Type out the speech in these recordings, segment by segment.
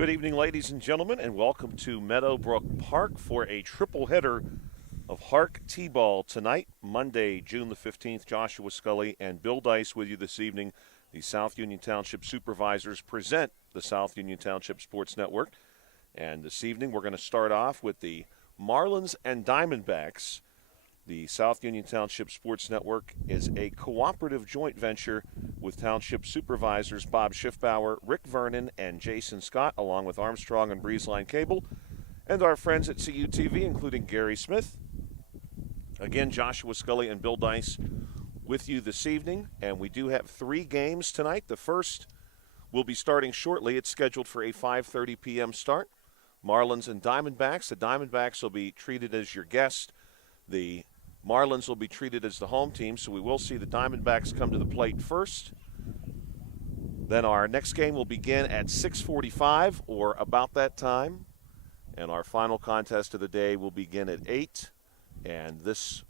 Good evening, ladies and gentlemen, and welcome to Meadowbrook Park for a triple header of HARC T-ball tonight, Monday, June the 15th. Joshua Scully and Bill Dice with you this evening. The South Union Township Supervisors present the South Union Township Sports Network. And this evening we're going to start off with the Marlins and Diamondbacks. The South Union Township Sports Network is a cooperative joint venture with Township Supervisors Bob Schiffbauer, Rick Vernon, and Jason Scott, along with Armstrong and Breezeline Cable, and our friends at CUTV, including Gary Smith. Again, Joshua Scully and Bill Dice with you this evening, and we do have 3 games tonight. The first will be starting shortly. It's scheduled for a 5:30 p.m. start. Marlins and Diamondbacks. The Diamondbacks will be treated as your guest. The Marlins will be treated as the home team, so we will see the Diamondbacks come to the plate first. Then our next game will begin at 6:45 or about that time. And our final contest of the day will begin at 8. And this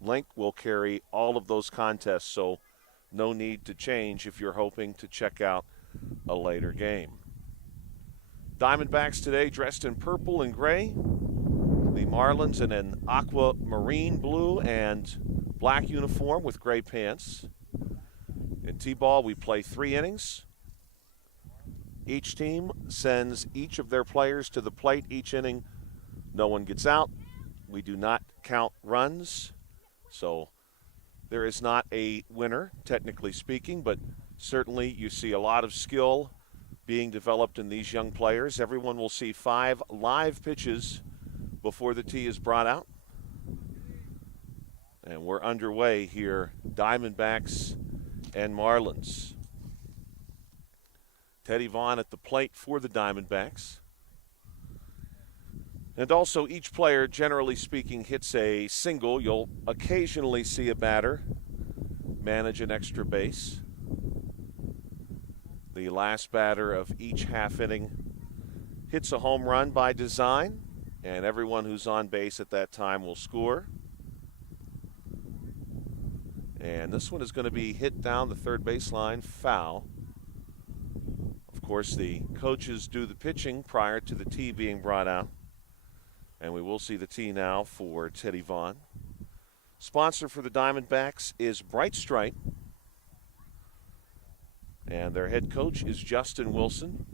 link will carry all of those contests, so no need to change if you're hoping to check out a later game. Diamondbacks today dressed in purple and gray. The Marlins in an aquamarine blue and black uniform with gray pants. In T-ball, we play 3 innings. Each team sends each of their players to the plate each inning. No one gets out. We do not count runs. So there is not a winner, technically speaking, but certainly you see a lot of skill being developed in these young players. Everyone will see 5 live pitches before the tee is brought out. And we're underway here, Diamondbacks and Marlins. Teddy Vaughn at the plate for the Diamondbacks. And also each player, generally speaking, hits a single. You'll occasionally see a batter manage an extra base. The last batter of each half inning hits a home run by design, and everyone who's on base at that time will score. And this one is going to be hit down the third baseline, foul. Of course, the coaches do the pitching prior to the tee being brought out. And we will see the tee now for Teddy Vaughn. Sponsor for the Diamondbacks is Bright Stripe. And their head coach is Justin Wilson.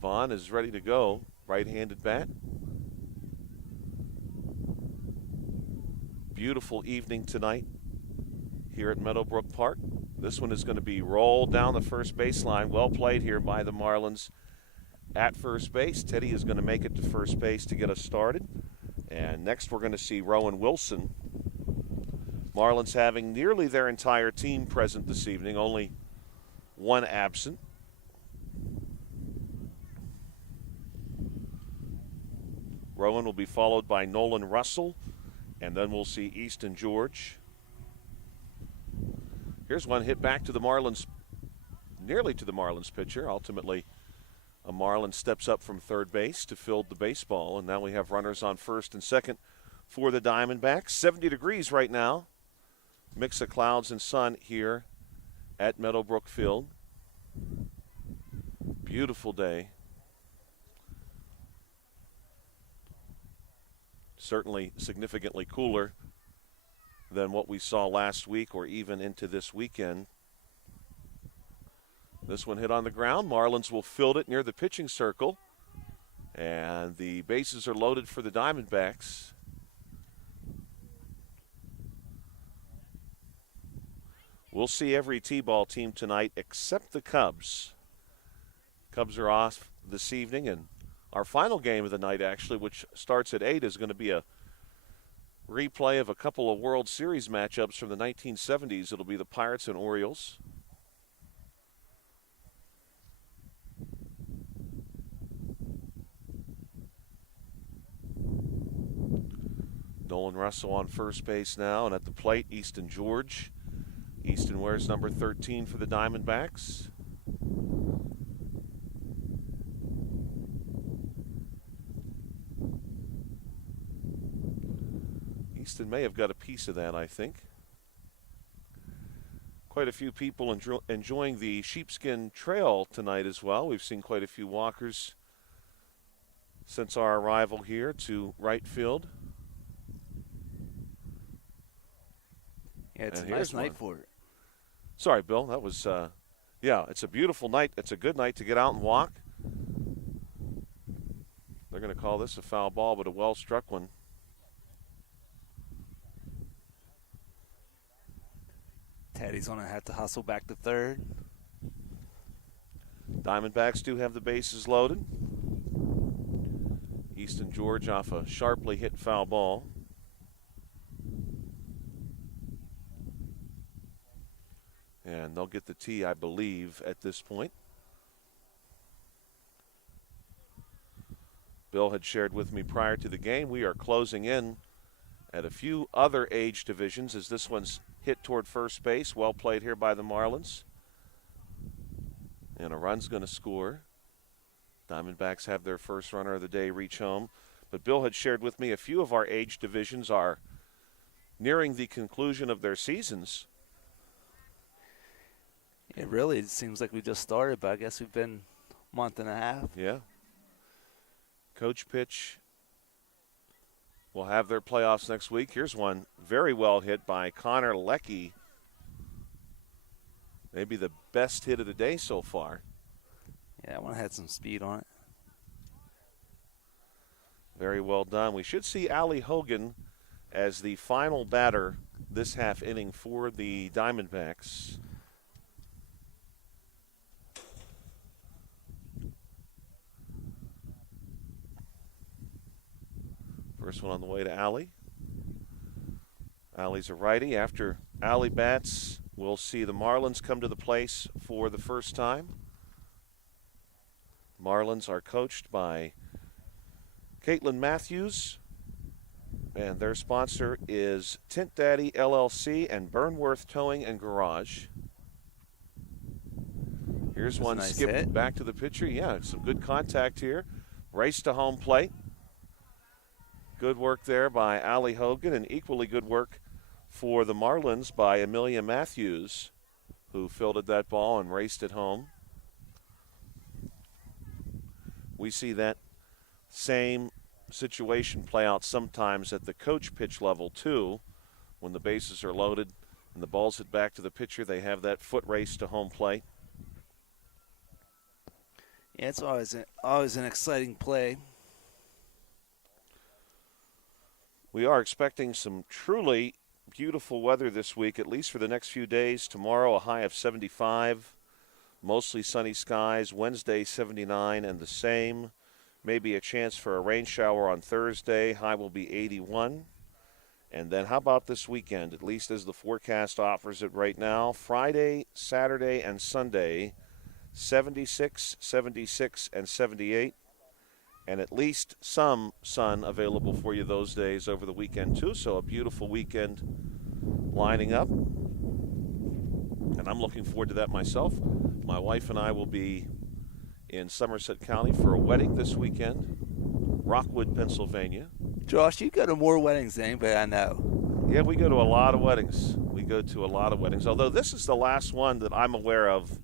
Vaughn is ready to go. Right-handed bat. Beautiful evening tonight here at Meadowbrook Park. This one is going to be rolled down the first baseline. Well played here by the Marlins at first base. Teddy is going to make it to first base to get us started. And next we're going to see Rowan Wilson. Marlins having nearly their entire team present this evening, only one absent. Rowan will be followed by Nolan Russell, and then we'll see Easton George. Here's one hit back to the Marlins, nearly to the Marlins pitcher. Ultimately, a Marlin steps up from third base to field the baseball, and now we have runners on first and second for the Diamondbacks. 70 degrees right now. Mix of clouds and sun here at Meadowbrook Field. Beautiful day. Certainly significantly cooler than what we saw last week or even into this weekend. This one hit on the ground. Marlins will field it near the pitching circle. And the bases are loaded for the Diamondbacks. We'll see every T-ball team tonight except the Cubs. Cubs are off this evening, and our final game of the night, actually, which starts at 8, is going to be a replay of a couple of World Series matchups from the 1970s. It'll be the Pirates and Orioles. Nolan Russell on first base now, and at the plate, Easton George. Easton wears number 13 for the Diamondbacks. Easton may have got a piece of that, I think. quite a few people enjoying the sheepskin trail tonight as well. We've seen quite a few walkers since our arrival here to right field. Yeah, it's a nice night for it. Sorry, Bill. That was, yeah, it's a beautiful night. It's a good night to get out and walk. They're going to call this a foul ball, but a well-struck one. Teddy's going to have to hustle back to third. Diamondbacks do have the bases loaded. Easton George off a sharply hit foul ball. And they'll get the tee, I believe, at this point. Bill had shared with me prior to the game, we are closing in at a few other age divisions as this one's hit toward first base. Well played here by the Marlins. And a run's going to score. Diamondbacks have their first runner of the day reach home. But Bill had shared with me a few of our age divisions are nearing the conclusion of their seasons. It seems like we just started, but I guess we've been a month and a half. Yeah. Coach pitch will have their playoffs next week. Here's one very well hit by Connor Leckie. Maybe the best hit of the day so far. Yeah, that one had some speed on it. Very well done. We should see Allie Hogan as the final batter this half inning for the Diamondbacks. First one on the way to Allie. Allie's a righty. After Allie bats, we'll see the Marlins come to the place for the first time. Marlins are coached by Caitlin Matthews, and their sponsor is Tint Daddy LLC and Burnworth Towing and Garage. Here's one nice skipped hit. back to the pitcher. Yeah, some good contact here. Race to home plate. Good work there by Allie Hogan, and equally good work for the Marlins by Amelia Matthews, who fielded that ball and raced it home. We see that same situation play out sometimes at the coach pitch level, too. When the bases are loaded and the ball's hit back to the pitcher, they have that foot race to home plate. Yeah, it's always an exciting play. We are expecting some truly beautiful weather this week, at least for the next few days. Tomorrow, a high of 75, mostly sunny skies. Wednesday, 79, and the same. Maybe a chance for a rain shower on Thursday. High will be 81. And then how about this weekend, at least as the forecast offers it right now? Friday, Saturday, and Sunday, 76, 76, and 78. And at least some sun available for you those days over the weekend, too. So a beautiful weekend lining up. And I'm looking forward to that myself. My wife and I will be in Somerset County for a wedding this weekend, Rockwood, Pennsylvania. Josh, you go to more weddings than anybody I know. Yeah, we go to a lot of weddings. Although this is the last one that I'm aware of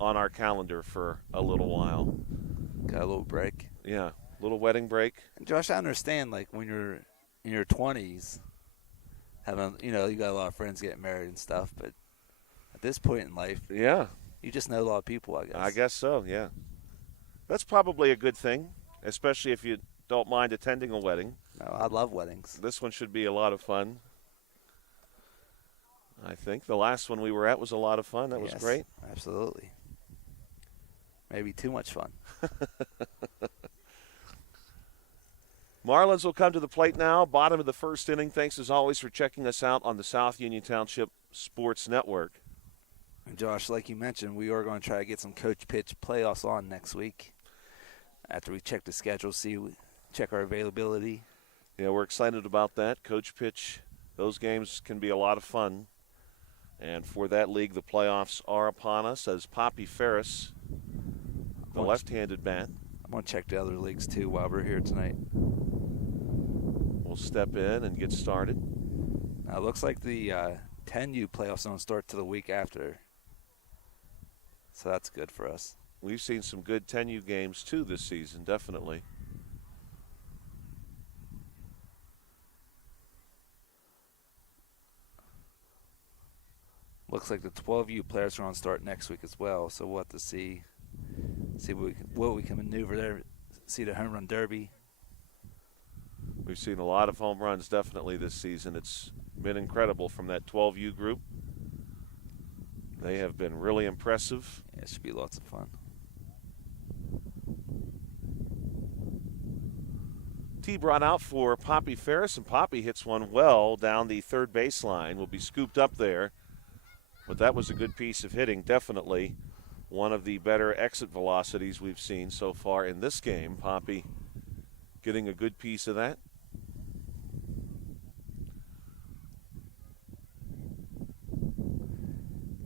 on our calendar for a little while. Got a little break. Yeah, little wedding break. And Josh, I understand, like, when you're in your 20s, having, you got a lot of friends getting married and stuff, but at this point in life, yeah, you just know a lot of people, I guess. I guess so, yeah. That's probably a good thing, especially if you don't mind attending a wedding. No, I love weddings. This one should be a lot of fun. I think the last one we were at was a lot of fun. That was great. Absolutely. Maybe too much fun. Marlins will come to the plate now, bottom of the first inning. Thanks, as always, for checking us out on the South Union Township Sports Network. And Josh, like you mentioned, we are going to try to get some coach pitch playoffs on next week after we check the schedule, check our availability. Yeah, we're excited about that. Coach pitch, those games can be a lot of fun. And for that league, the playoffs are upon us as Poppy Ferris, the left-handed bat. I'm going to check the other leagues, too, while we're here tonight. We'll step in and get started. Now, it looks like the 10U playoffs don't start to the week after. So that's good for us. We've seen some good 10U games, too, this season, definitely. Looks like the 12U players are on start next week as well, so we'll have to see what we can maneuver there. See the home run derby. We've seen a lot of home runs, definitely, this season. It's been incredible from that 12U group. They have been really impressive. Yeah, it should be lots of fun. Tee brought out for Poppy Ferris, and Poppy hits one well down the third baseline. Will be scooped up there. But that was a good piece of hitting, definitely one of the better exit velocities we've seen so far in this game. Poppy getting a good piece of that.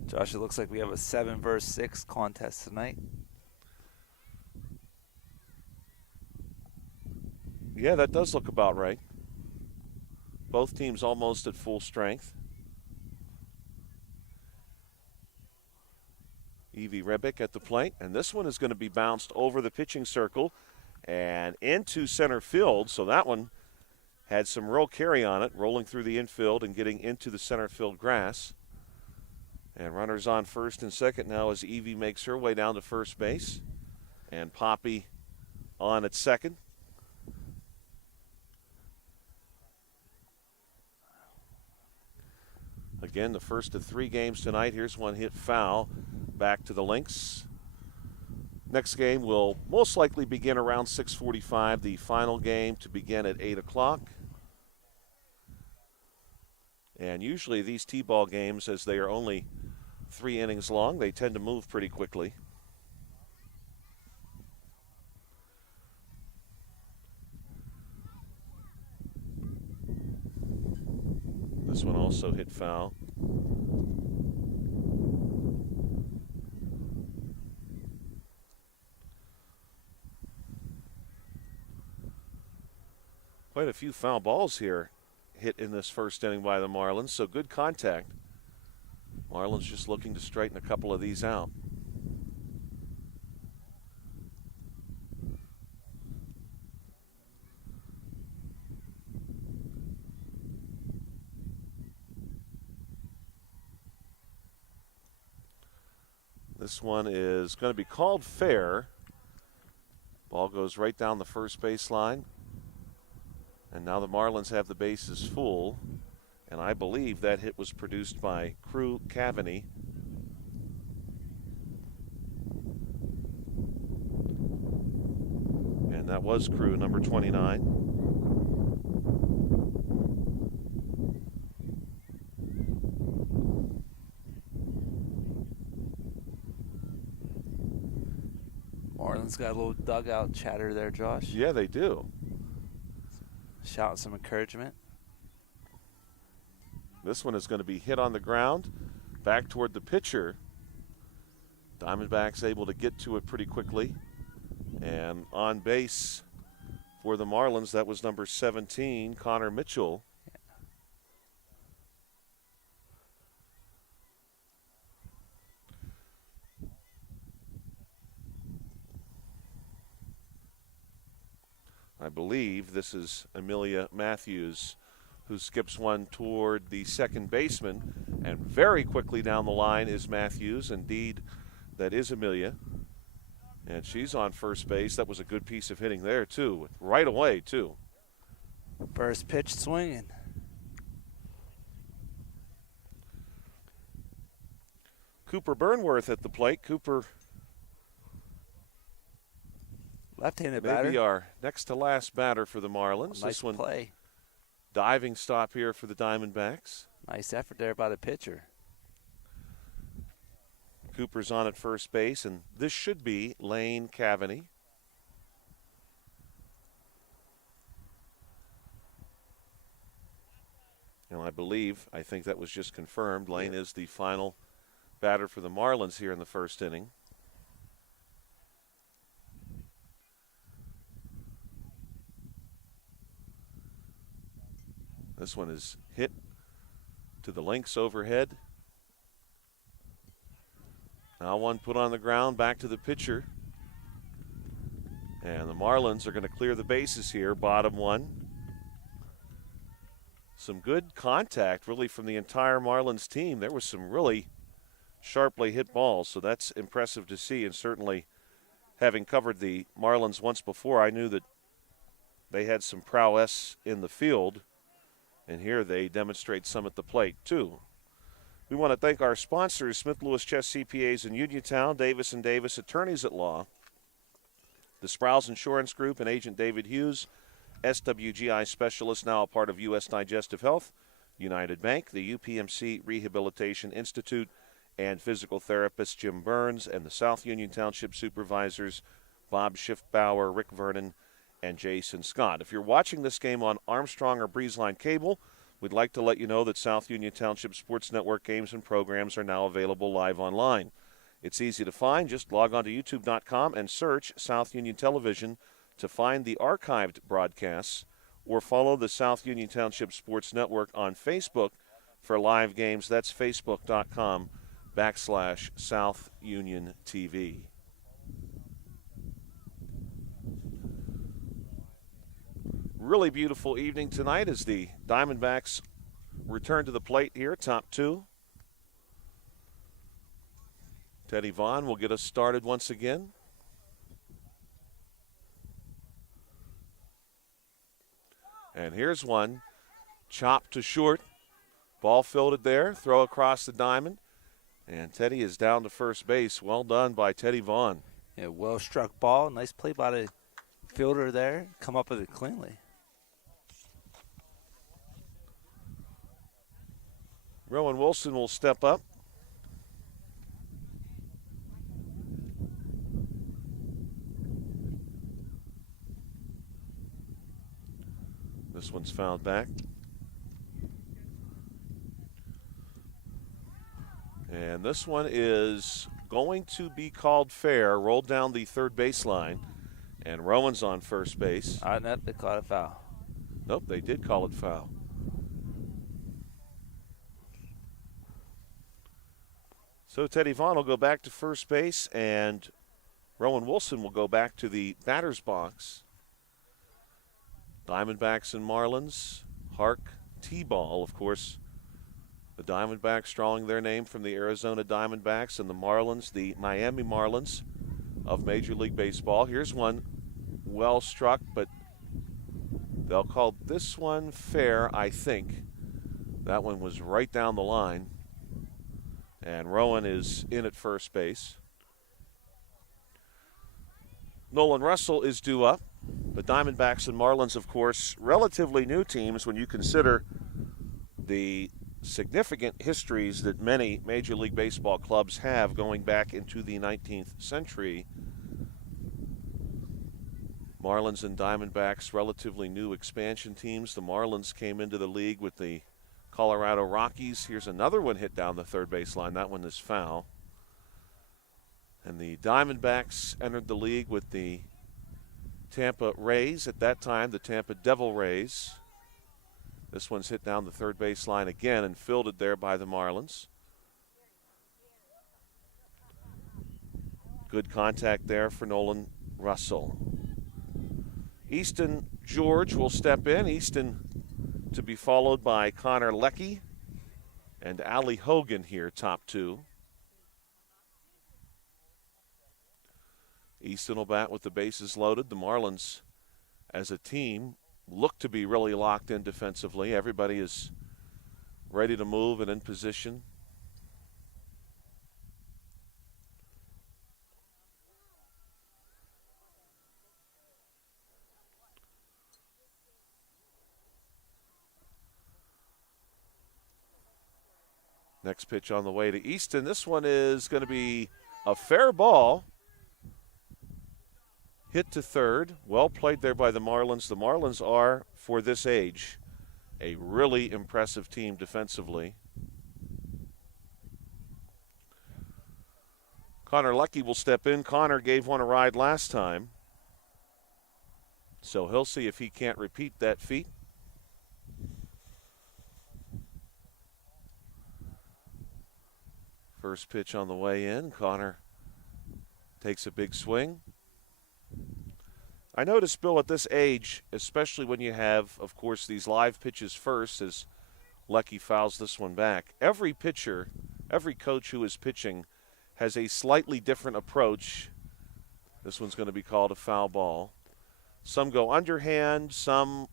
Josh, it looks like we have a 7 versus 6 contest tonight. Yeah, that does look about right. Both teams almost at full strength. Evie Rebick at the plate, and this one is going to be bounced over the pitching circle and into center field. So that one had some real carry on it, rolling through the infield and getting into the center field grass. And runners on first and second now as Evie makes her way down to first base. And Poppy on at second. Again, the first of 3 games tonight. Here's one hit foul back to the Lynx. Next game will most likely begin around 6:45. The final game to begin at 8 o'clock. And usually these T-ball games, as they are only 3 innings long, they tend to move pretty quickly. This one also hit foul. Quite a few foul balls here hit in this first inning by the Marlins, so good contact. Marlins just looking to straighten a couple of these out. This one is going to be called fair. Ball goes right down the first baseline. And now the Marlins have the bases full. And I believe that hit was produced by Crew Cavaney. And that was Crew number 29. Marlins got a little dugout chatter there, Josh. Yeah, they do. Shout some encouragement. This one is going to be hit on the ground, back toward the pitcher. Diamondbacks able to get to it pretty quickly. And on base for the Marlins, that was number 17, Connor Mitchell. I believe this is Amelia Matthews, who skips one toward the second baseman. And very quickly down the line is Matthews. Indeed, that is Amelia. And she's on first base. That was a good piece of hitting there, too. Right away, too. First pitch swinging. Cooper Burnworth at the plate. Cooper, left-handed maybe batter. our next to last batter for the Marlins. Nice This one, play. diving stop here for the Diamondbacks. Nice effort there by the pitcher. Cooper's on at first base, and this should be Lane Cavaney. And I think that was just confirmed. Lane is the final batter for the Marlins here in the first inning. This one is hit to the links overhead. Now one put on the ground, back to the pitcher. And the Marlins are going to clear the bases here, bottom one. Some good contact, really, from the entire Marlins team. There was some really sharply hit balls, so that's impressive to see. And certainly, having covered the Marlins once before, I knew that they had some prowess in the field. And here they demonstrate some at the plate, too. We want to thank our sponsors, Smith Lewis Chess CPAs in Uniontown, Davis & Davis Attorneys at Law, the Sprouse Insurance Group and Agent David Hughes, SWGI Specialist, now a part of U.S. Digestive Health, United Bank, the UPMC Rehabilitation Institute, and physical therapist Jim Burns, and the South Union Township Supervisors, Bob Schiffbauer, Rick Vernon, and Jason Scott. If you're watching this game on Armstrong or Breezeline Cable, we'd like to let you know that South Union Township Sports Network games and programs are now available live online. It's easy to find. Just log on to youtube.com and search South Union Television to find the archived broadcasts, or follow the South Union Township Sports Network on Facebook for live games. That's facebook.com/South Union TV. Really beautiful evening tonight as the Diamondbacks return to the plate here, top two. Teddy Vaughn will get us started once again. And here's one, chopped to short, ball fielded there, throw across the diamond, and Teddy is down to first base. Well done by Teddy Vaughn. Yeah, well struck ball, nice play by the fielder there, come up with it cleanly. Rowan Wilson will step up. This one's fouled back. And this one is going to be called fair, rolled down the third baseline, and Rowan's on first base. No, they caught a foul. Nope, they did call it foul. So Teddy Vaughn will go back to first base, and Rowan Wilson will go back to the batter's box. Diamondbacks and Marlins, HARC T-ball, of course. The Diamondbacks drawing their name from the Arizona Diamondbacks, and the Marlins, the Miami Marlins of Major League Baseball. Here's one well struck, but they'll call this one fair, I think. That one was right down the line. And Rowan is in at first base. Nolan Russell is due up. The Diamondbacks and Marlins, of course, relatively new teams when you consider the significant histories that many Major League Baseball clubs have going back into the 19th century. Marlins and Diamondbacks, relatively new expansion teams. The Marlins came into the league with the Colorado Rockies. Here's another one hit down the third baseline. That one is foul. And the Diamondbacks entered the league with the Tampa Rays. At that time, the Tampa Devil Rays. This one's hit down the third baseline again and fielded there by the Marlins. Good contact there for Nolan Russell. Easton George will step in. Easton to be followed by Connor Leckie and Ali Hogan here, top two. Easton will bat with the bases loaded. The Marlins, as a team, look to be really locked in defensively. Everybody is ready to move and in position. Next pitch on the way to Easton. This one is going to be a fair ball. Hit to third. Well played there by the Marlins. The Marlins are, for this age, a really impressive team defensively. Connor Leckie will step in. Connor gave one a ride last time, so he'll see if he can't repeat that feat. First pitch on the way in. Connor takes a big swing. I notice, Bill, at this age, especially when you have, of course, these live pitches first, as Lecky fouls this one back, every pitcher, every coach who is pitching has a slightly different approach. This one's going to be called a foul ball. Some go underhand, some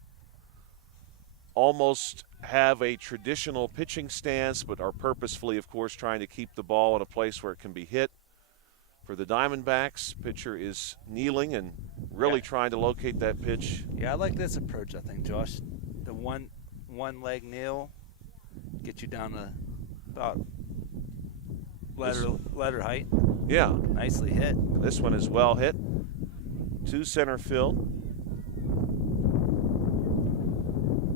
almost have a traditional pitching stance but are purposefully, of course, trying to keep the ball in a place where it can be hit. For the Diamondbacks, pitcher is kneeling and really trying to locate that pitch. Yeah, I like this approach, I think, Josh. The one leg kneel, get you down to about letter height. Yeah. Nicely hit. This one is well hit to center field.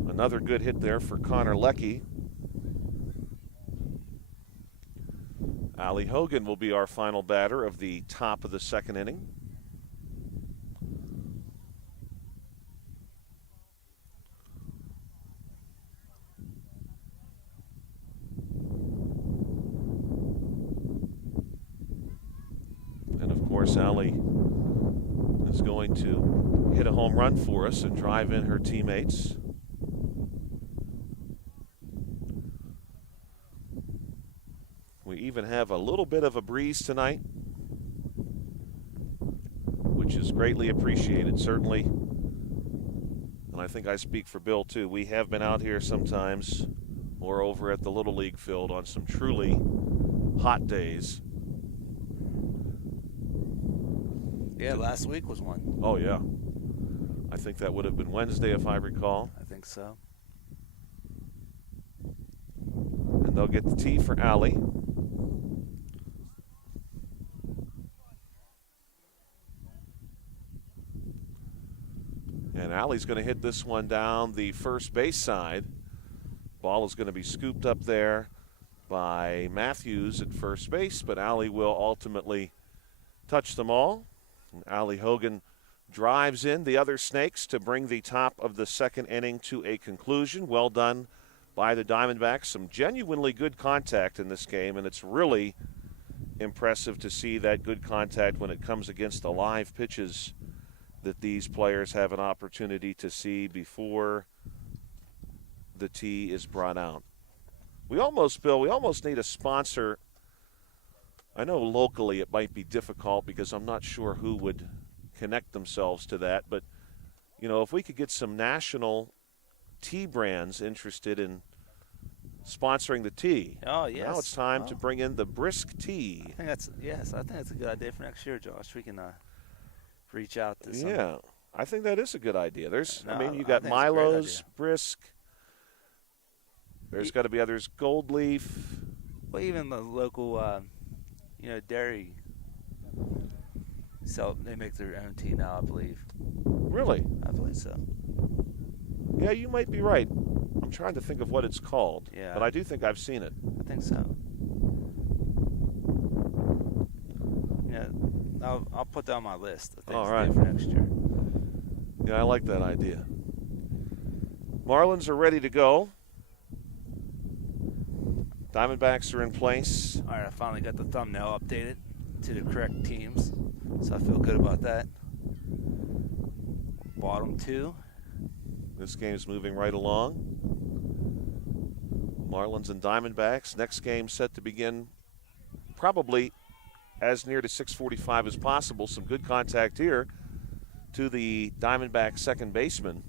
Another good hit there for Connor Lecky. Ali Hogan will be our final batter of the top of the second inning. And of course, Ali is going to hit a home run for us and drive in her teammates. We even have a little bit of a breeze tonight, which is greatly appreciated, certainly. And I think I speak for Bill, too. We have been out here sometimes or over at the Little League field on some truly hot days. Yeah, last week was one. Oh, yeah. I think that would have been Wednesday, if I recall. I think so. And they'll get the tee for Ali. And Ali's going to hit this one down the first base side. Ball is going to be scooped up there by Matthews at first base, but Ali will ultimately touch them all. And Ali Hogan drives in the other Snakes to bring the top of the second inning to a conclusion. Well done by the Diamondbacks. Some genuinely good contact in this game, and it's really impressive to see that good contact when it comes against the live pitches that these players have an opportunity to see before the tee is brought out. We almost need a sponsor. I know locally it might be difficult because I'm not sure who would connect themselves to that, but you know, if we could get some national tea brands interested in sponsoring the tea. Oh, yes. Now it's time to bring in the brisk tea. I think that's a good idea for next year, Josh. We can reach out to some. Yeah, I think that is a good idea. You got think it's a great Milo's, idea. Brisk. There's got to be others, Gold Leaf. Well, even the local, dairy. So they make their own tea now, I believe. Really? I believe so. Yeah, you might be right. I'm trying to think of what it's called. Yeah. But I do think I've seen it. I think so. Yeah, I'll put that on my list of things All to right. do for next year. Yeah, I like that idea. Marlins are ready to go. Diamondbacks are in place. All right, I finally got the thumbnail updated to the correct teams, so I feel good about that. Bottom two. This game's moving right along. Marlins and Diamondbacks. Next game set to begin probably as near to 6:45 as possible. Some good contact here to the Diamondback second baseman.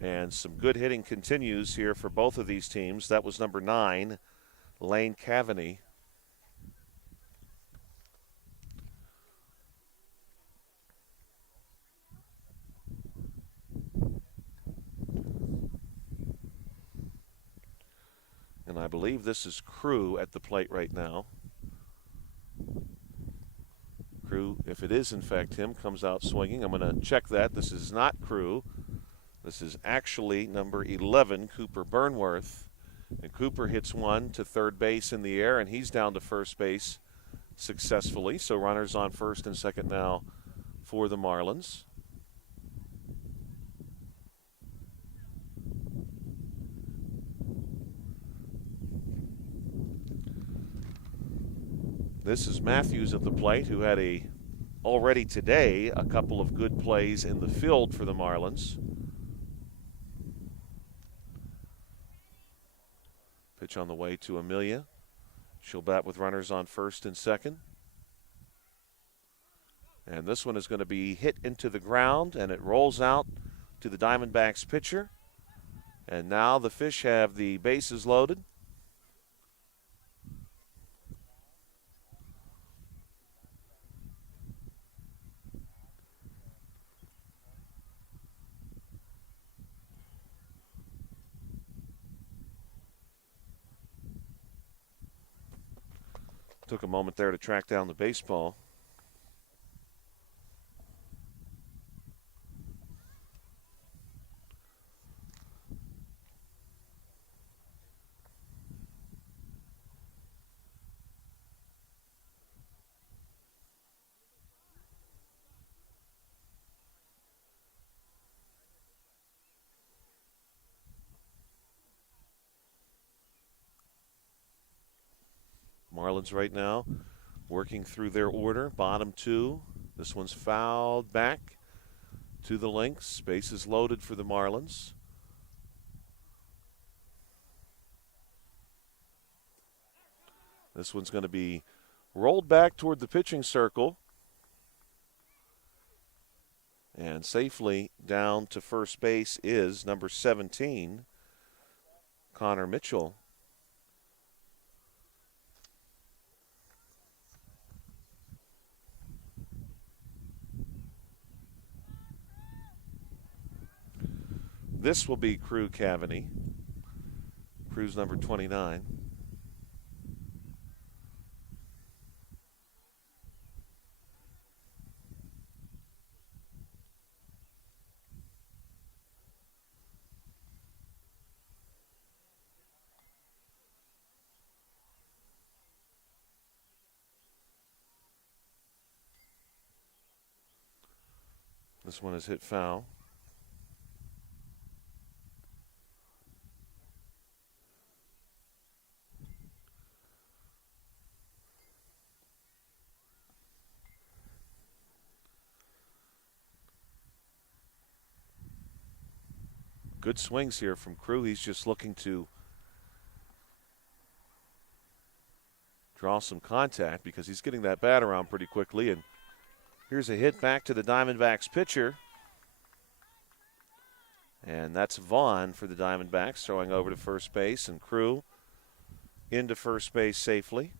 And some good hitting continues here for both of these teams. That was number 9, Lane Cavaney. And I believe this is Crew at the plate right now. Crew, if it is in fact him, comes out swinging. I'm going to check that. This is not Crew. This is actually number 11, Cooper Burnworth. And Cooper hits one to third base in the air, and he's down to first base successfully. So runners on first and second now for the Marlins. This is Matthews at the plate, who had already today a couple of good plays in the field for the Marlins. Pitch on the way to Amelia. She'll bat with runners on first and second. And this one is going to be hit into the ground, and it rolls out to the Diamondbacks pitcher. And now the Fish have the bases loaded. Took a moment there to track down the baseball. Marlins right now working through their order. Bottom two. This one's fouled back to the Lynx. Bases loaded for the Marlins. This one's going to be rolled back toward the pitching circle. And safely down to first base is number 17, Connor Mitchell. This will be Crew Cavany. Crew's number 29. This one is hit foul. Good swings here from Crew. He's just looking to draw some contact because he's getting that bat around pretty quickly. And here's a hit back to the Diamondbacks pitcher. And that's Vaughn for the Diamondbacks, throwing over to first base, and Crew into first base safely.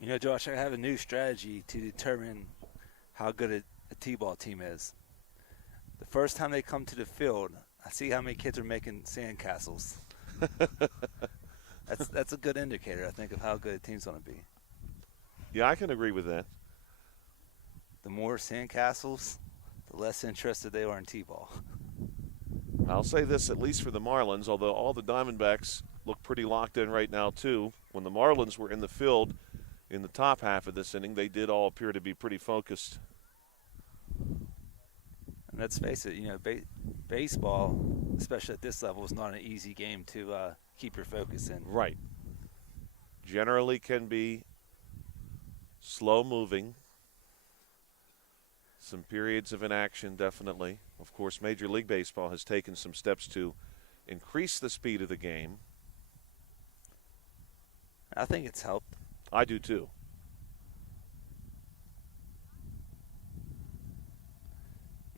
You know, Josh, I have a new strategy to determine how good a T-ball team is. The first time they come to the field, I see how many kids are making sandcastles. That's a good indicator, I think, of how good a team's going to be. Yeah, I can agree with that. The more sandcastles, the less interested they are in T-ball. I'll say this, at least for the Marlins, although all the Diamondbacks look pretty locked in right now, too. When the Marlins were in the field in the top half of this inning, they did all appear to be pretty focused. And let's face it, you know, baseball, especially at this level, is not an easy game to keep your focus in. Right. Generally can be slow moving. Some periods of inaction, definitely. Of course, Major League Baseball has taken some steps to increase the speed of the game. I think it's helped. I do, too.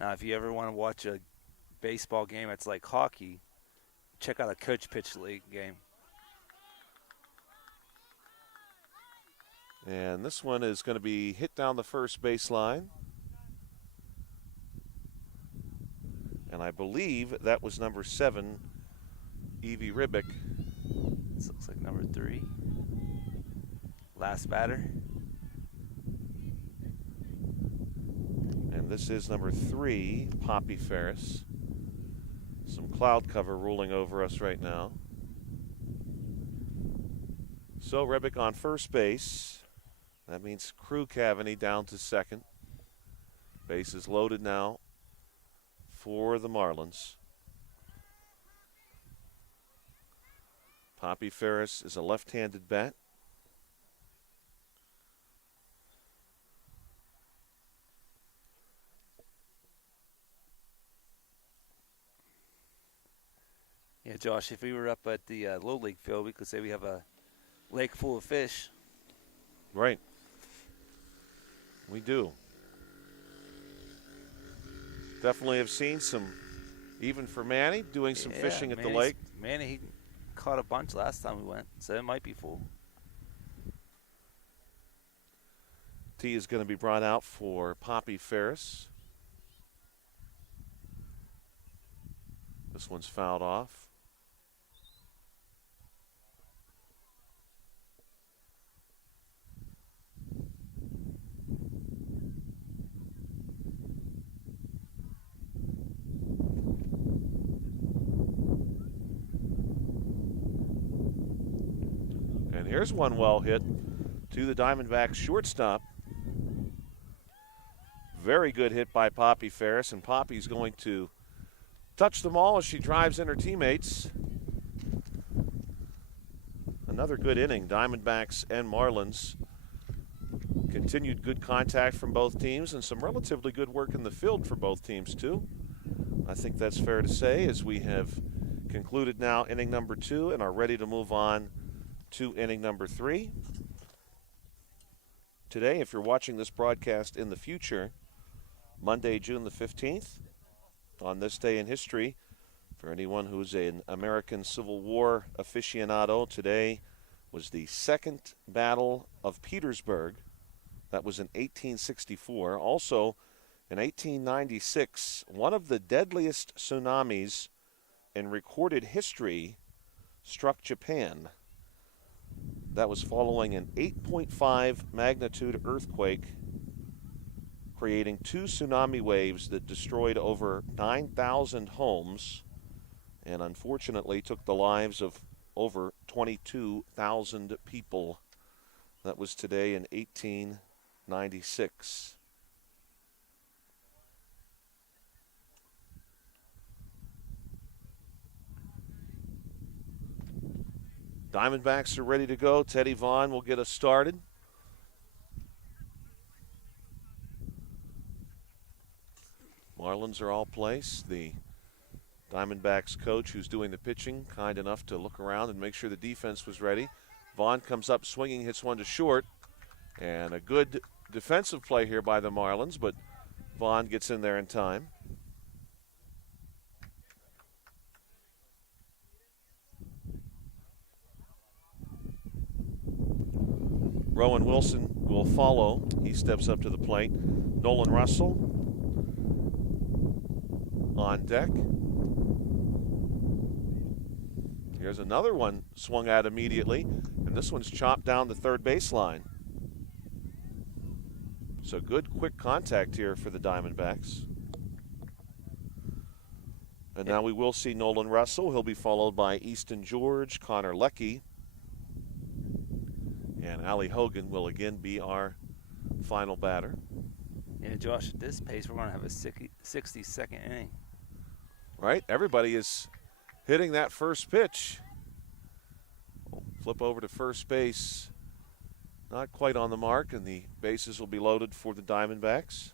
Now, if you ever want to watch a baseball game that's like hockey, check out a coach pitch league game. And this one is going to be hit down the first baseline. And I believe that was number 7, Evie Ribick. This looks like number 3. Last batter. And this is number 3, Poppy Ferris. Some cloud cover rolling over us right now. So Ribick on first base. That means Crew Cavany down to second. Base is loaded now for the Marlins. Poppy Ferris is a left-handed bat. Yeah, Josh, if we were up at the Little League field, we could say we have a lake full of fish. Right. We do. Definitely have seen some, even for Manny, doing some fishing at the lake. Manny, he caught a bunch last time we went, so it might be full. Tee is going to be brought out for Poppy Ferris. This one's fouled off. And here's one well hit to the Diamondbacks shortstop. Very good hit by Poppy Ferris, and Poppy's going to touch them all as she drives in her teammates. Another good inning, Diamondbacks and Marlins. Continued good contact from both teams and some relatively good work in the field for both teams too. I think that's fair to say, as we have concluded now inning number 2 and are ready to move on to inning number 3. Today, if you're watching this broadcast in the future, Monday, June the 15th, on this day in history, for anyone who's an American Civil War aficionado, today was the Second Battle of Petersburg. That was in 1864. Also, in 1896, one of the deadliest tsunamis in recorded history struck Japan. That was following an 8.5 magnitude earthquake, creating 2 tsunami waves that destroyed over 9,000 homes and unfortunately took the lives of over 22,000 people. That was today in 1896. Diamondbacks are ready to go. Teddy Vaughn will get us started. Marlins are all placed. The Diamondbacks coach, who's doing the pitching, kind enough to look around and make sure the defense was ready. Vaughn comes up swinging, hits one to short. And a good defensive play here by the Marlins, but Vaughn gets in there in time. Rowan Wilson will follow. He steps up to the plate. Nolan Russell on deck. Here's another one swung at immediately, and this one's chopped down the third baseline. So good quick contact here for the Diamondbacks. And now we will see Nolan Russell. He'll be followed by Easton George, Connor Leckie, and Ali Hogan will again be our final batter. Yeah, Josh, at this pace, we're going to have a 60-second inning. Right? Everybody is hitting that first pitch. We'll flip over to first base. Not quite on the mark, and the bases will be loaded for the Diamondbacks.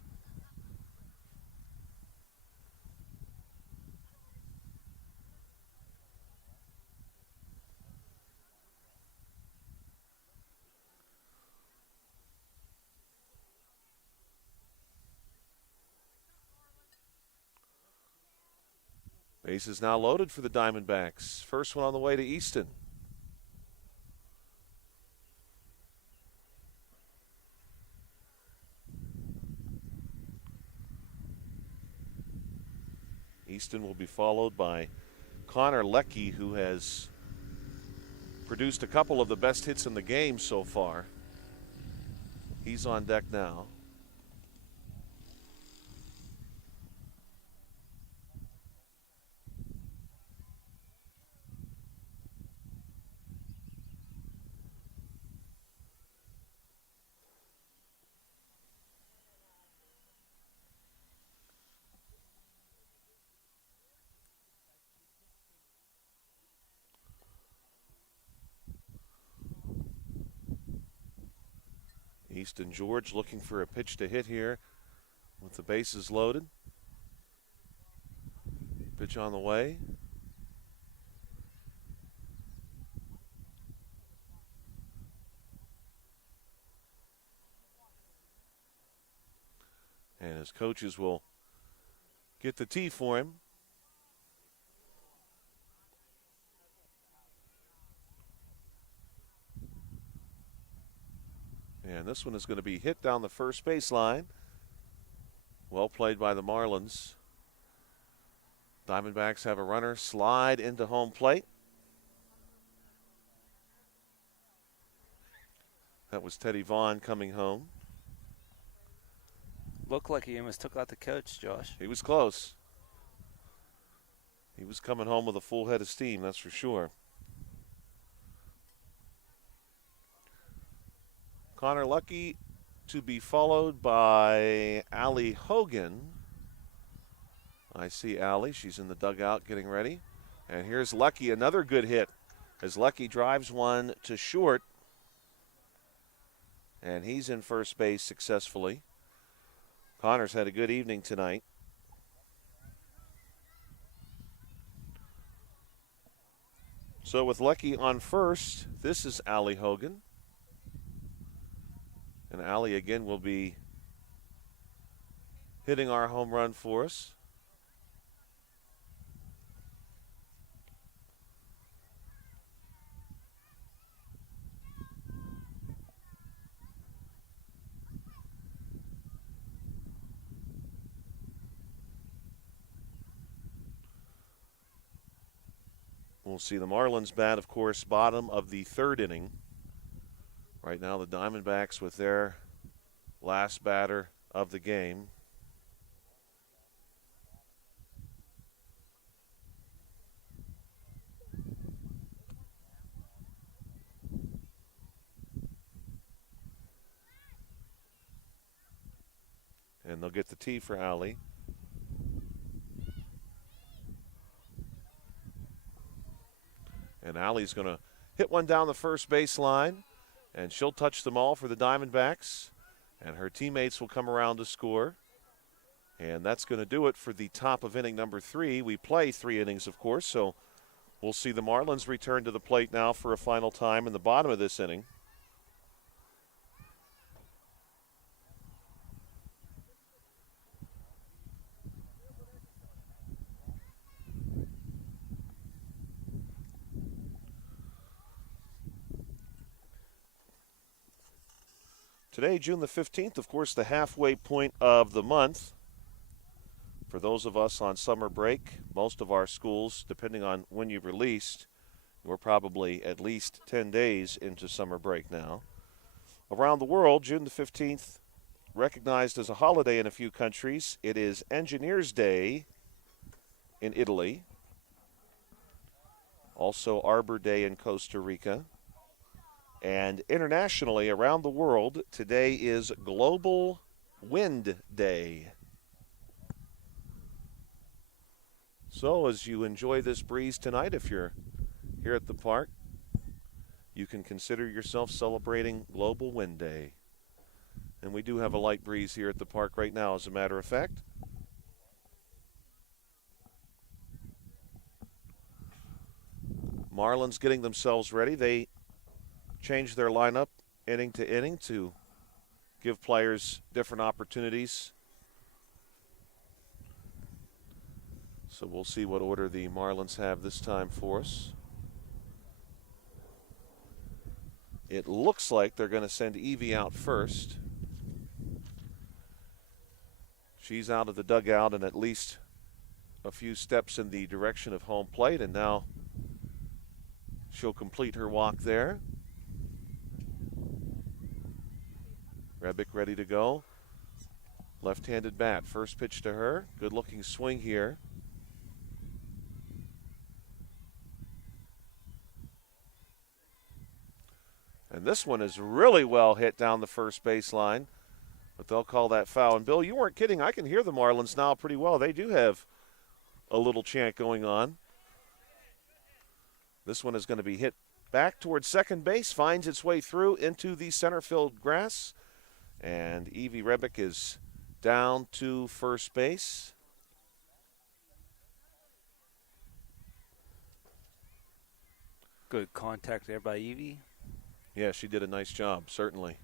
Bases now loaded for the Diamondbacks. First one on the way to Easton. Easton will be followed by Connor Leckie, who has produced a couple of the best hits in the game so far. He's on deck now. Easton George looking for a pitch to hit here with the bases loaded. Pitch on the way. And his coaches will get the tee for him. And this one is going to be hit down the first baseline. Well played by the Marlins. Diamondbacks have a runner slide into home plate. That was Teddy Vaughn coming home. Looked like he almost took out the coach, Josh. He was close. He was coming home with a full head of steam, that's for sure. Connor Lucky to be followed by Allie Hogan. I see Allie. She's in the dugout getting ready. And here's Lucky, another good hit as Lucky drives one to short. And he's in first base successfully. Connor's had a good evening tonight. So with Lucky on first, this is Allie Hogan. And Allie again will be hitting our home run for us. We'll see the Marlins bat, of course, bottom of the third inning. Right now, the Diamondbacks with their last batter of the game. And they'll get the tee for Allie. And Allie's going to hit one down the first baseline, and she'll touch them all for the Diamondbacks, and her teammates will come around to score. And that's going to do it for the top of inning number 3. We play 3 innings, of course, so we'll see the Marlins return to the plate now for a final time in the bottom of this inning. Today, June the 15th, of course, the halfway point of the month. For those of us on summer break, most of our schools, depending on when you released, we're probably at least 10 days into summer break now. Around the world, June the 15th, recognized as a holiday in a few countries. It is Engineers Day in Italy. Also Arbor Day in Costa Rica. And internationally, around the world, today is Global Wind Day. So as you enjoy this breeze tonight, if you're here at the park, you can consider yourself celebrating Global Wind Day. And we do have a light breeze here at the park right now, as a matter of fact. Marlins getting themselves ready. They change their lineup inning to inning to give players different opportunities. So we'll see what order the Marlins have this time for us. It looks like they're going to send Evie out first. She's out of the dugout and at least a few steps in the direction of home plate, and now she'll complete her walk there. Rebick ready to go. Left-handed bat. First pitch to her. Good-looking swing here. And this one is really well hit down the first baseline, but they'll call that foul. And, Bill, you weren't kidding. I can hear the Marlins now pretty well. They do have a little chant going on. This one is going to be hit back towards second base, finds its way through into the center field grass. And Evie Rebick is down to first base. Good contact there by Evie. Yeah, she did a nice job, certainly.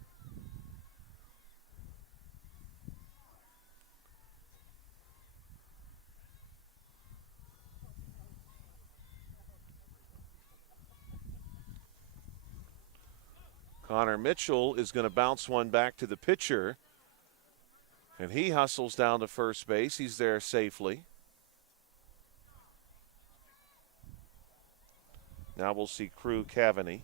Connor Mitchell is going to bounce one back to the pitcher. And he hustles down to first base. He's there safely. Now we'll see Crew Cavaney.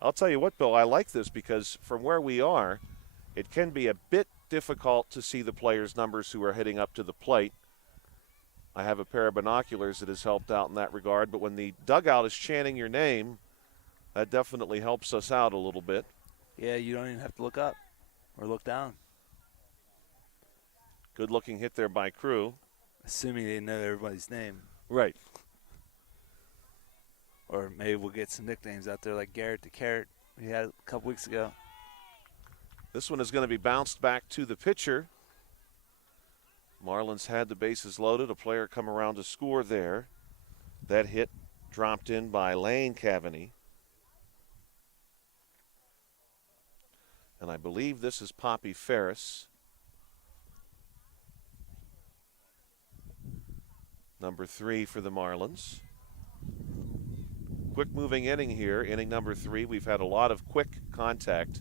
I'll tell you what, Bill, I like this because from where we are, it can be a bit difficult to see the players' numbers who are heading up to the plate. I have a pair of binoculars that has helped out in that regard, but when the dugout is chanting your name, that definitely helps us out a little bit. Yeah, you don't even have to look up or look down. Good-looking hit there by Crew. Assuming they know everybody's name. Right. Or maybe we'll get some nicknames out there like Garrett the Carrot we had a couple weeks ago. This one is going to be bounced back to the pitcher. Marlins had the bases loaded. A player come around to score there. That hit dropped in by Lane Cavaney. And I believe this is Poppy Ferris. Number 3 for the Marlins. Quick moving inning here, inning number 3. We've had a lot of quick contact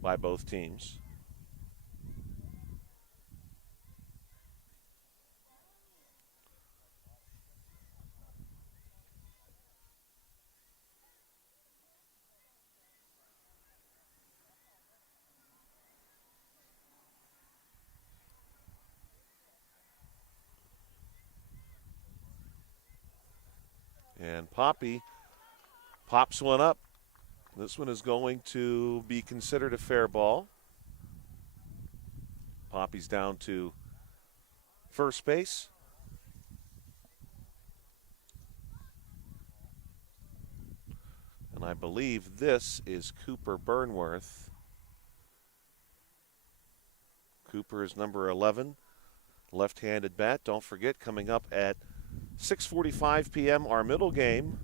by both teams. And Poppy pops one up. This one is going to be considered a fair ball. Poppy's down to first base. And I believe this is Cooper Burnworth. Cooper is number 11, left-handed bat. Don't forget, coming up at 6:45 p.m., our middle game.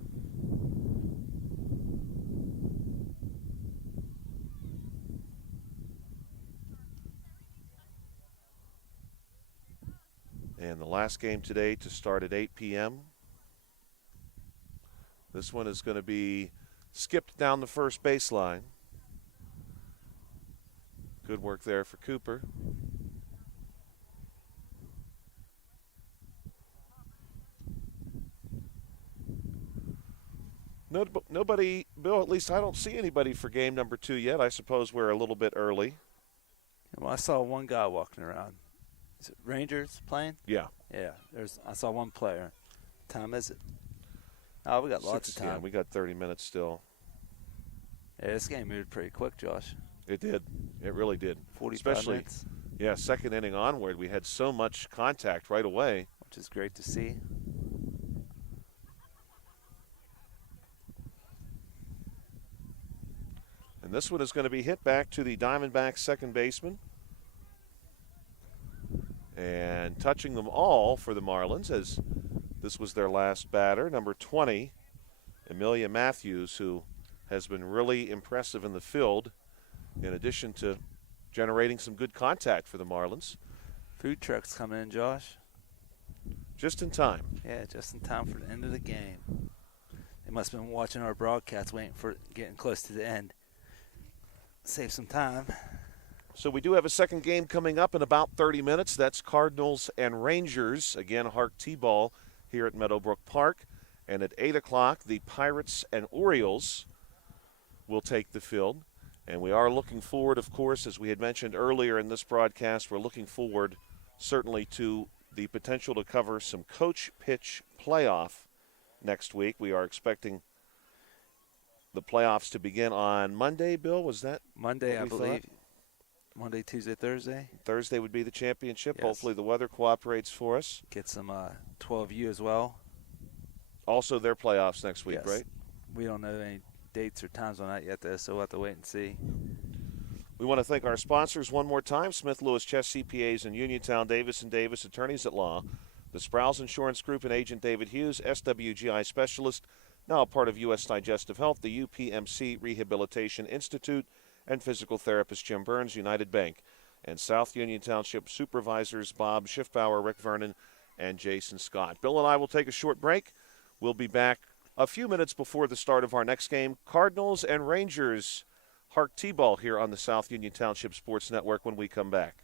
And the last game today to start at 8 p.m. This one is going to be skipped down the first baseline. Good work there for Cooper. Nobody, Bill, at least I don't see anybody for game number 2 yet. I suppose we're a little bit early. Well, I saw one guy walking around. Is it Rangers playing? Yeah. Yeah, I saw one player. What time is it? Oh, we got lots of time. Yeah, we got 30 minutes still. Yeah, this game moved pretty quick, Josh. It did. It really did. 45 minutes. Yeah, second inning onward, we had so much contact right away. Which is great to see. And this one is going to be hit back to the Diamondbacks second baseman. And touching them all for the Marlins, as this was their last batter, number 20, Amelia Matthews, who has been really impressive in the field, in addition to generating some good contact for the Marlins. Food trucks coming in, Josh. Just in time. Yeah, just in time for the end of the game. They must have been watching our broadcast, waiting for getting close to the end. Save some time. So we do have a second game coming up in about 30 minutes. That's Cardinals and Rangers. Again, HARC T-ball here at Meadowbrook Park. And at 8 o'clock, the Pirates and Orioles will take the field. And we are looking forward, of course, as we had mentioned earlier in this broadcast, we're looking forward certainly to the potential to cover some coach pitch playoff next week. We are expecting the playoffs to begin on Monday, Bill. Was that Monday, I believe. Monday, Tuesday, Thursday. Thursday would be the championship. Yes. Hopefully the weather cooperates for us. Get some 12U as well. Also their playoffs next week, Yes. right? We don't know any dates or times on that yet, though, so we'll have to wait and see. We want to thank our sponsors one more time, Smith Lewis Chess CPAs in Uniontown, Davis & Davis Attorneys at Law, the Sprouse Insurance Group and Agent David Hughes, SWGI Specialist, now a part of U.S. Digestive Health, the UPMC Rehabilitation Institute, and physical therapist Jim Burns, United Bank, and South Union Township Supervisors Bob Schiffbauer, Rick Vernon, and Jason Scott. Bill and I will take a short break. We'll be back a few minutes before the start of our next game, Cardinals and Rangers HARC T-ball here on the South Union Township Sports Network when we come back.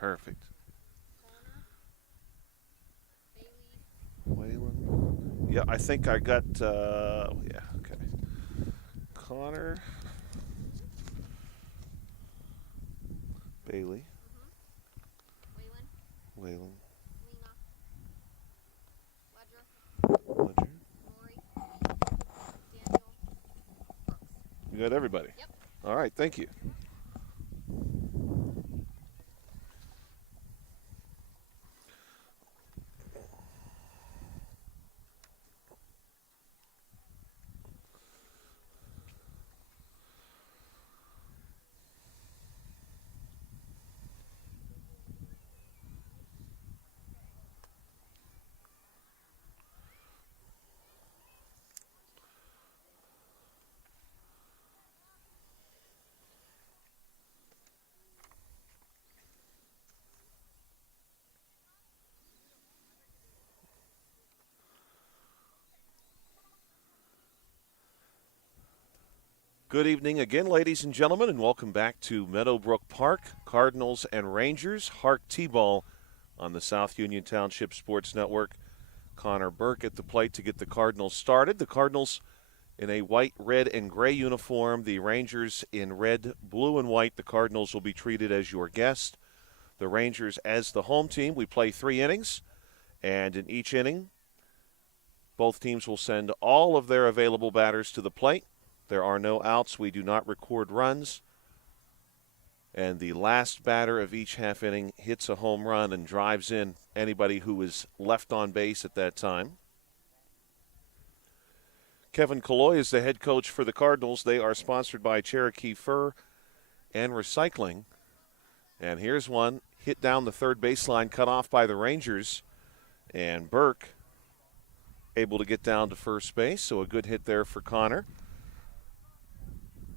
Perfect. Waylon. Yeah, I think I got, yeah, okay. Connor. Bailey. Waylon. Ledger. You got everybody? Yep. All right, thank you. Good evening again, ladies and gentlemen, and welcome back to Meadowbrook Park. Cardinals and Rangers, HARC T-ball on the South Union Township Sports Network. Connor Burke at the plate to get the Cardinals started. The Cardinals in a white, red, and gray uniform. The Rangers in red, blue, and white. The Cardinals will be treated as your guest. The Rangers as the home team. We play 3 innings, and in each inning, both teams will send all of their available batters to the plate. There are no outs. We do not record runs. And the last batter of each half inning hits a home run and drives in anybody who is left on base at that time. Kevin Killoy is the head coach for the Cardinals. They are sponsored by Cherokee Fur and Recycling. And here's one hit down the third baseline, cut off by the Rangers. And Burke able to get down to first base, so a good hit there for Connor.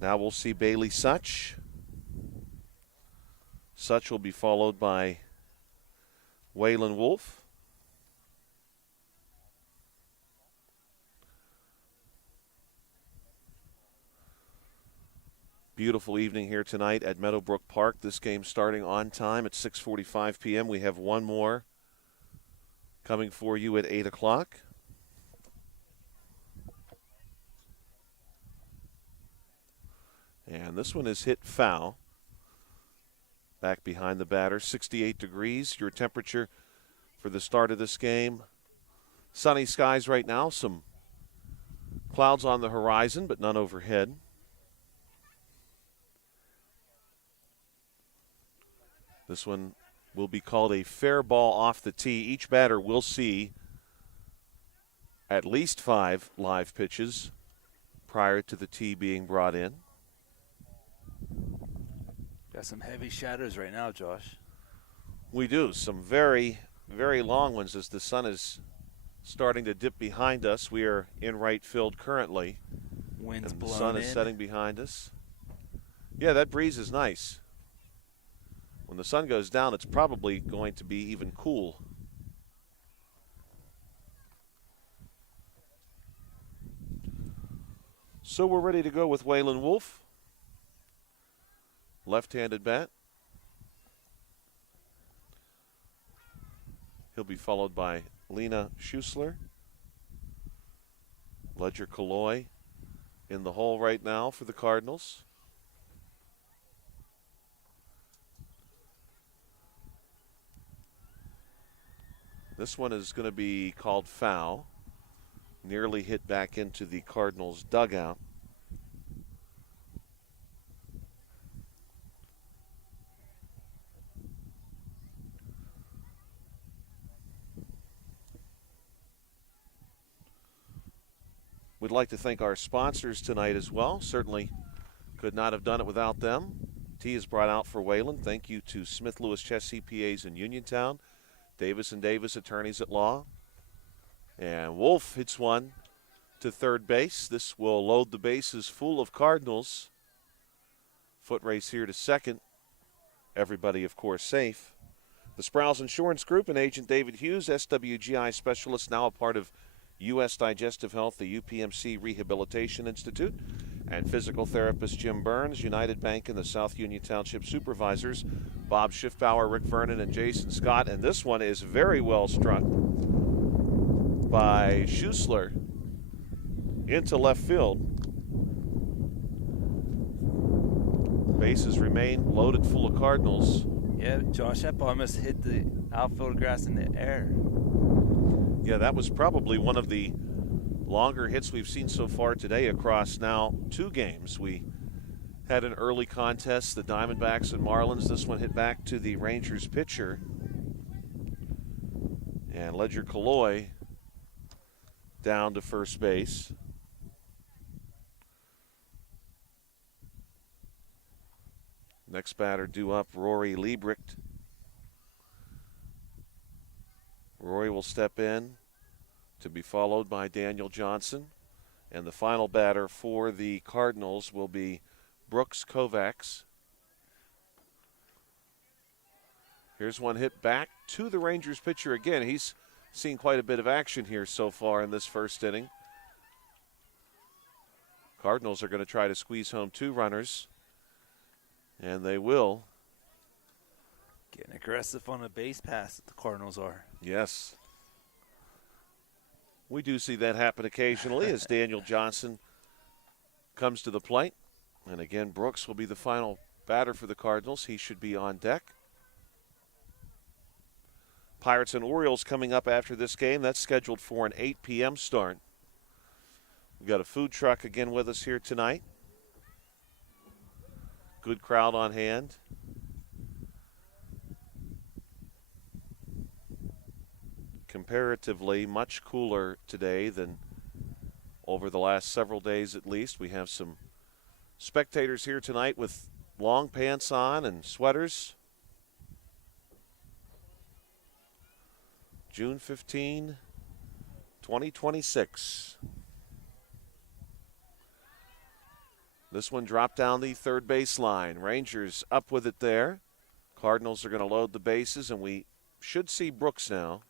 Now we'll see Bailey Such. Such will be followed by Waylon Wolf. Beautiful evening here tonight at Meadowbrook Park. This game starting on time at 6:45 p.m. We have one more coming for you at 8 o'clock. And this one is hit foul. Back behind the batter, 68 degrees. Your temperature for the start of this game. Sunny skies right now. Some clouds on the horizon, but none overhead. This one will be called a fair ball off the tee. Each batter will see at least 5 live pitches prior to the tee being brought in. Got some heavy shadows right now, Josh. We do. Some very, very long ones as the sun is starting to dip behind us. We are in right field currently. Wind's and the blowing sun is in. setting behind us. Yeah, that breeze is nice. When the sun goes down, it's probably going to be even cool. So we're ready to go with Waylon Wolf. Left-handed bat. He'll be followed by Lena Schussler. Ledger Killoy in the hole right now for the Cardinals. This one is going to be called foul. Nearly hit back into the Cardinals' dugout. We'd like to thank our sponsors tonight as well. Certainly could not have done it without them. Tea is brought out for Waylon. Thank you to Smith Lewis Chess CPAs in Uniontown, Davis & Davis Attorneys at Law. And Wolf hits one to third base. This will load the bases full of Cardinals. Foot race here to second. Everybody, of course, safe. The Sprouse Insurance Group and Agent David Hughes, SWGI specialist, now a part of U.S. Digestive Health, the UPMC Rehabilitation Institute. and physical therapist Jim Burns, United Bank and the South Union Township supervisors Bob Schiffbauer, Rick Vernon, and Jason Scott. And this one is very well struck by Schussler into left field. Bases remain loaded full of Cardinals. Yeah, Josh, that ball almost hit the outfield grass in the air. Yeah, that was probably one of the longer hits we've seen so far today across now 2 games. We had an early contest, the Diamondbacks and Marlins. This one hit back to the Rangers pitcher. And Ledger Colloy down to first base. Next batter due up, Rory Liebricht. Rory will step in to be followed by Daniel Johnson. And the final batter for the Cardinals will be Brooks Kovacs. Here's one hit back to the Rangers pitcher again. He's seen quite a bit of action here so far in this first inning. Cardinals are going to try to squeeze home 2 runners. And they will. Getting aggressive on the base pass, the Cardinals are. Yes. We do see that happen occasionally as Daniel Johnson comes to the plate. And again, Brooks will be the final batter for the Cardinals. He should be on deck. Pirates and Orioles coming up after this game. That's scheduled for an 8 p.m. start. We've got a food truck again with us here tonight. Good crowd on hand. Comparatively much cooler today than over the last several days at least. We have some spectators here tonight with long pants on and sweaters. June 15, 2026. This one dropped down the third base line. Rangers up with it there. Cardinals are going to load the bases, and we should see Brooks now.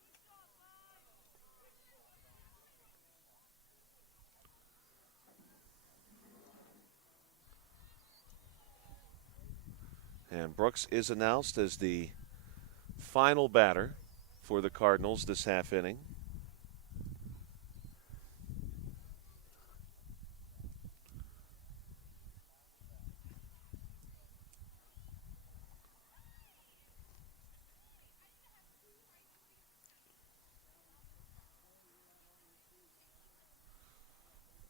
And Brooks is announced as the final batter for the Cardinals this half inning.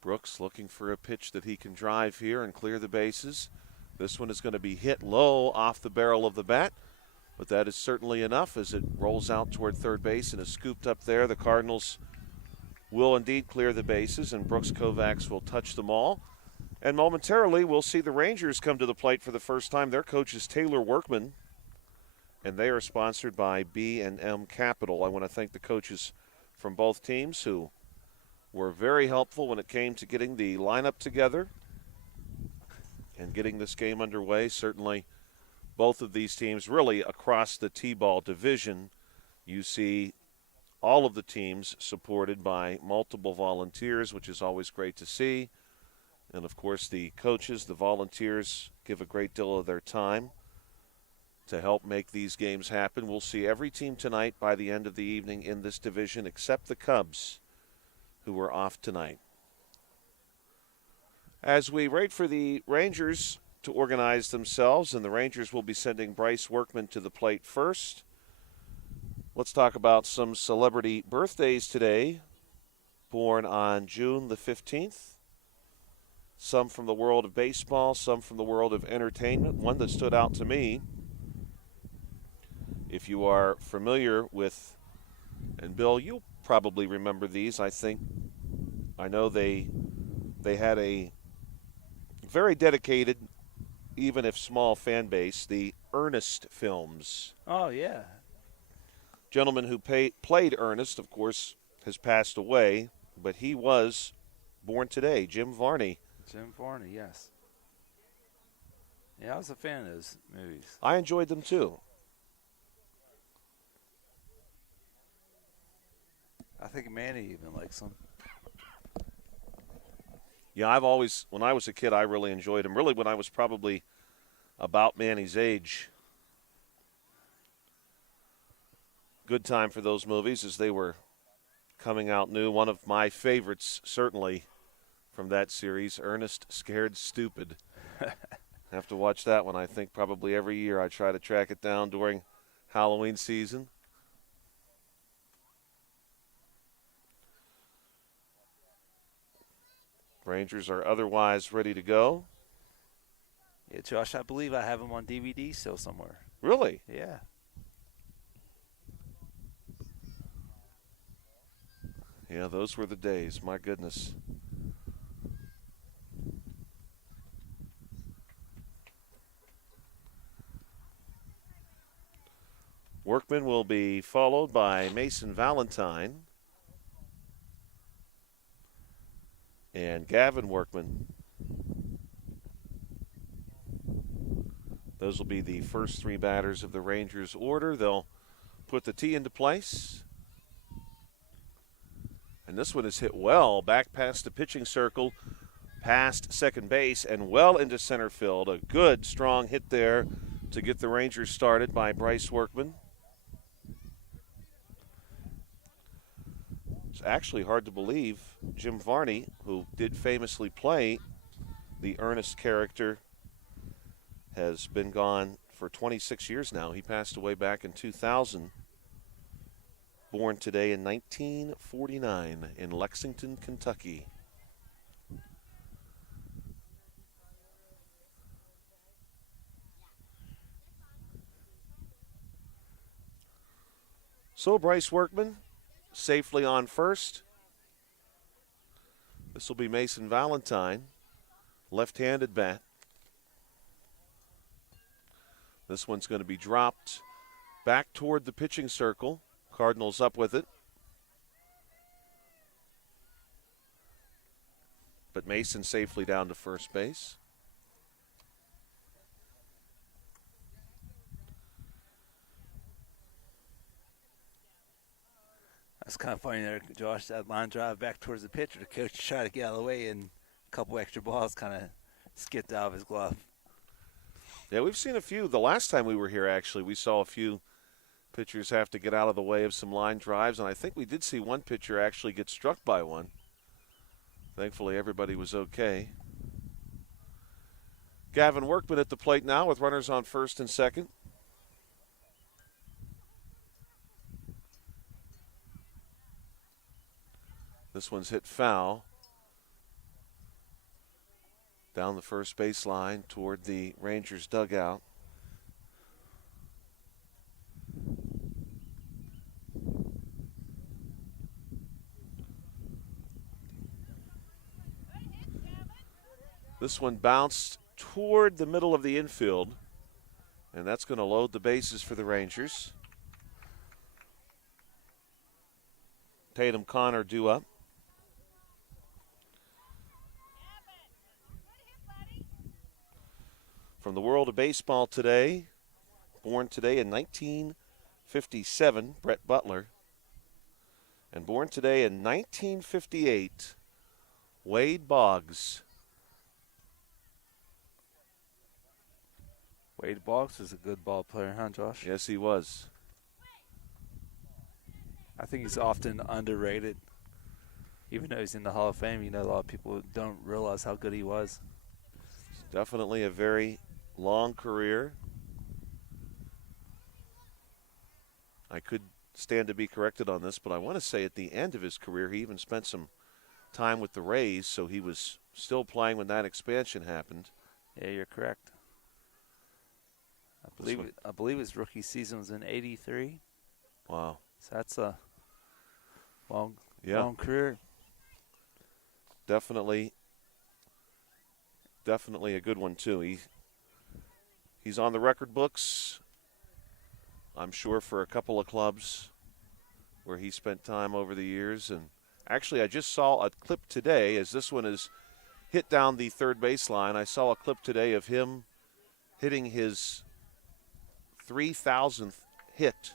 Brooks looking for a pitch that he can drive here and clear the bases. This one is going to be hit low off the barrel of the bat, but that is certainly enough as it rolls out toward third base and is scooped up there. The Cardinals will indeed clear the bases, and Brooks Kovacs will touch them all. And momentarily, we'll see the Rangers come to the plate for the first time. Their coach is Taylor Workman, and they are sponsored by B&M Capital. I want to thank the coaches from both teams who were very helpful when it came to getting the lineup together and getting this game underway. Certainly, both of these teams really across the T-ball division, you see all of the teams supported by multiple volunteers, which is always great to see. And, of course, the coaches, the volunteers, give a great deal of their time to help make these games happen. We'll see every team tonight by the end of the evening in this division except the Cubs, who are off tonight. As we wait for the Rangers to organize themselves, and the Rangers will be sending Bryce Workman to the plate first, let's talk about some celebrity birthdays today, born on June the 15th. Some from the world of baseball, some from the world of entertainment. One that stood out to me, if you are familiar with, and Bill, you'll probably remember these, I know they had a very dedicated, even if small, fan base, the Ernest films. Oh, yeah. Gentleman who played Ernest, of course, has passed away, but he was born today, Jim Varney. Jim Varney, yes. Yeah, I was a fan of those movies. I enjoyed them too. I think Manny even likes them. Yeah, when I was a kid, I really enjoyed him. Really, when I was probably about Manny's age. Good time for those movies as they were coming out new. One of my favorites, certainly, from that series, Ernest Scared Stupid. Have to watch that one, I think, probably every year. I try to track it down during Halloween season. Rangers are otherwise ready to go. Yeah, Josh, I believe I have them on DVD still somewhere. Really? Yeah. Yeah, those were the days. My goodness. Workman will be followed by Mason Valentine and Gavin Workman. Those will be the first three batters of the Rangers' order. They'll put the tee into place. And this one is hit well back past the pitching circle, past second base, and well into center field. A good, strong hit there to get the Rangers started by Bryce Workman. It's actually hard to believe Jim Varney, who did famously play the Ernest character, has been gone for 26 years now. He passed away back in 2000. Born today in 1949 in Lexington, Kentucky. So Bryce Workman safely on first. This will be Mason Valentine, left-handed bat. This one's going to be dropped back toward the pitching circle. Cardinals up with it. But Mason safely down to first base. That's kind of funny there, Josh. That line drive back towards the pitcher. The coach tried to get out of the way, and a couple extra balls kind of skipped out of his glove. Yeah, we've seen a few. The last time we were here, actually, we saw a few pitchers have to get out of the way of some line drives, and I think we did see one pitcher actually get struck by one. Thankfully, everybody was okay. Gavin Workman at the plate now with runners on first and second. This one's hit foul. Down the first baseline toward the Rangers dugout. This one bounced toward the middle of the infield, and that's going to load the bases for the Rangers. Tatum Connor due up. From the world of baseball today, born today in 1957, Brett Butler. And born today in 1958, Wade Boggs. Wade Boggs is a good ball player, huh, Josh? Yes, he was. I think he's often underrated. Even though he's in the Hall of Fame, you know, a lot of people don't realize how good he was. Definitely a very long career. I could stand to be corrected on this, but I want to say at the end of his career, he even spent some time with the Rays, so he was still playing when that expansion happened. Yeah, you're correct. I believe his rookie season was in '83. Wow. So that's a long career. Definitely a good one, too. He's on the record books, I'm sure, for a couple of clubs where he spent time over the years. And actually, I just saw a clip today as this one is hit down the third baseline. I saw a clip today of him hitting his 3,000th hit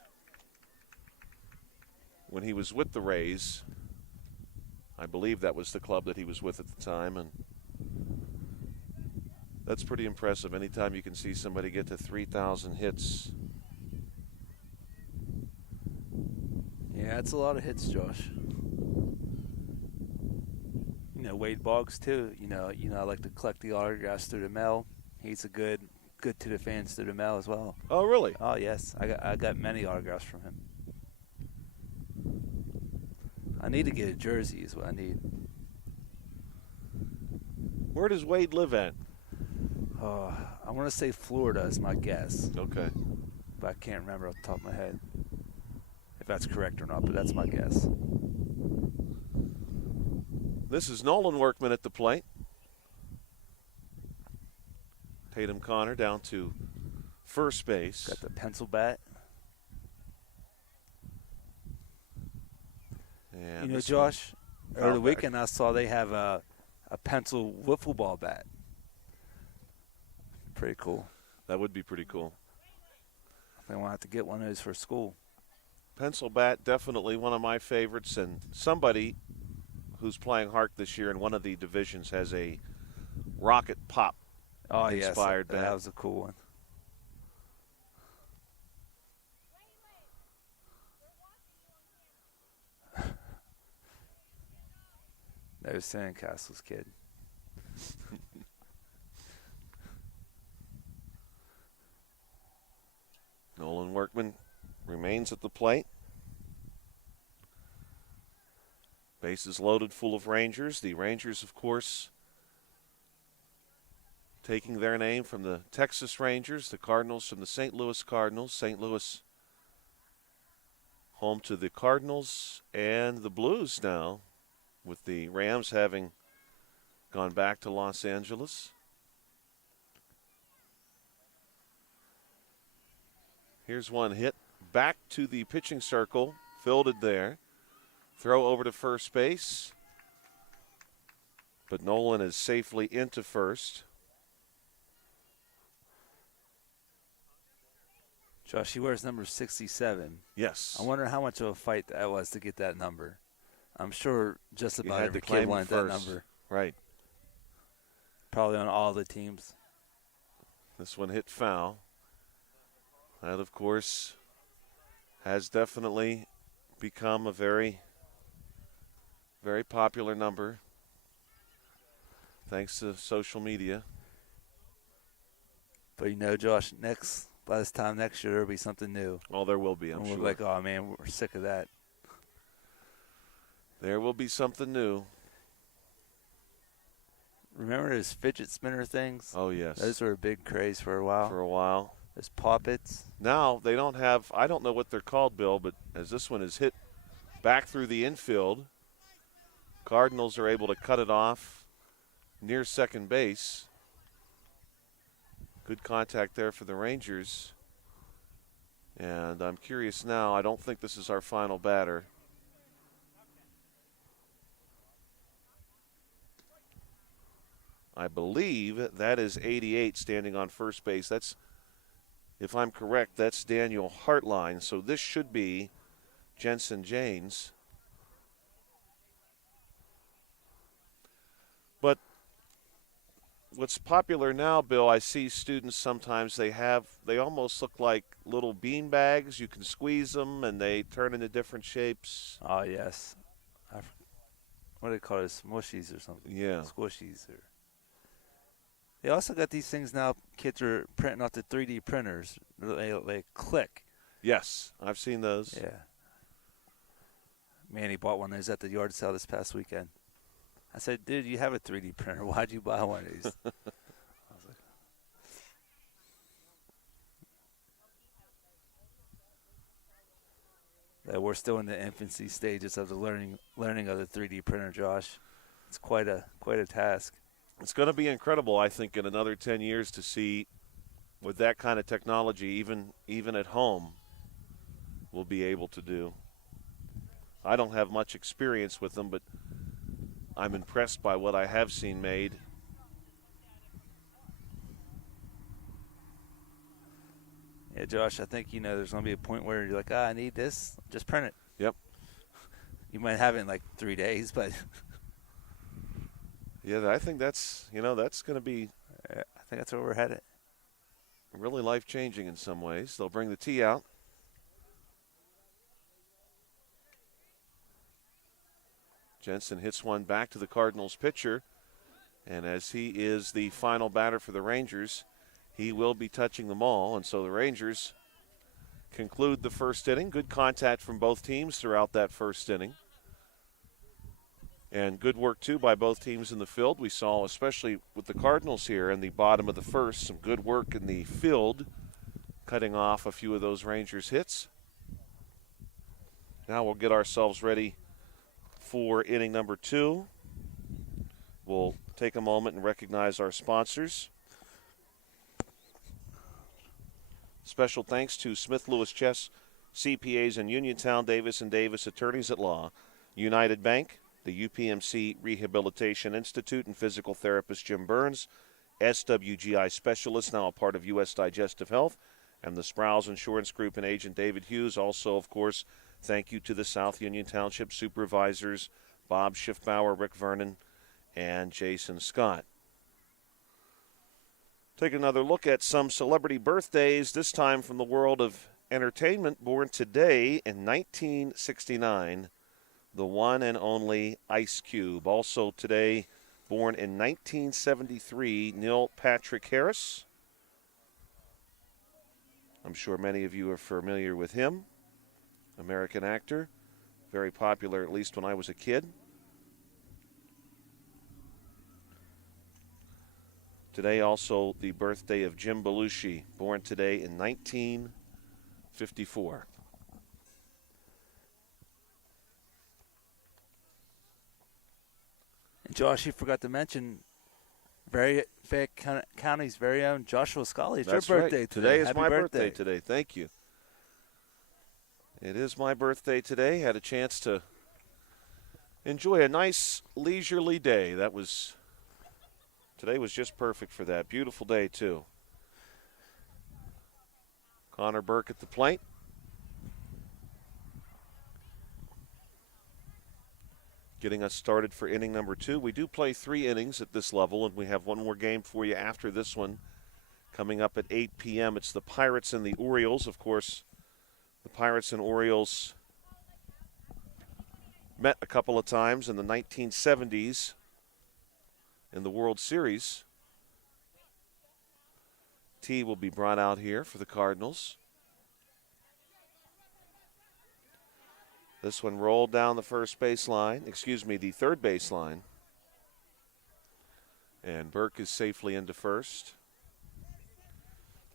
when he was with the Rays. I believe that was the club that he was with at the time. And That's pretty impressive. Anytime you can see somebody get to 3,000 hits. Yeah, that's a lot of hits, Josh. You know, Wade Boggs too. You know, I like to collect the autographs through the mail. He's a good to the fans through the mail as well. Oh, really? Oh, yes. I got many autographs from him. I need to get a jersey is what I need. Where does Wade live at? I want to say Florida is my guess. Okay. But I can't remember off the top of my head if that's correct or not, but that's my guess. This is Nolan Workman at the plate. Tatum Connor down to first base. Got the pencil bat. And you know, Josh, over the weekend I saw they have a pencil wiffle ball bat. Pretty cool. That would be pretty cool. I think I'll have to get one of those for school. Pencil bat, definitely one of my favorites, and somebody who's playing HARC this year in one of the divisions has a rocket pop inspired bat. That was a cool one. That was Sandcastle's kid. Nolan Workman remains at the plate. Bases loaded full of Rangers. The Rangers, of course, taking their name from the Texas Rangers, the Cardinals from the St. Louis Cardinals. St. Louis home to the Cardinals and the Blues now, with the Rams having gone back to Los Angeles. Here's one hit back to the pitching circle, fielded there. Throw over to first base, but Nolan is safely into first. Josh, he wears number 67. Yes. I wonder how much of a fight that was to get that number. I'm sure just about every claim kid wanted that number. Right. Probably on all the teams. This one hit foul. That, of course, has definitely become a very, very popular number, thanks to social media. But you know, Josh, by this time next year, there'll be something new. Oh, there will be, I'm sure. We're like, oh, man, we're sick of that. There will be something new. Remember those fidget spinner things? Oh, yes. Those were a big craze for a while. For a while. Those poppets. Now, they don't have, I don't know what they're called, Bill, but as this one is hit back through the infield, Cardinals are able to cut it off near second base. Good contact there for the Rangers. And I'm curious now, I don't think this is our final batter. I believe that is 88 standing on first base. That's, if I'm correct, that's Daniel Hartline. So this should be Jensen Janes. But what's popular now, Bill, I see students sometimes, they almost look like little bean bags. You can squeeze them and they turn into different shapes. Oh, yes. What do they call it? Smushies or something? Yeah. Squishies. They also got these things now. Kids are printing off the 3D printers. They click. Yes, I've seen those. Yeah. Manny bought one of those at the yard sale this past weekend. I said, dude, you have a 3D printer. Why'd you buy one of these? I was like, yeah, we're still in the infancy stages of the learning of the 3D printer, Josh. It's quite a task. It's going to be incredible, I think, in another 10 years to see with that kind of technology, even at home, we'll be able to do. I don't have much experience with them, but I'm impressed by what I have seen made. Yeah, Josh, I think, there's going to be a point where you're like, I need this. Just print it. Yep. You might have it in like 3 days, but... Yeah, I think that's going to be I think that's where we're headed. Really life-changing in some ways. They'll bring the tee out. Jensen hits one back to the Cardinals pitcher. And as he is the final batter for the Rangers, he will be touching them all. And so the Rangers conclude the first inning. Good contact from both teams throughout that first inning. And good work, too, by both teams in the field. We saw, especially with the Cardinals here in the bottom of the first, some good work in the field, cutting off a few of those Rangers' hits. Now we'll get ourselves ready for inning number 2. We'll take a moment and recognize our sponsors. Special thanks to Smith Lewis Chess, CPAs in Uniontown, Davis & Davis Attorneys at Law, United Bank, the UPMC Rehabilitation Institute, and physical therapist Jim Burns, SWGI Specialist, now a part of U.S. Digestive Health, and the Sprouse Insurance Group and agent David Hughes. Also, of course, thank you to the South Union Township Supervisors, Bob Schiffbauer, Rick Vernon, and Jason Scott. Take another look at some celebrity birthdays, this time from the world of entertainment. Born today in 1969, the one and only Ice Cube. Also today, born in 1973, Neil Patrick Harris. I'm sure many of you are familiar with him. American actor, very popular at least when I was a kid. Today also the birthday of Jim Belushi, born today in 1954. And Josh, you forgot to mention Fayette County's very own Joshua Scully. It's your birthday right. today. Today is Happy my birthday today. Thank you. It is my birthday today. Had a chance to enjoy a nice leisurely day. Today was just perfect for that. Beautiful day, too. Connor Burke at the plate. Getting us started for inning number 2. We do play 3 innings at this level, and we have one more game for you after this one. Coming up at 8 p.m., it's the Pirates and the Orioles. Of course, the Pirates and Orioles met a couple of times in the 1970s in the World Series. Tee will be brought out here for the Cardinals. This one rolled down the the third baseline. And Burke is safely into first.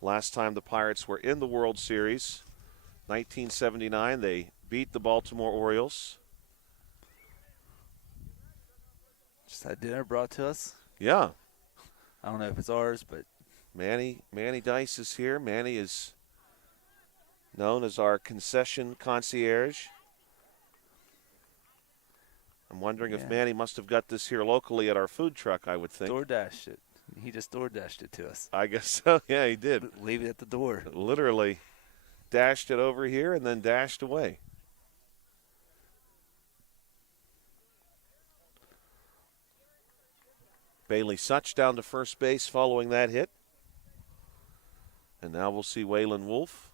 Last time the Pirates were in the World Series, 1979, they beat the Baltimore Orioles. Just had dinner brought to us. Yeah. I don't know if it's ours, but Manny Dice is here. Manny is known as our concession concierge. I'm wondering if Manny must have got this here locally at our food truck, I would think. DoorDashed it. He just DoorDashed it to us. I guess so. Yeah, he did. Leave it at the door. Literally dashed it over here and then dashed away. Bailey Such down to first base following that hit. And now we'll see Waylon Wolf.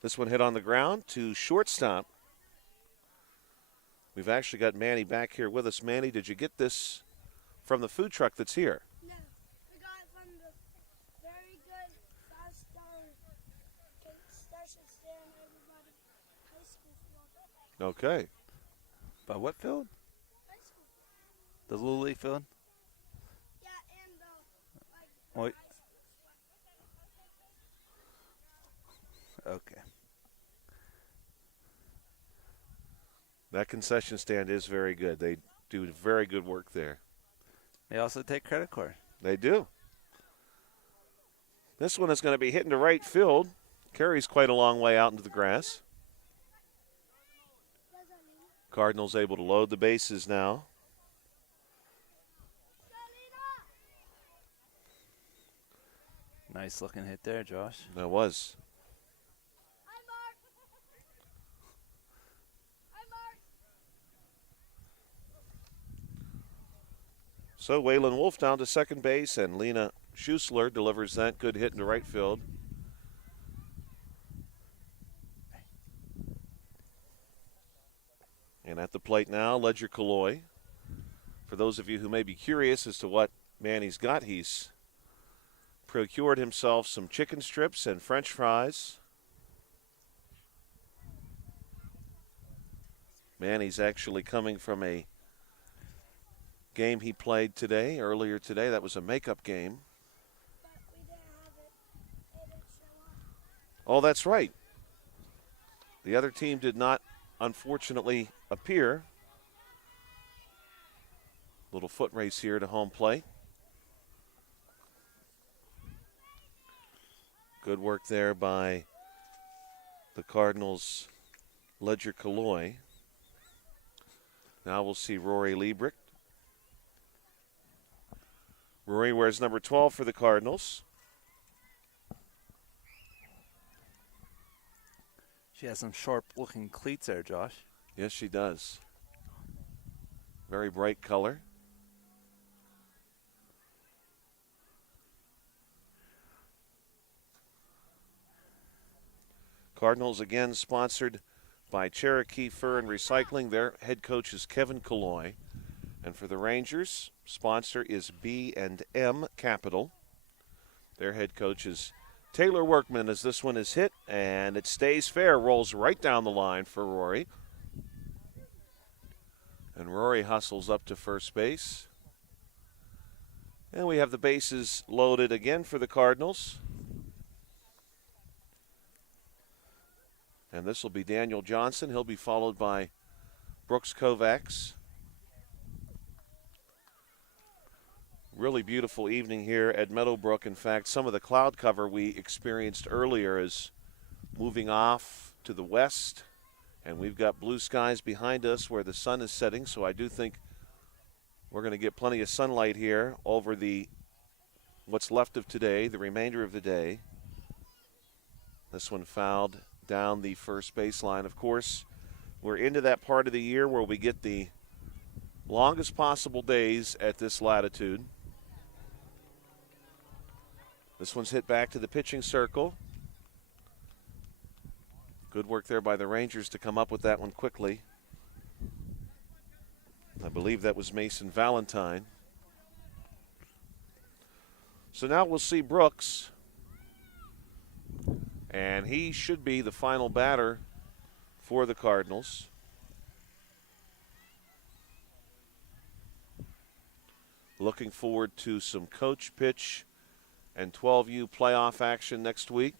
This one hit on the ground to shortstop. We've actually got Manny back here with us. Manny, did you get this from the food truck that's here? No, we got it from the very good fast concession stand everybody high school field. Okay. By what field? High school. The Little League field? Yeah, and like Wait. high school. Okay. That concession stand is very good. They do very good work there. They also take credit card. They do. This one is going to be hitting to right field. Carries quite a long way out into the grass. Cardinals able to load the bases now. Nice looking hit there, Josh. That was. So Waylon Wolf down to second base, and Lena Schussler delivers that good hit into right field. And at the plate now, Ledger Colloy. For those of you who may be curious as to what Manny's got, he's procured himself some chicken strips and French fries. Manny's actually coming from a game he played earlier today. That was a makeup game. But we didn't have it. It didn't show up. Oh, that's right. The other team did not, unfortunately, appear. Little foot race here to home plate. Good work there by the Cardinals' Ledger Colloy. Now we'll see Rory Liebrick. Rory wears number 12 for the Cardinals. She has some sharp-looking cleats there, Josh. Yes, she does. Very bright color. Cardinals again sponsored by Cherokee Fur and Recycling. Their head coach is Kevin Colloy. And for the Rangers, sponsor is B&M Capital. Their head coach is Taylor Workman, as this one is hit, and it stays fair, rolls right down the line for Rory. And Rory hustles up to first base. And we have the bases loaded again for the Cardinals. And this will be Daniel Johnson. He'll be followed by Brooks Kovacs. Really beautiful evening here at Meadowbrook. In fact, some of the cloud cover we experienced earlier is moving off to the west. And we've got blue skies behind us where the sun is setting. So I do think we're going to get plenty of sunlight here over what's left of today, the remainder of the day. This one fouled down the first baseline. Of course, we're into that part of the year where we get the longest possible days at this latitude. This one's hit back to the pitching circle. Good work there by the Rangers to come up with that one quickly. I believe that was Mason Valentine. So now we'll see Brooks. And he should be the final batter for the Cardinals. Looking forward to some coach pitch and 12U playoff action next week.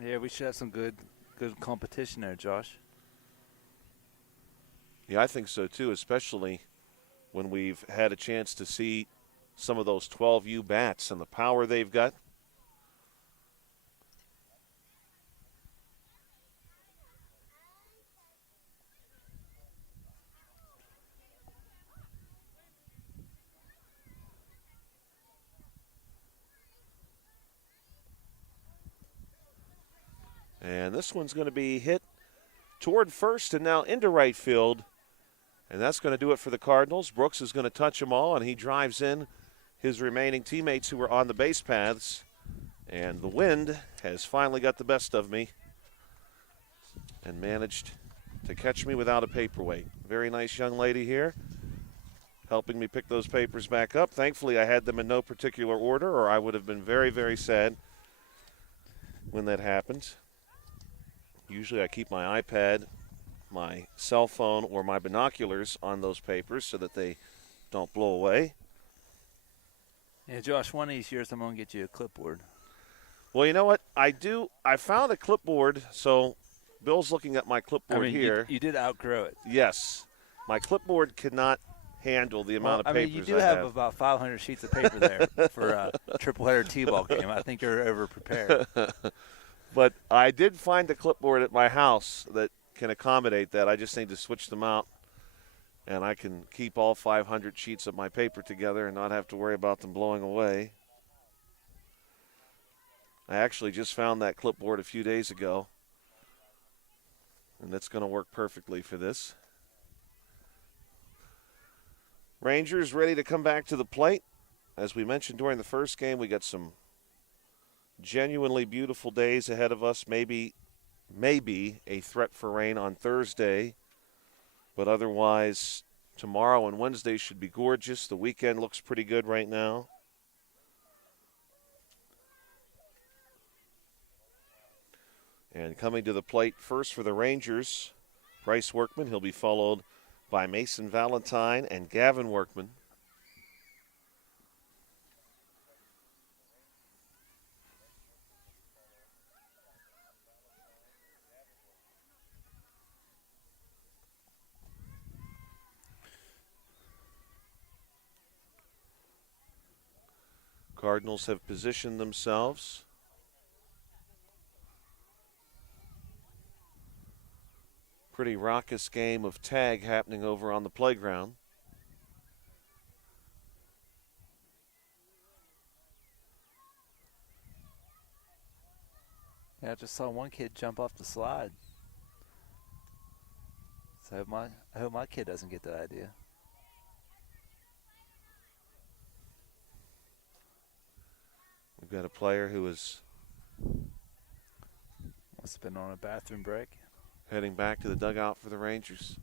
Yeah, we should have some good competition there, Josh. Yeah, I think so too, especially when we've had a chance to see some of those 12U bats and the power they've got. And this one's going to be hit toward first and now into right field. And that's going to do it for the Cardinals. Brooks is going to touch them all, and he drives in his remaining teammates who were on the base paths. And the wind has finally got the best of me and managed to catch me without a paperweight. Very nice young lady here helping me pick those papers back up. Thankfully, I had them in no particular order, or I would have been very, very sad when that happened. Usually I keep my iPad, my cell phone, or my binoculars on those papers so that they don't blow away. Yeah, Josh, one of these years I'm going to get you a clipboard. Well, you know what? I found a clipboard, so Bill's looking at my clipboard here. You did outgrow it. Yes. My clipboard cannot handle the amount of papers you do have about 500 sheets of paper there for a triple-header T-ball game. I think you're over-prepared. But I did find a clipboard at my house that can accommodate that. I just need to switch them out and I can keep all 500 sheets of my paper together and not have to worry about them blowing away. I actually just found that clipboard a few days ago, and that's going to work perfectly for this. Rangers ready to come back to the plate. As we mentioned during the first game, we got some genuinely beautiful days ahead of us. Maybe a threat for rain on Thursday, but otherwise tomorrow and Wednesday should be gorgeous. The weekend looks pretty good right now. And coming to the plate first for the Rangers, Bryce Workman. He'll be followed by Mason Valentine and Gavin Workman. Cardinals have positioned themselves. Pretty raucous game of tag happening over on the playground. Yeah, I just saw one kid jump off the slide. So I hope my kid doesn't get that idea. We've got a player who is Must have been on a bathroom break. heading back to the dugout for the Rangers.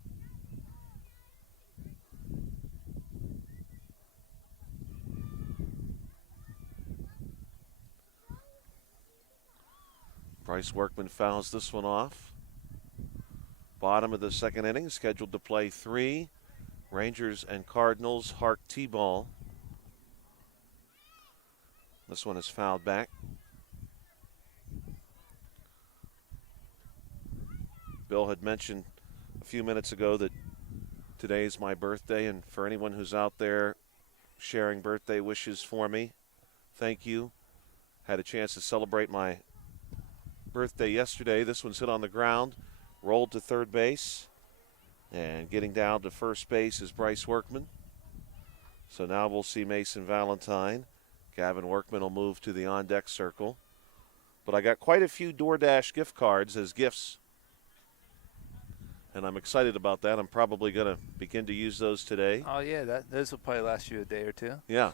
Bryce Workman fouls this one off. Bottom of the second inning, scheduled to play 3. Rangers and Cardinals, HARC T-ball. This one is fouled back. Bill had mentioned a few minutes ago that today is my birthday, and for anyone who's out there sharing birthday wishes for me, thank you. Had a chance to celebrate my birthday yesterday. This one's hit on the ground, rolled to third base, and getting down to first base is Bryce Workman. So now we'll see Mason Valentine. Gavin Workman will move to the on-deck circle. But I got quite a few DoorDash gift cards as gifts, and I'm excited about that. I'm probably going to begin to use those today. Oh, yeah, those will probably last you a day or two. Yeah.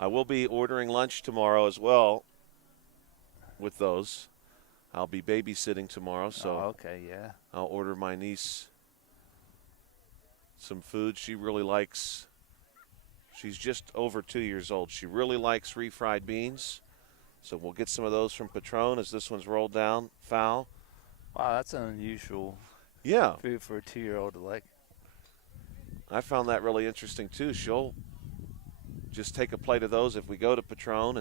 I will be ordering lunch tomorrow as well with those. I'll be babysitting tomorrow, so okay, yeah. I'll order my niece some food. She really likes, she's just over 2 years old. She really likes refried beans, so we'll get some of those from Patron as this one's rolled down, foul. Wow, that's an unusual food for a 2-year-old to like. I found that really interesting too. She'll just take a plate of those if we go to Patron,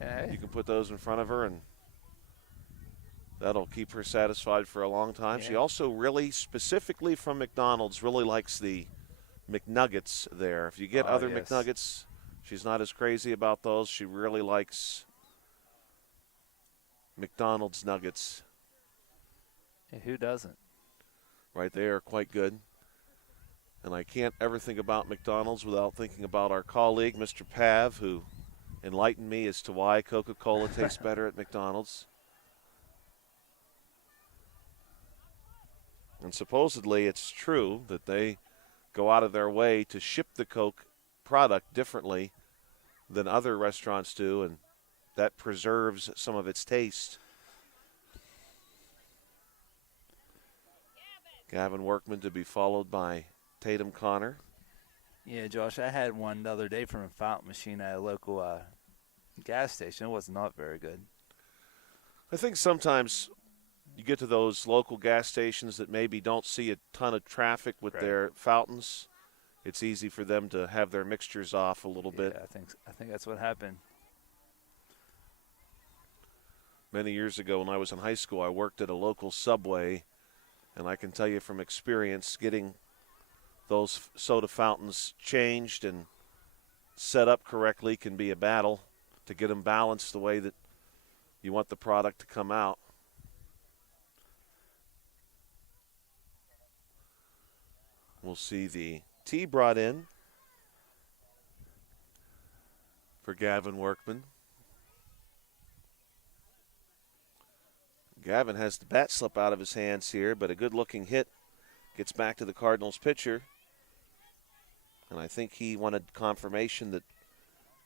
and you can put those in front of her, and that'll keep her satisfied for a long time. Yeah. She also really, specifically from McDonald's, really likes the McNuggets there. If you get other McNuggets, she's not as crazy about those. She really likes McDonald's nuggets. Yeah, who doesn't? Right, they are quite good. And I can't ever think about McDonald's without thinking about our colleague, Mr. Pav, who enlightened me as to why Coca-Cola tastes better at McDonald's. And supposedly it's true that they go out of their way to ship the Coke product differently than other restaurants do, and that preserves some of its taste. Gavin Workman to be followed by Tatum Connor. Yeah, Josh, I had one the other day from a fountain machine at a local gas station. It was not very good. I think sometimes you get to those local gas stations that maybe don't see a ton of traffic with their fountains. It's easy for them to have their mixtures off a little bit. I think that's what happened. Many years ago when I was in high school, I worked at a local Subway, and I can tell you from experience, getting those soda fountains changed and set up correctly can be a battle to get them balanced the way that you want the product to come out. We'll see the tee brought in for Gavin Workman. Gavin has the bat slip out of his hands here, but a good-looking hit gets back to the Cardinals pitcher. And I think he wanted confirmation that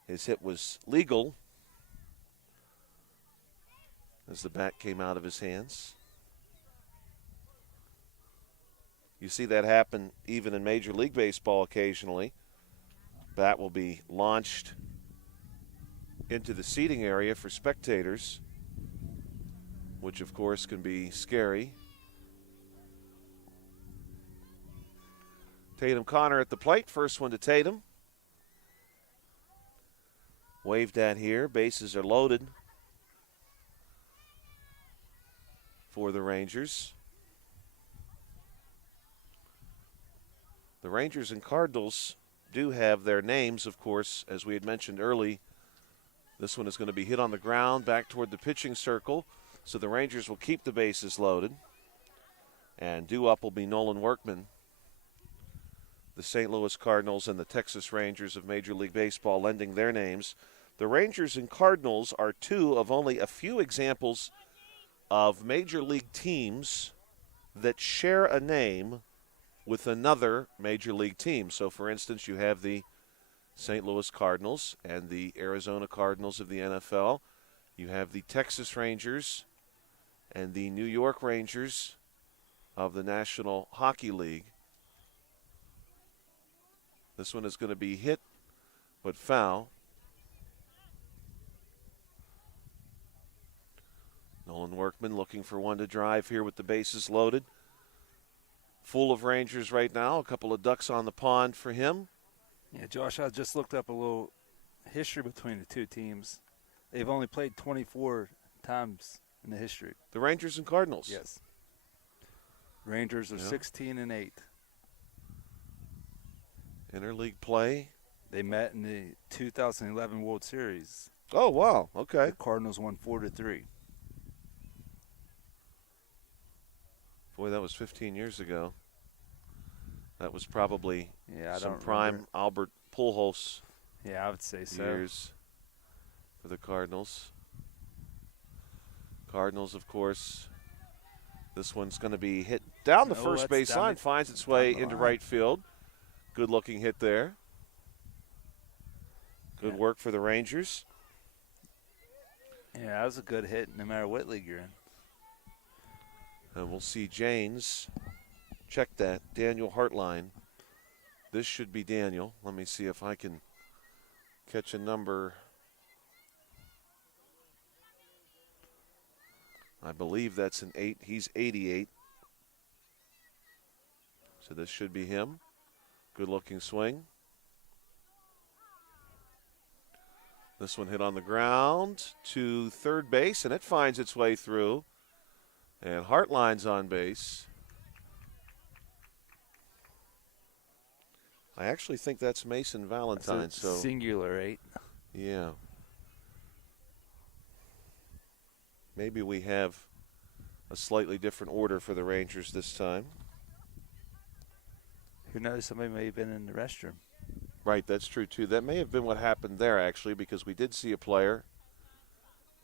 his hit was legal as the bat came out of his hands. You see that happen even in Major League Baseball occasionally. Bat will be launched into the seating area for spectators, which of course can be scary. Tatum Connor at the plate. First one to Tatum. Waved at here. Bases are loaded for the Rangers. The Rangers and Cardinals do have their names, of course, as we had mentioned early. This one is going to be hit on the ground back toward the pitching circle. So the Rangers will keep the bases loaded. And due up will be Nolan Workman. The St. Louis Cardinals and the Texas Rangers of Major League Baseball lending their names. The Rangers and Cardinals are two of only a few examples of Major League teams that share a name with another Major League team. So, for instance, you have the St. Louis Cardinals and the Arizona Cardinals of the NFL. You have the Texas Rangers and the New York Rangers of the National Hockey League. This one is going to be hit, but foul. Nolan Workman looking for one to drive here with the bases loaded. Full of Rangers right now. A couple of ducks on the pond for him. Yeah, Josh, I just looked up a little history between the two teams. They've only played 24 times in the history. The Rangers and Cardinals. Yes. Rangers are 16-8. Interleague play. They met in the 2011 World Series. Oh, wow. Okay. The Cardinals won 4-3. Boy, that was 15 years ago. That was probably some don't prime remember. Albert Pujols Yeah, I would say so. years for the Cardinals. Cardinals, of course. This one's going to be hit down the first base line, finds its way into right field. Good-looking hit there. Good work for the Rangers. Yeah, that was a good hit no matter what league you're in. And we'll see Janes check that. Daniel Hartline. This should be Daniel. Let me see if I can catch a number. I believe that's an 8. He's 88. So this should be him. Good-looking swing. This one hit on the ground to third base, and it finds its way through. And Hartline's on base. I actually think that's Mason Valentine. That's a singular 8. Yeah. Maybe we have a slightly different order for the Rangers this time. Who knows? Somebody may have been in the restroom. Right, that's true, too. That may have been what happened there, actually, because we did see a player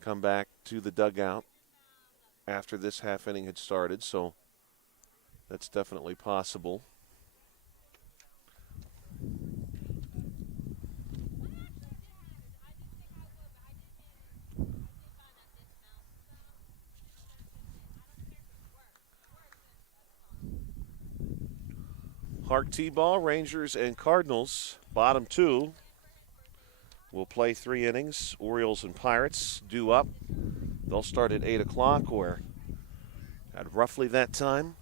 come back to the dugout after this half inning had started, so that's definitely possible. HARC T-ball, Rangers and Cardinals, bottom two. We'll play 3 innings. Orioles and Pirates due up. They'll start at 8 o'clock or at roughly that time.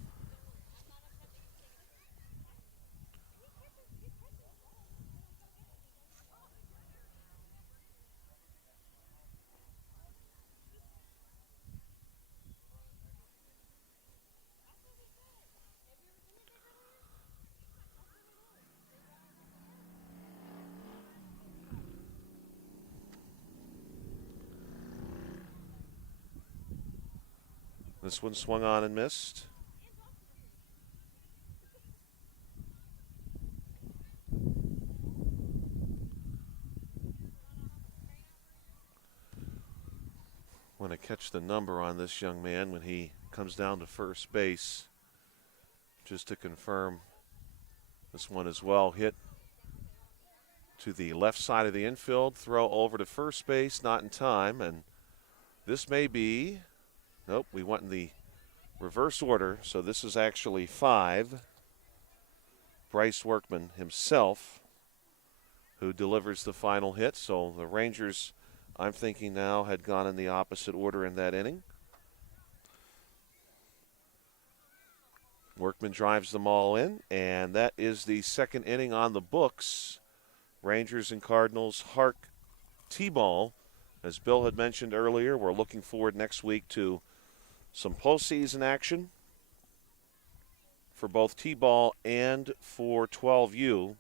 This one swung on and missed. catch the number on this young man when he comes down to first base, just to confirm this one as well. Hit to the left side of the infield, throw over to first base, not in time, and this may be, nope, we went in the reverse order, so this is actually 5. Bryce Workman himself who delivers the final hit, so the Rangers, I'm thinking now, had gone in the opposite order in that inning. Workman drives them all in, and that is the second inning on the books. Rangers and Cardinals, HARC T-ball. As Bill had mentioned earlier, we're looking forward next week to some postseason action for both T-ball and for 12U.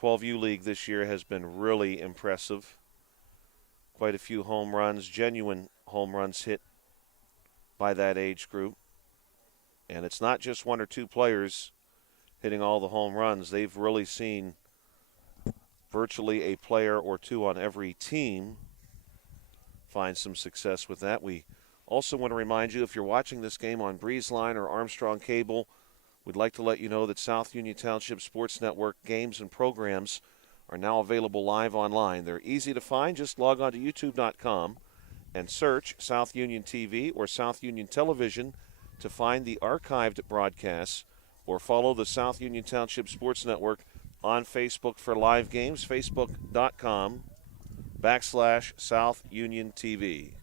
12U League this year has been really impressive. Quite a few home runs, genuine home runs hit by that age group. And it's not just 1 or 2 players hitting all the home runs. They've really seen virtually a player or 2 on every team find some success with that. We also want to remind you, if you're watching this game on BreezeLine or Armstrong Cable, we'd like to let you know that South Union Township Sports Network games and programs are now available live online. They're easy to find. Just log on to youtube.com and search South Union TV or South Union Television to find the archived broadcasts, or follow the South Union Township Sports Network on Facebook for live games, facebook.com/South Union TV.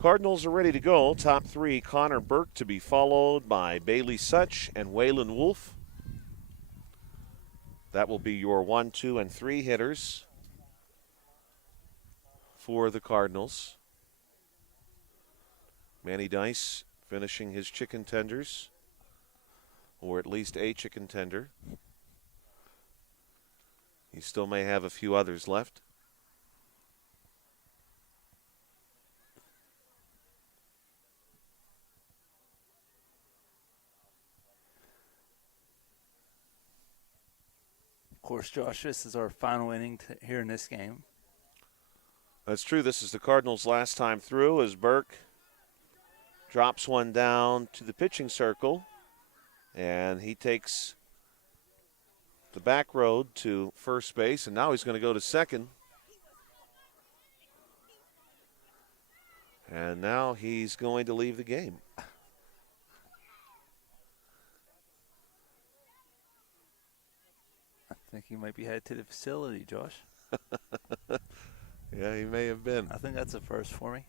Cardinals are ready to go. Top 3, Connor Burke, to be followed by Bailey Such and Waylon Wolf. That will be your 1, 2, and 3 hitters for the Cardinals. Manny Dice finishing his chicken tenders, or at least a chicken tender. He still may have a few others left. Of course, Josh, this is our final inning here in this game. That's true. This is the Cardinals' last time through as Burke drops one down to the pitching circle, and he takes the back road to first base, and now he's going to go to second. And now he's going to leave the game. I think he might be headed to the facility, Josh. Yeah, he may have been. I think that's a first for me.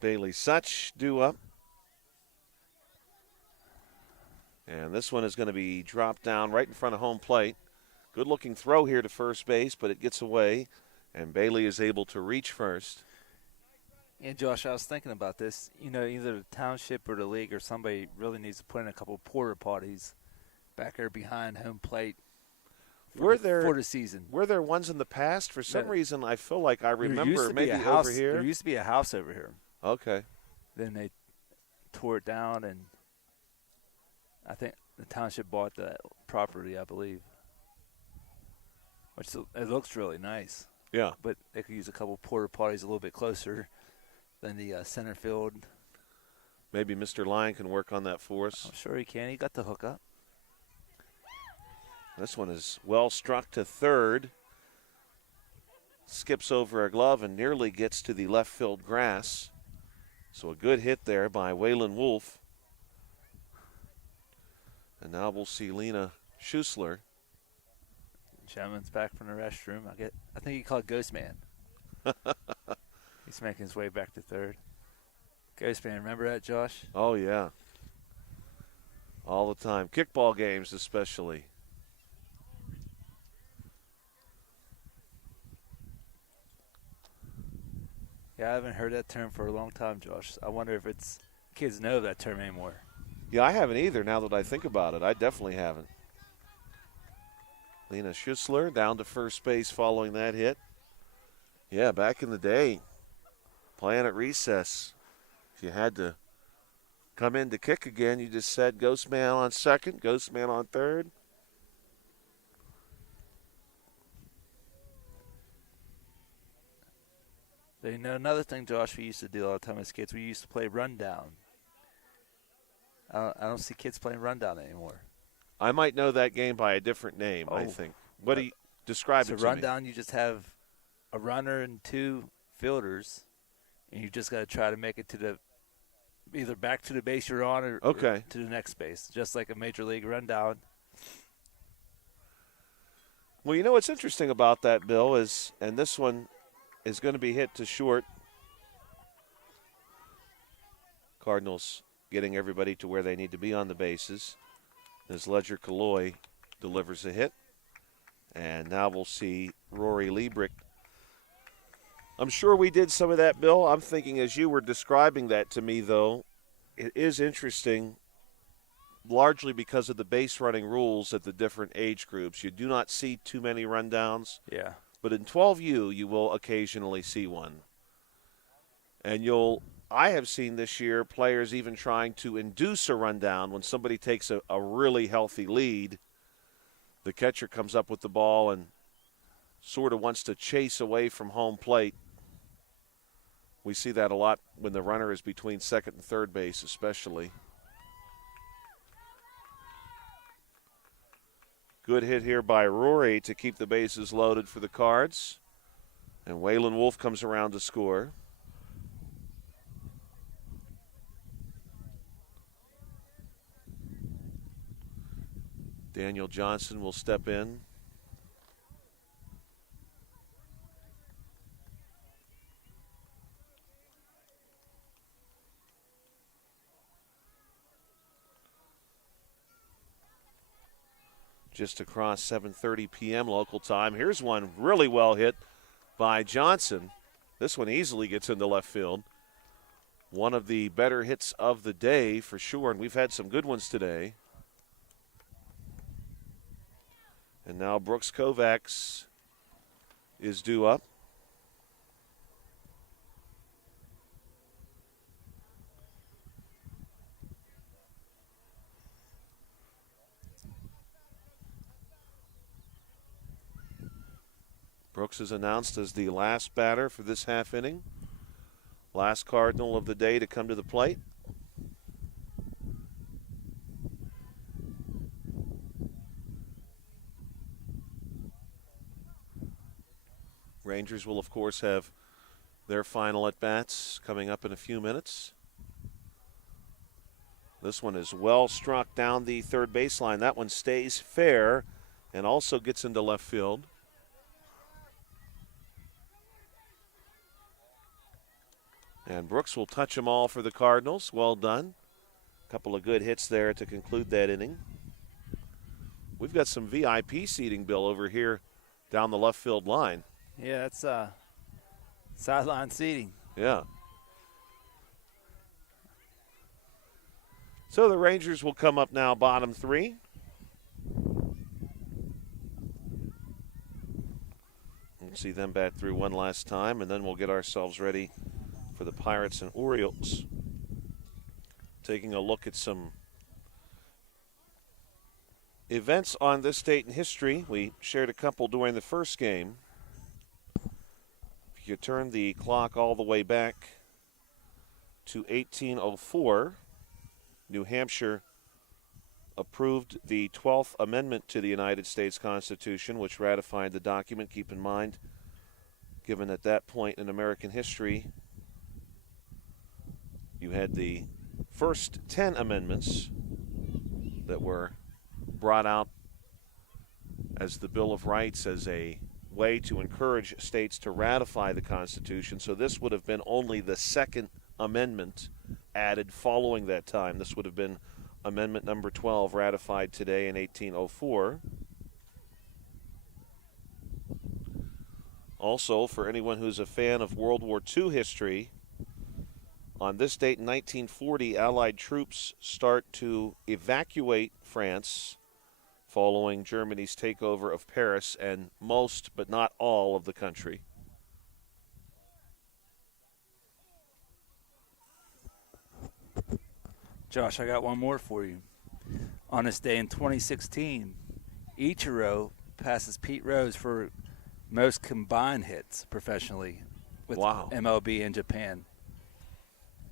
Bailey Such due up. And this one is going to be dropped down right in front of home plate. Good looking throw here to first base, but it gets away, and Bailey is able to reach first. Yeah, Josh, I was thinking about this. You know, either the township or the league or somebody really needs to put in a couple porta potties back there behind home plate for the season. Were there ones in the past? For some reason, I feel like I remember maybe house, over here. There used to be a house over here. Okay. Then they tore it down, and I think the township bought that property, I believe. Which it looks really nice. Yeah. But they could use a couple porta potties a little bit closer than the center field. Maybe Mr. Lyon can work on that for us. I'm sure he can. He got the hookup. This one is well struck to third. Skips over a glove and nearly gets to the left field grass. So a good hit there by Waylon Wolf. And now we'll see Lena Schussler. Gentleman's back from the restroom. I think he called Ghost Man. He's making his way back to third. Ghost man, remember that, Josh? Oh, yeah. All the time. Kickball games especially. Yeah, I haven't heard that term for a long time, Josh. I wonder if kids know that term anymore. Yeah, I haven't either now that I think about it. I definitely haven't. Lena Schussler down to first base following that hit. Yeah, back in the day, playing at recess, if you had to come in to kick again, you just said Ghost Man on second, Ghost Man on third. You know, another thing, Josh, we used to do all the time as kids, we used to play rundown. I don't see kids playing rundown anymore. I might know that game by a different name, I think. What do you describe it to rundown, you just have a runner and two fielders, and you just got to try to make it to either back to the base you're on or to the next base, just like a major league rundown. Well, you know what's interesting about that, Bill, and this one is going to be hit to short. Cardinals getting everybody to where they need to be on the bases as Ledger Kaloy delivers a hit. And now we'll see Rory Liebrick. I'm sure we did some of that, Bill. I'm thinking as you were describing that to me, though, it is interesting, largely because of the base running rules at the different age groups. You do not see too many rundowns. Yeah. But in 12U, you will occasionally see one. And I have seen this year players even trying to induce a rundown when somebody takes a really healthy lead. The catcher comes up with the ball and sort of wants to chase away from home plate. We see that a lot when the runner is between second and third base, especially. Good hit here by Rory to keep the bases loaded for the Cards. And Waylon Wolf comes around to score. Daniel Johnson will step in. Just across 7:30 p.m. local time. Here's one really well hit by Johnson. This one easily gets into left field. One of the better hits of the day for sure, and we've had some good ones today. And now Brooks Kovacs is due up. Brooks is announced as the last batter for this half inning. Last Cardinal of the day to come to the plate. Rangers will, of course, have their final at-bats coming up in a few minutes. This one is well struck down the third baseline. That one stays fair and also gets into left field. And Brooks will touch them all for the Cardinals. Well done. A couple of good hits there to conclude that inning. We've got some VIP seating, Bill, over here down the left field line. Yeah, that's sideline seating. Yeah. So the Rangers will come up now, bottom three. We'll see them bat through one last time, and then we'll get ourselves ready for the Pirates and Orioles. Taking a look at some events on this date in history. We shared a couple during the first game. If you turn the clock all the way back to 1804, New Hampshire approved the 12th Amendment to the United States Constitution, which ratified the document. Keep in mind, given at that point in American history, you had the first 10 amendments that were brought out as the Bill of Rights as a way to encourage states to ratify the Constitution. So this would have been only the second amendment added following that time. This would have been Amendment number 12, ratified today in 1804. Also, for anyone who's a fan of World War II history, on this date in 1940, Allied troops start to evacuate France following Germany's takeover of Paris and most, but not all, of the country. Josh, I got one more for you. On this day in 2016, Ichiro passes Pete Rose for most combined hits professionally with MLB in Japan.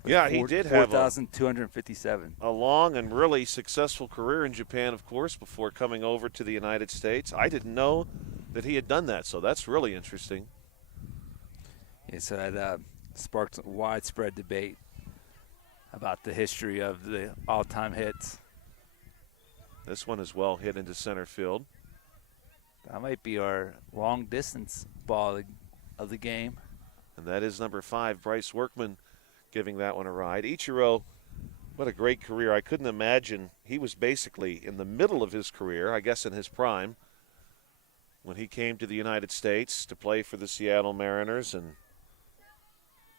Yeah, he did have 4,257. A long and really successful career in Japan, of course, before coming over to the United States. I didn't know that he had done that, so that's really interesting. Yeah, so that sparked widespread debate about the history of the all-time hits. This one is well hit into center field. That might be our long-distance ball of the game. And that is number 5, Bryce Workman, giving that one a ride. Ichiro, what a great career. I couldn't imagine. He was basically in the middle of his career, I guess in his prime, when he came to the United States to play for the Seattle Mariners, and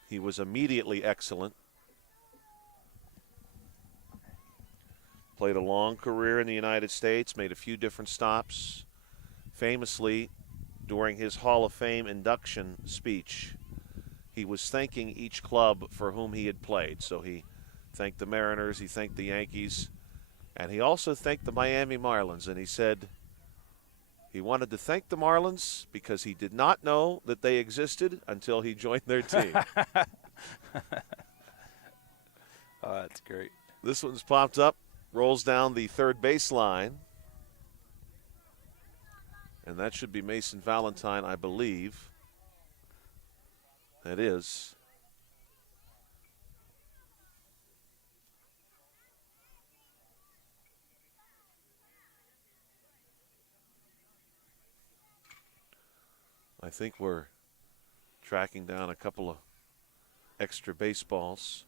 he was immediately excellent. Played a long career in the United States, made a few different stops. Famously, during his Hall of Fame induction speech, he was thanking each club for whom he had played. So he thanked the Mariners, he thanked the Yankees, and he also thanked the Miami Marlins. And he said he wanted to thank the Marlins because he did not know that they existed until he joined their team. Oh, that's great. This one's popped up, rolls down the third baseline. And that should be Mason Valentine, I believe. It is. I think we're tracking down a couple of extra baseballs.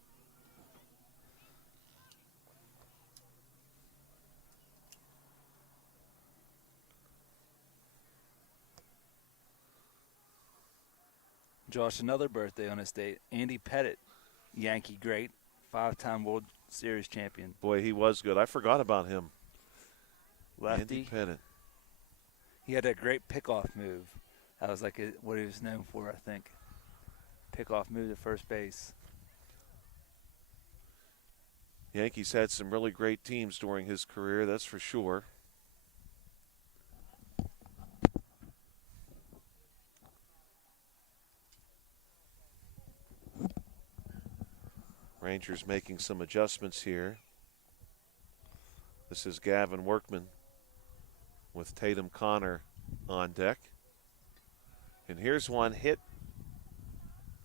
Josh, another birthday on this date. Andy Pettitte, Yankee great, 5-time World Series champion. Boy, he was good. I forgot about him. Lefty. Andy Pettitte. He had a great pickoff move. That was like what he was known for, I think. Pickoff move to first base. Yankees had some really great teams during his career, that's for sure. Rangers making some adjustments here. This is Gavin Workman with Tatum Connor on deck. And here's one hit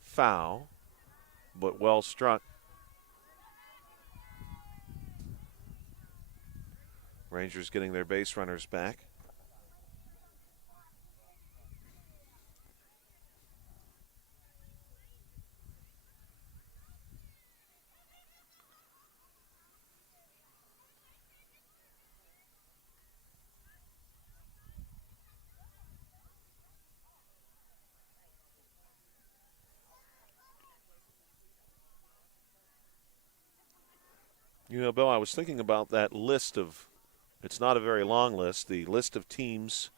foul, but well struck. Rangers getting their base runners back. You know, Bill, I was thinking about that list of, it's not a very long list, the list of teams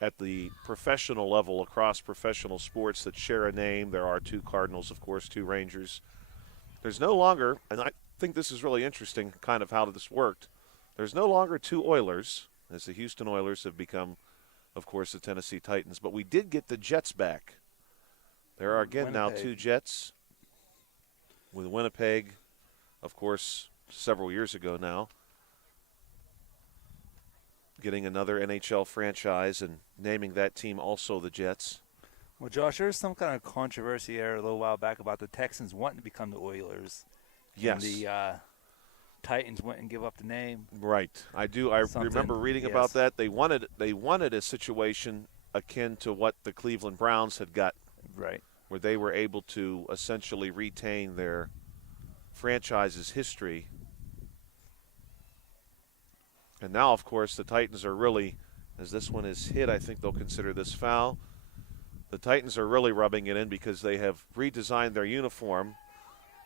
at the professional level across professional sports that share a name. There are 2 Cardinals, of course, 2 Rangers. There's no longer, and I think this is really interesting, kind of how this worked. There's no longer 2 Oilers, as the Houston Oilers have become, of course, the Tennessee Titans. But we did get the Jets back. There are again now 2 Jets with Winnipeg, of course, several years ago now, getting another NHL franchise and naming that team also the Jets. Well, Josh, there was some kind of controversy there a little while back about the Texans wanting to become the Oilers. Yes. And the Titans went and give up the name. Right. I do. I remember reading about that. They wanted a situation akin to what the Cleveland Browns had got, Right. where they were able to essentially retain their franchise's history. And now, of course, the Titans are really, as this one is hit, I think they'll consider this foul. The Titans are really rubbing it in because they have redesigned their uniform.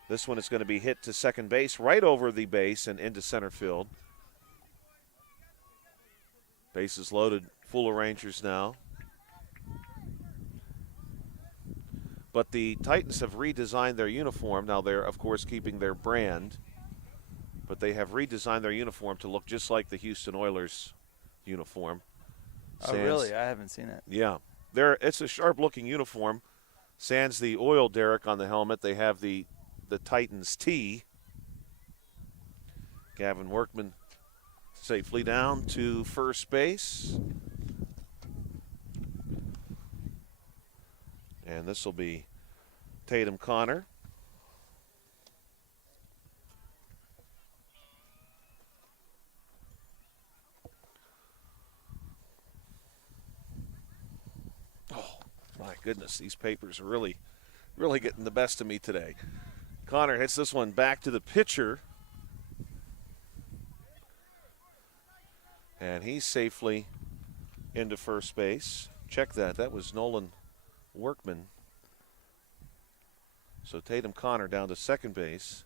This one is going to be hit to second base, right over the base and into center field. Bases loaded, full of Rangers now. But the Titans have redesigned their uniform. Now they're, of course, keeping their brand, but they have redesigned their uniform to look just like the Houston Oilers uniform. Oh, really? I haven't seen it. Yeah. It's a sharp-looking uniform. Sans the oil derrick on the helmet. They have the Titans T. Gavin Workman safely down to first base. And this will be Tatum Connor. My goodness, these papers are really getting the best of me today. Connor hits this one back to the pitcher. And he's safely into first base. Check that. That was Nolan Workman. So Tatum Connor down to second base.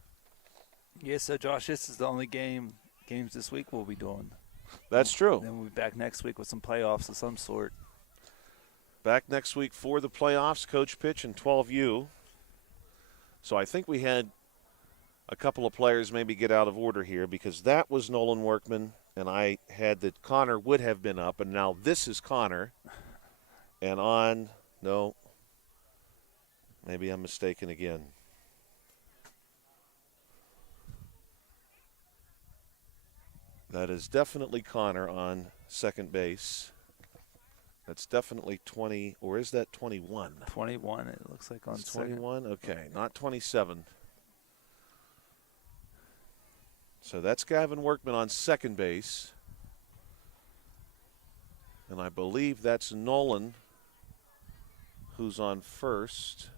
Yeah, so Josh, this is the only games this week we'll be doing. That's true. Then we'll be back next week with some playoffs of some sort. Back next week for the playoffs, Coach Pitch and 12U. So I think we had a couple of players maybe get out of order here because that was Nolan Workman, and I had that Connor would have been up, and now this is Connor. And no, maybe I'm mistaken again. That is definitely Connor on second base. That's definitely 20, or is that 21? 21, it looks like on it's 21? Okay, not 27. So that's Gavin Workman on second base. And I believe that's Nolan who's on first.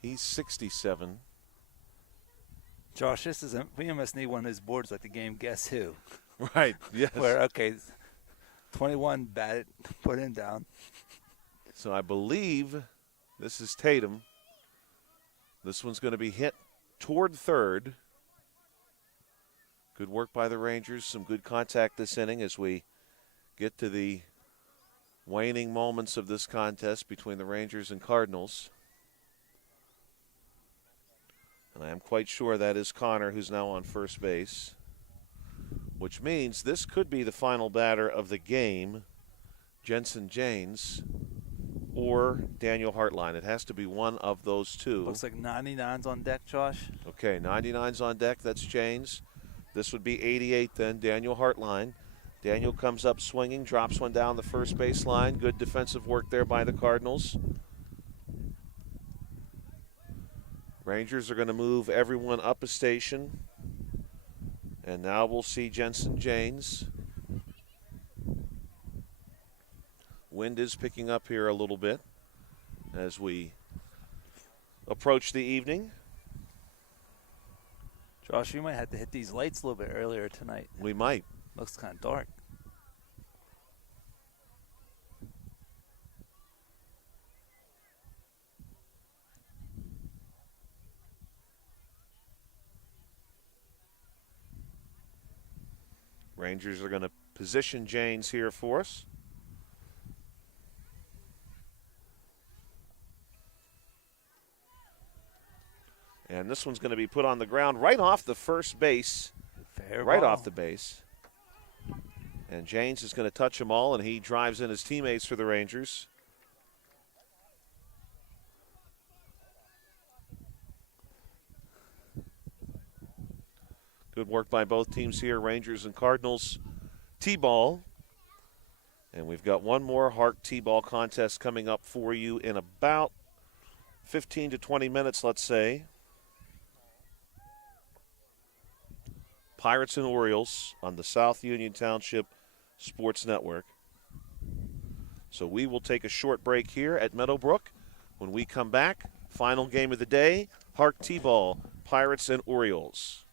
He's 67. Josh, we almost need one of those boards like the game Guess Who. Right, yes. Where, okay, 21 batted, put him down. So I believe this is Tatum. This one's going to be hit toward third. Good work by the Rangers. Some good contact this inning as we get to the waning moments of this contest between the Rangers and Cardinals. And I am quite sure that is Connor, who's now on first base, which means this could be the final batter of the game, Jensen Janes or Daniel Hartline. It has to be one of those two. Looks like 99's on deck, Josh. Okay, 99's on deck. That's Janes. This would be 88 then, Daniel Hartline. Daniel comes up swinging, drops one down the first base line. Good defensive work there by the Cardinals. Rangers are going to move everyone up a station. And now we'll see Jensen Janes. Wind is picking up here a little bit as we approach the evening. Josh, you might have to hit these lights a little bit earlier tonight. We might. Looks kind of dark. Rangers are going to position Janes here for us. And this one's going to be put on the ground right off the first base. Fair right ball. off the base. And Janes is going to touch them all, and he drives in his teammates for the Rangers. Good work by both teams here, Rangers and Cardinals. T-ball. And we've got one more HARC T-ball contest coming up for you in about 15 to 20 minutes, let's say. Pirates and Orioles on the South Union Township Sports Network. So we will take a short break here at Meadowbrook. When we come back, final game of the day, HARC T-ball, Pirates and Orioles.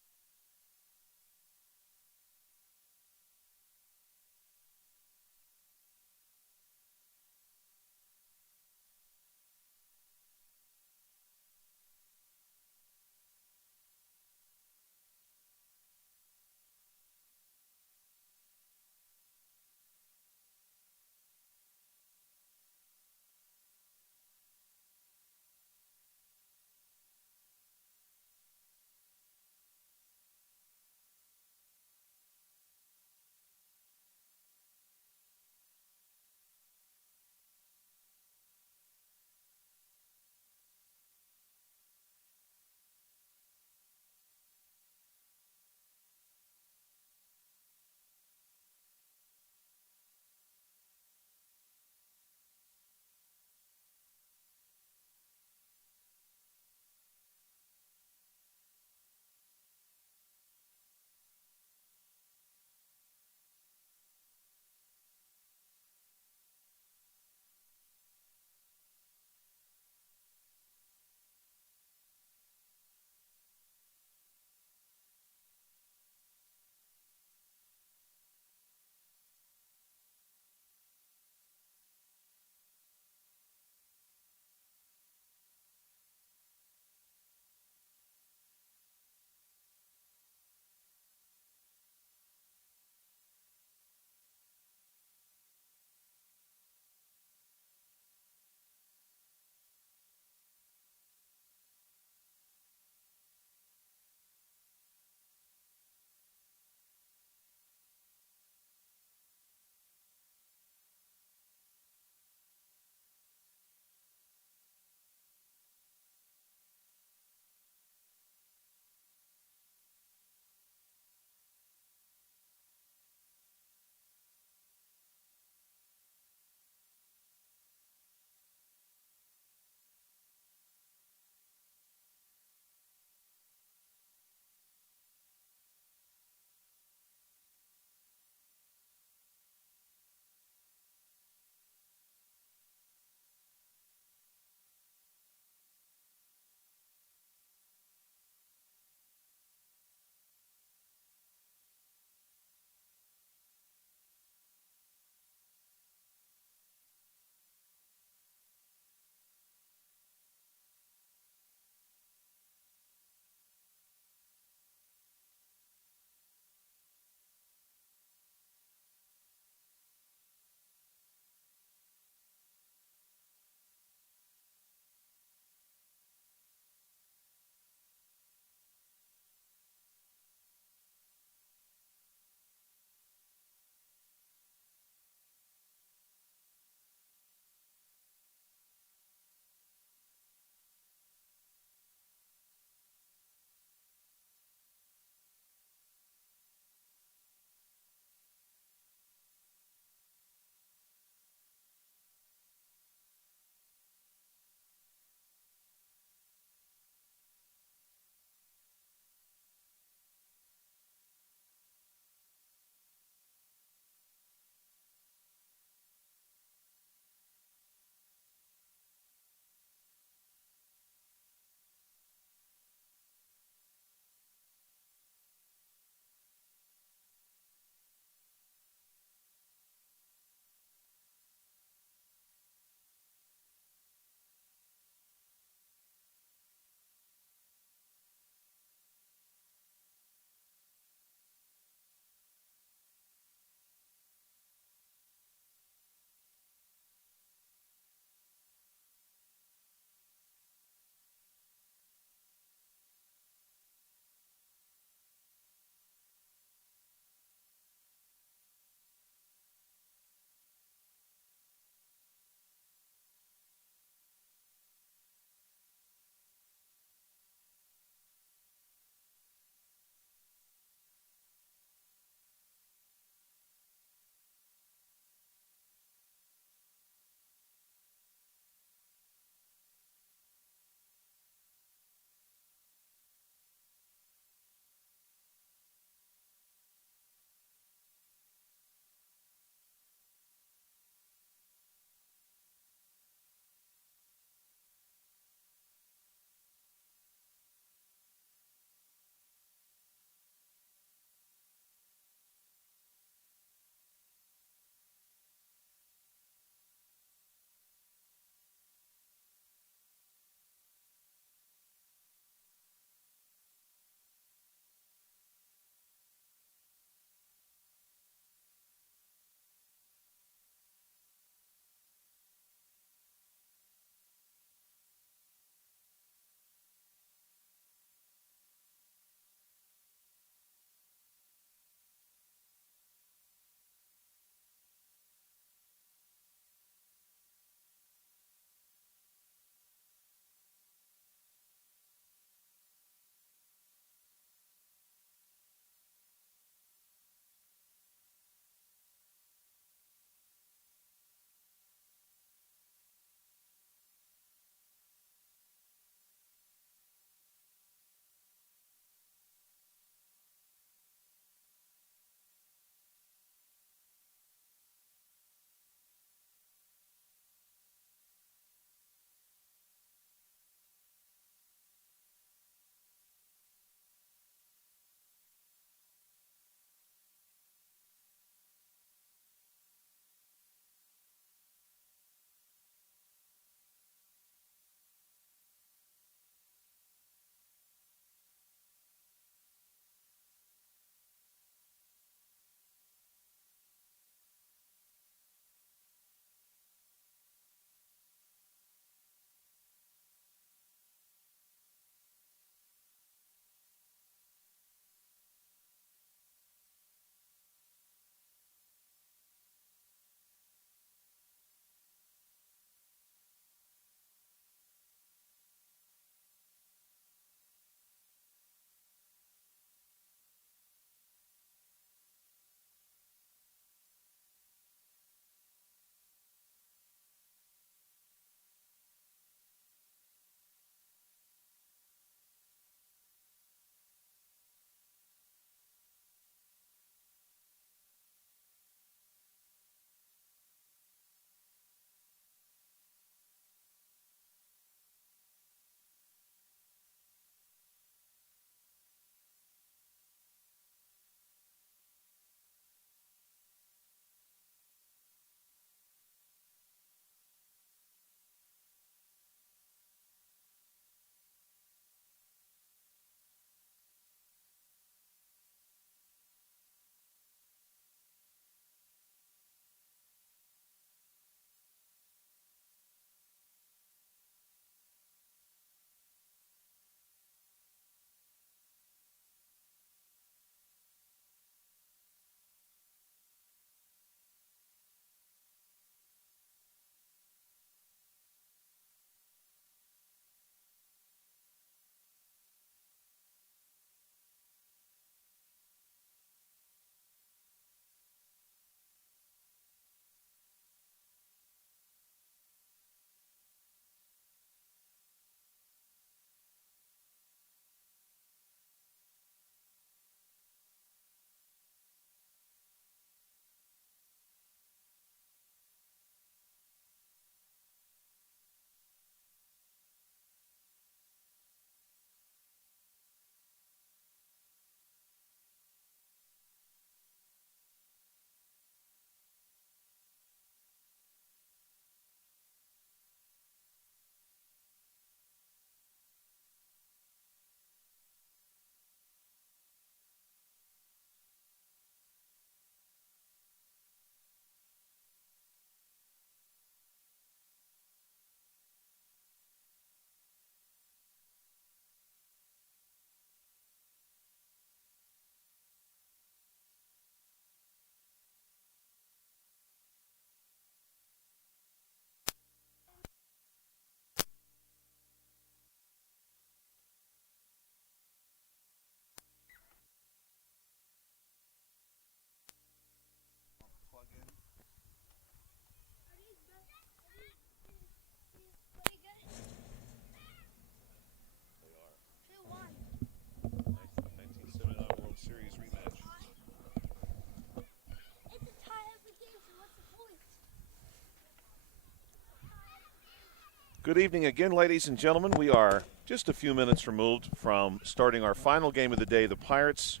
Good evening again, ladies and gentlemen. We are just a few minutes removed from starting our final game of the day, the Pirates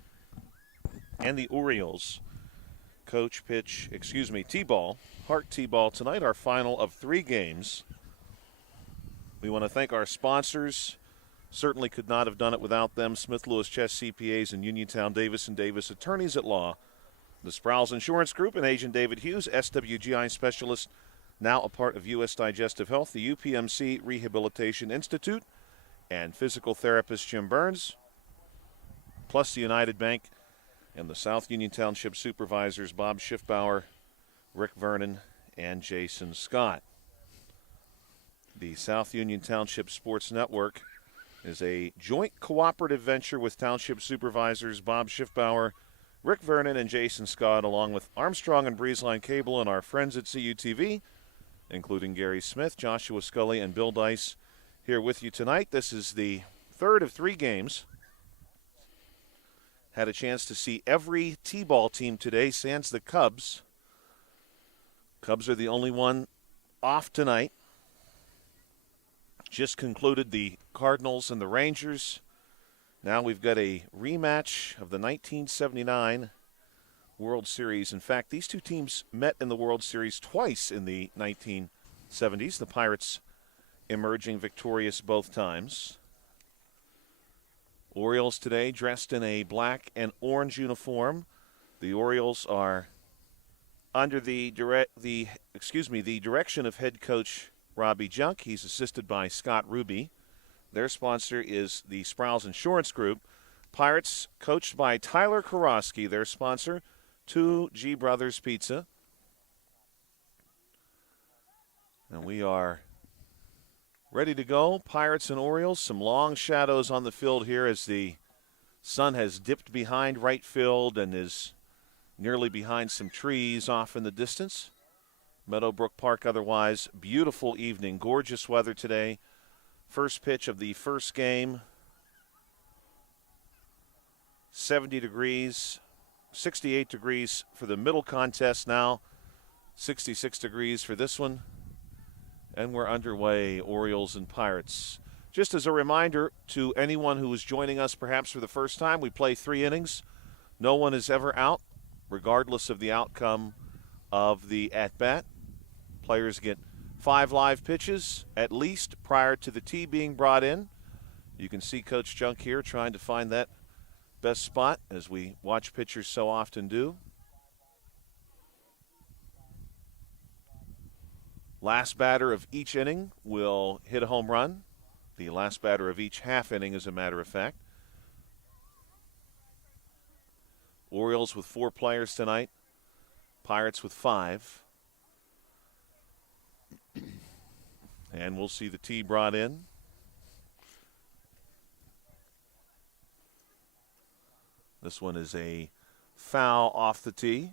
and the Orioles. T-ball, HARC T-ball tonight, our final of 3 games. We want to thank our sponsors. Certainly could not have done it without them. Smith Lewis Chess CPAs in Uniontown, Davis & Davis Attorneys at Law. The Sproul's Insurance Group and Agent David Hughes, SWGI Specialist, now a part of U.S. Digestive Health, the UPMC Rehabilitation Institute, and physical therapist Jim Burns, plus the United Bank and the South Union Township Supervisors Bob Schiffbauer, Rick Vernon, and Jason Scott. The South Union Township Sports Network is a joint cooperative venture with Township Supervisors Bob Schiffbauer, Rick Vernon, and Jason Scott, along with Armstrong and Breezeline Cable and our friends at CUTV, including Gary Smith, Joshua Scully, and Bill Dice, here with you tonight. This is the third of 3 games. Had a chance to see every T-ball team today, sans the Cubs. Cubs are the only one off tonight. Just concluded the Cardinals and the Rangers. Now we've got a rematch of the 1979 World Series. In fact, these two teams met in the World Series twice in the 1970s. The Pirates emerging victorious both times. Orioles today dressed in a black and orange uniform. The Orioles are under the direction of head coach Robbie Junk. He's assisted by Scott Ruby. Their sponsor is the Sproul's Insurance Group. Pirates coached by Tyler Karofsky, their sponsor, 2G Brothers Pizza. And we are ready to go. Pirates and Orioles, some long shadows on the field here as the sun has dipped behind right field and is nearly behind some trees off in the distance. Meadowbrook Park otherwise beautiful evening, gorgeous weather today. First pitch of the first game, 70 degrees, 68 degrees for the middle contest now, 66 degrees for this one. And we're underway, Orioles and Pirates. Just as a reminder to anyone who is joining us perhaps for the first time, we play 3 innings. No one is ever out, regardless of the outcome of the at-bat. Players get 5 live pitches, at least, prior to the tee being brought in. You can see Coach Junk here trying to find that best spot, as we watch pitchers so often do. Last batter of each inning will hit a home run. The last batter of each half inning, as a matter of fact. Orioles with 4 players tonight. Pirates with 5. And we'll see the tee brought in. This one is a foul off the tee.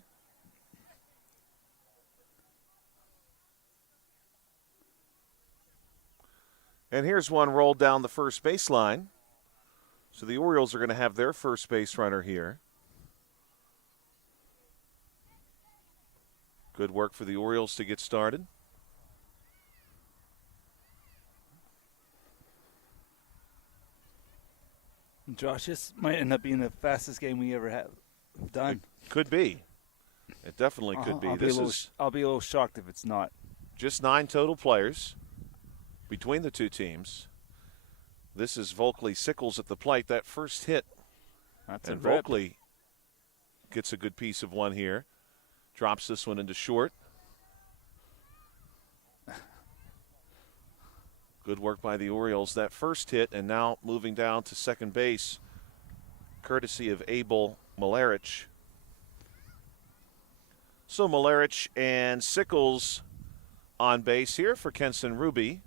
And here's one rolled down the first baseline. So the Orioles are going to have their first base runner here. Good work for the Orioles to get started. Josh, this might end up being the fastest game we ever have done. It could be. It definitely could be. I'll be a little shocked if it's not. Just 9 total players between the two teams. This is Volkley Sickles at the plate. That first hit. That's and a rip. Volkley gets a good piece of one here. Drops this one into short. Good work by the Orioles. That first hit, and now moving down to second base, courtesy of Abel Malarich. So Malarich and Sickles on base here for Kenson Ruby.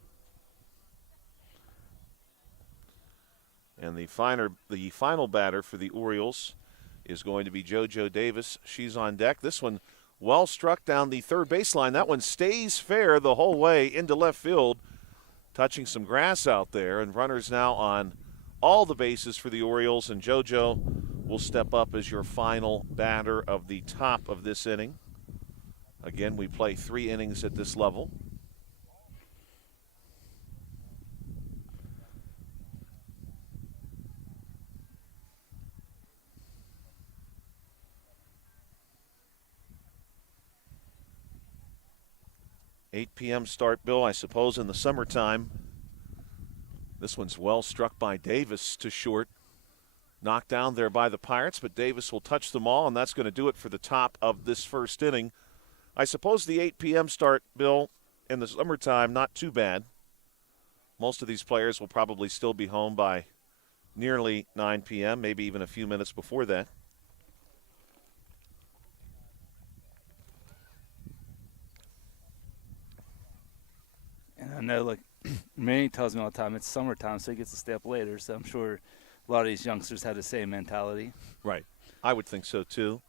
And the final batter for the Orioles is going to be JoJo Davis. She's on deck. This one well struck down the third baseline. That one stays fair the whole way into left field, touching some grass out there. And runners now on all the bases for the Orioles. And JoJo will step up as your final batter of the top of this inning. Again, we play 3 innings at this level. 8 p.m. start, Bill, I suppose in the summertime. This one's well struck by Davis to short. Knocked down there by the Pirates, but Davis will touch them all, and that's going to do it for the top of this first inning. I suppose the 8 p.m. start, Bill, in the summertime, not too bad. Most of these players will probably still be home by nearly 9 p.m., maybe even a few minutes before that. And I know, like, Manny tells me all the time, it's summertime, so he gets to stay up later. So I'm sure a lot of these youngsters have the same mentality. Right. I would think so, too.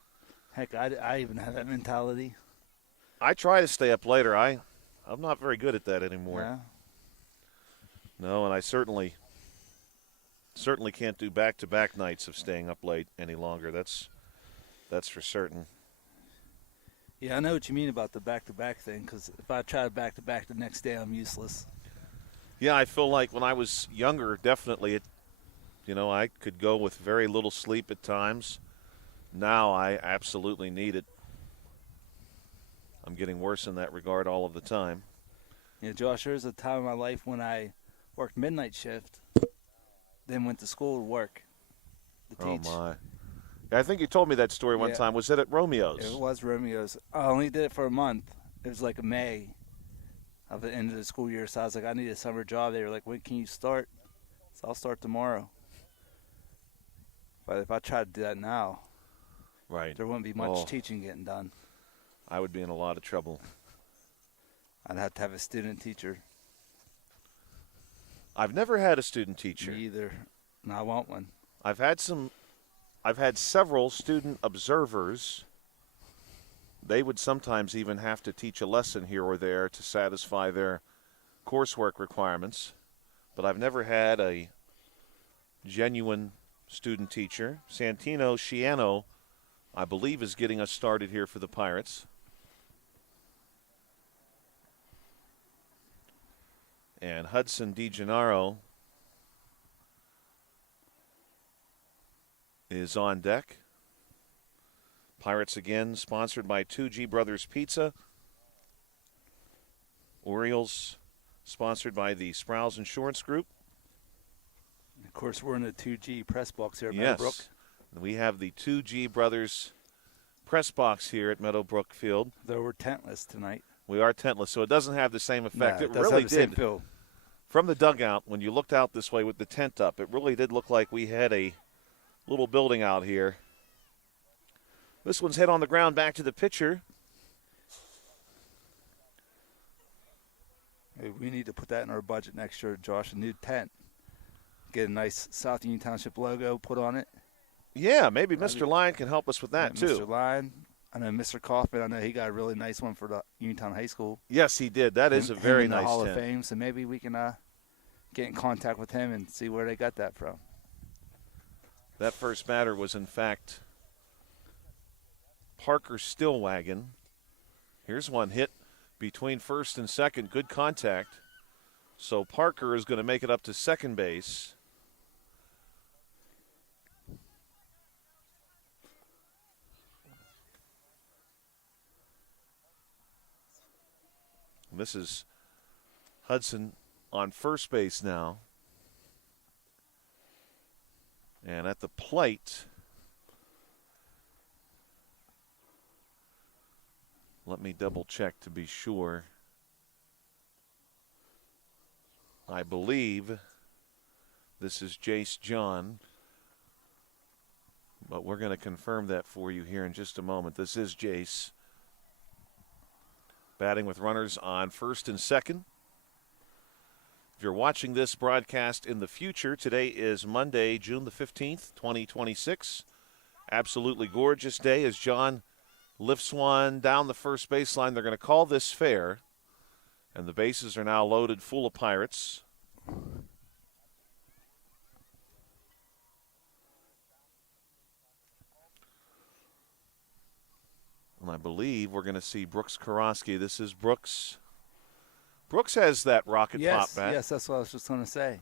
Heck, I even have that mentality. I try to stay up later. I'm not very good at that anymore. Yeah. No, and I certainly can't do back-to-back nights of staying up late any longer. That's for certain. Yeah, I know what you mean about the back-to-back thing, because if I try back-to-back the next day, I'm useless. Yeah, I feel like when I was younger, definitely, I could go with very little sleep at times. Now I absolutely need it. I'm getting worse in that regard all of the time. Yeah, Josh, there was a time in my life when I worked midnight shift, then went to school to work to teach. Oh, my. I think you told me that story one time. Was it at Romeo's? It was Romeo's. I only did it for a month. It was like a May of the end of the school year. So I was like, I need a summer job. They were like, when can you start? So I'll start tomorrow. But if I tried to do that now, right, there wouldn't be much teaching getting done. I would be in a lot of trouble. I'd have to have a student teacher. I've never had a student teacher. Me either. And I want one. I've had several student observers. They would sometimes even have to teach a lesson here or there to satisfy their coursework requirements. But I've never had a genuine student teacher. Santino Sciano, I believe, is getting us started here for the Pirates. And Hudson DiGennaro is on deck. Pirates again, sponsored by 2G Brothers Pizza. Orioles, sponsored by the Sprouse Insurance Group. Of course, we're in the 2G press box here at Yes. Meadowbrook. We have the 2G Brothers press box here at Meadowbrook Field. Though we're tentless tonight. We are tentless, so it doesn't have the same effect. Nah, it does really have the same did. feel. From the dugout, when you looked out this way with the tent up, it really did look like we had a little building out here. This one's hit on the ground back to the pitcher. Hey, we need to put that in our budget next year, Josh, a new tent. Get a nice South Union Township logo put on it. Yeah, maybe Mr. Lyon can help us with that, too. Mr. Lyon. I know Mr. Kaufman, I know he got a really nice one for the Uniontown High School. Yes, he did. That is a very nice Hall tent. of Fame, so maybe we can get in contact with him and see where they got that from. That first batter was, in fact, Parker Stillwagon. Here's one hit between first and second. Good contact. So Parker is going to make it up to second base. This is Hudson on first base now. And at the plate, let me double check to be sure. I believe this is Jace John, but we're going to confirm that for you here in just a moment. This is Jace, batting with runners on first and second. If you're watching this broadcast in the future, today is Monday, June the 15th, 2026. Absolutely gorgeous day as John lifts one down the first baseline. They're going to call this fair, and the bases are now loaded full of Pirates. And I believe we're going to see Brooks Karosky. This is Brooks. Brooks has that rocket pop bat. Yes, that's what I was just going to say.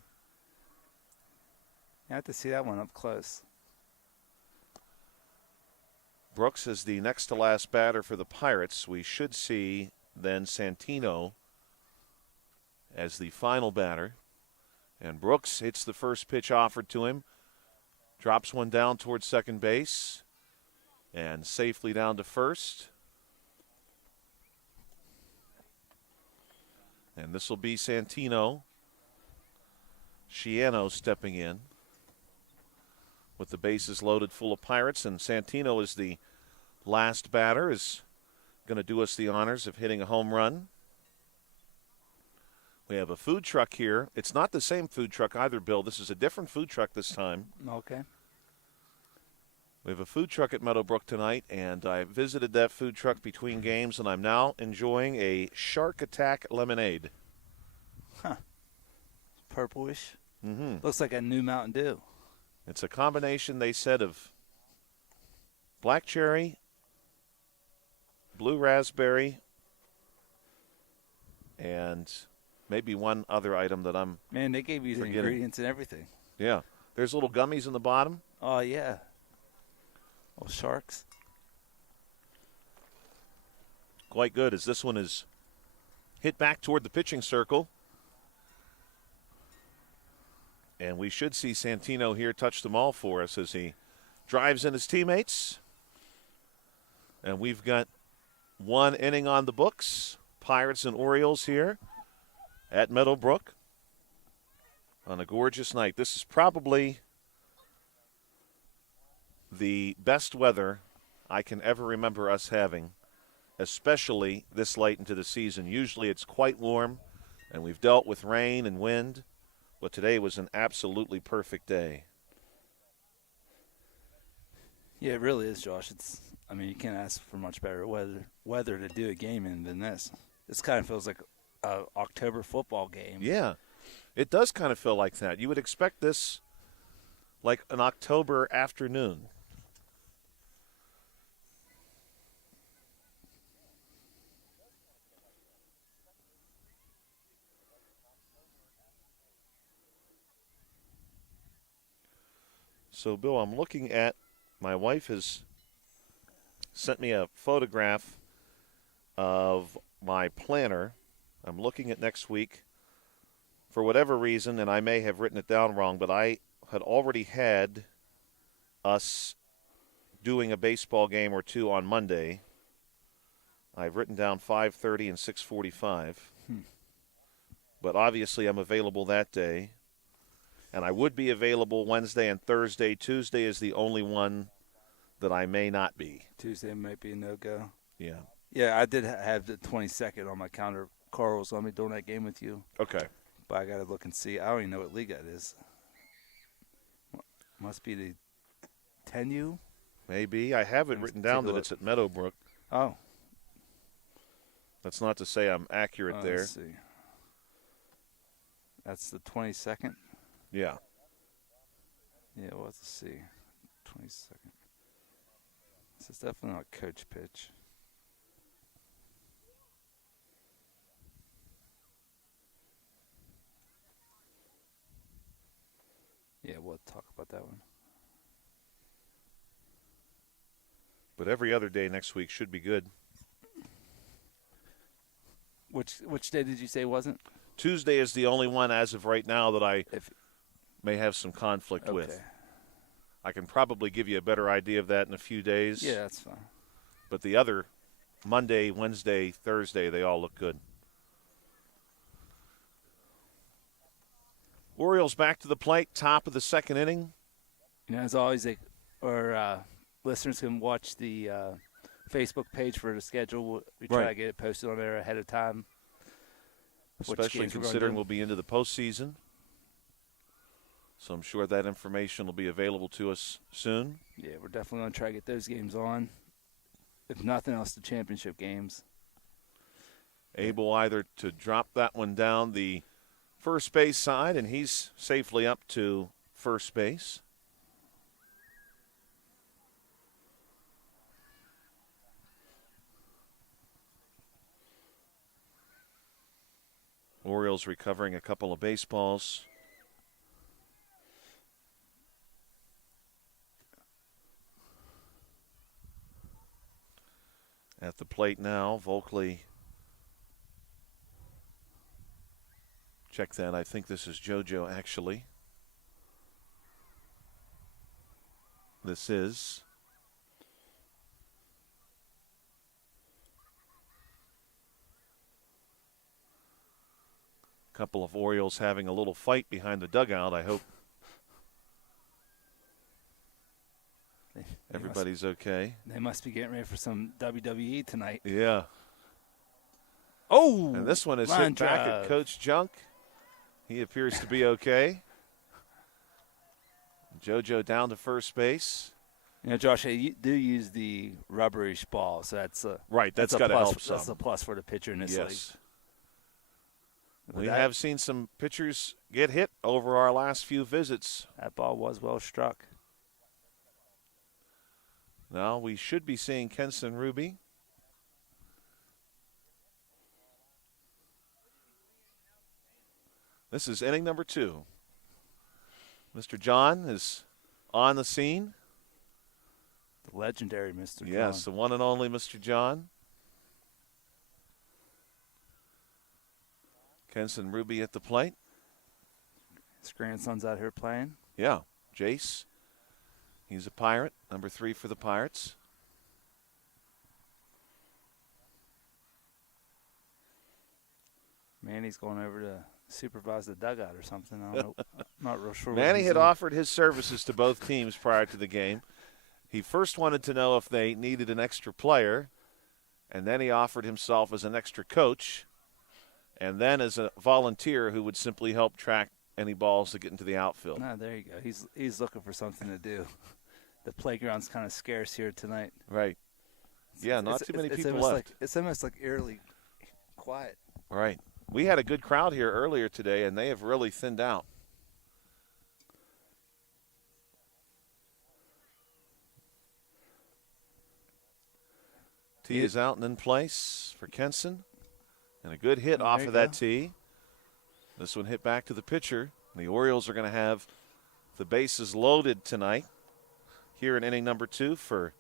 You have to see that one up close. Brooks is the next to last batter for the Pirates. We should see then Santino as the final batter. And Brooks hits the first pitch offered to him, drops one down towards second base, and safely down to first. And this will be Santino. Shiano stepping in with the bases loaded full of Pirates. And Santino is the last batter, is going to do us the honors of hitting a home run. We have a food truck here. It's not the same food truck either, Bill. This is a different food truck this time. Okay. We have a food truck at Meadowbrook tonight, and I visited that food truck between games, and I'm now enjoying a Shark Attack lemonade. Huh. Purplish. Mm-hmm. Looks like a new Mountain Dew. It's a combination, they said, of black cherry, blue raspberry, and maybe one other item that I'm Man, they gave you the forgetting. ingredients and everything. Yeah. There's little gummies in the bottom. Oh, yeah. Little sharks. Quite good, as this one is hit back toward the pitching circle. And we should see Santino here touch them all for us as he drives in his teammates. And we've got one inning on the books. Pirates and Orioles here at Meadowbrook on a gorgeous night. This is probably the best weather I can ever remember us having, especially this late into the season. Usually it's quite warm, and we've dealt with rain and wind, but today was an absolutely perfect day. Yeah, it really is, Josh. I mean, you can't ask for much better weather to do a game in than this. This kind of feels like an October football game. Yeah, it does kind of feel like that. You would expect this like an October afternoon. So, Bill, I'm looking at, my wife has sent me a photograph of my planner. I'm looking at next week. For whatever reason, and I may have written it down wrong, but I had already had us doing a baseball game or two on Monday. I've written down 5:30 and 6:45. But obviously I'm available that day. And I would be available Wednesday and Thursday. Tuesday is the only one that I may not be. Tuesday might be a no-go. Yeah. Yeah, I did have the 22nd on my calendar. Carl was on me doing that game with you. Okay. But I got to look and see. I don't even know what league that is. Must be the 10U? Maybe. I have it written down that it's at Meadowbrook. Oh. That's not to say I'm accurate there. Let's see. That's the 22nd? Yeah. Yeah, well, let's see. 22nd. This is definitely not coach pitch. Yeah, we'll talk about that one. But every other day next week should be good. Which day did you say wasn't? Tuesday is the only one as of right now that I may have some conflict with. I can probably give you a better idea of that in a few days. Yeah, that's fine. But the other, Monday, Wednesday, Thursday, they all look good. Orioles back to the plate, top of the second inning. You know, as always, our listeners can watch the Facebook page for the schedule. We try to get it posted on there ahead of time. Especially considering we'll be into the postseason. So I'm sure that information will be available to us soon. Yeah, we're definitely going to try to get those games on. If nothing else, the championship games. Able either to drop that one down the first base side, and he's safely up to first base. Orioles recovering a couple of baseballs. At the plate now, Volkley check that. I think this is JoJo, actually. This is. A couple of Orioles having a little fight behind the dugout, I hope. Everybody's okay. They must be getting ready for some WWE tonight. Yeah. Oh! And this one is hit back at Coach Junk. He appears to be okay. JoJo down to first base. You know, Josh, you do use the rubberish ball, so that's a right. That's got to help some. That's a plus for the pitcher in this league. We have seen some pitchers get hit over our last few visits. That ball was well struck. Now we should be seeing Kenson Ruby. This is inning number 2. Mr. John is on the scene. The legendary Mr. John. Yes, the one and only Mr. John. Kenson Ruby at the plate. His grandson's out here playing. Yeah, Jace. He's a Pirate, number 3 for the Pirates. Manny's going over to supervise the dugout or something. I don't know. I'm not real sure. Manny had offered his services to both teams prior to the game. He first wanted to know if they needed an extra player, and then he offered himself as an extra coach, and then as a volunteer who would simply help track any balls that get into the outfield. No, there you go. He's looking for something to do. The playground's kind of scarce here tonight. Right. Yeah, not too many people left. It's almost like eerily quiet. Right. We had a good crowd here earlier today, and they have really thinned out. Tee is out and in place for Kenson. And a good hit off of that tee. This one hit back to the pitcher. The Orioles are going to have the bases loaded tonight here in inning number 2 for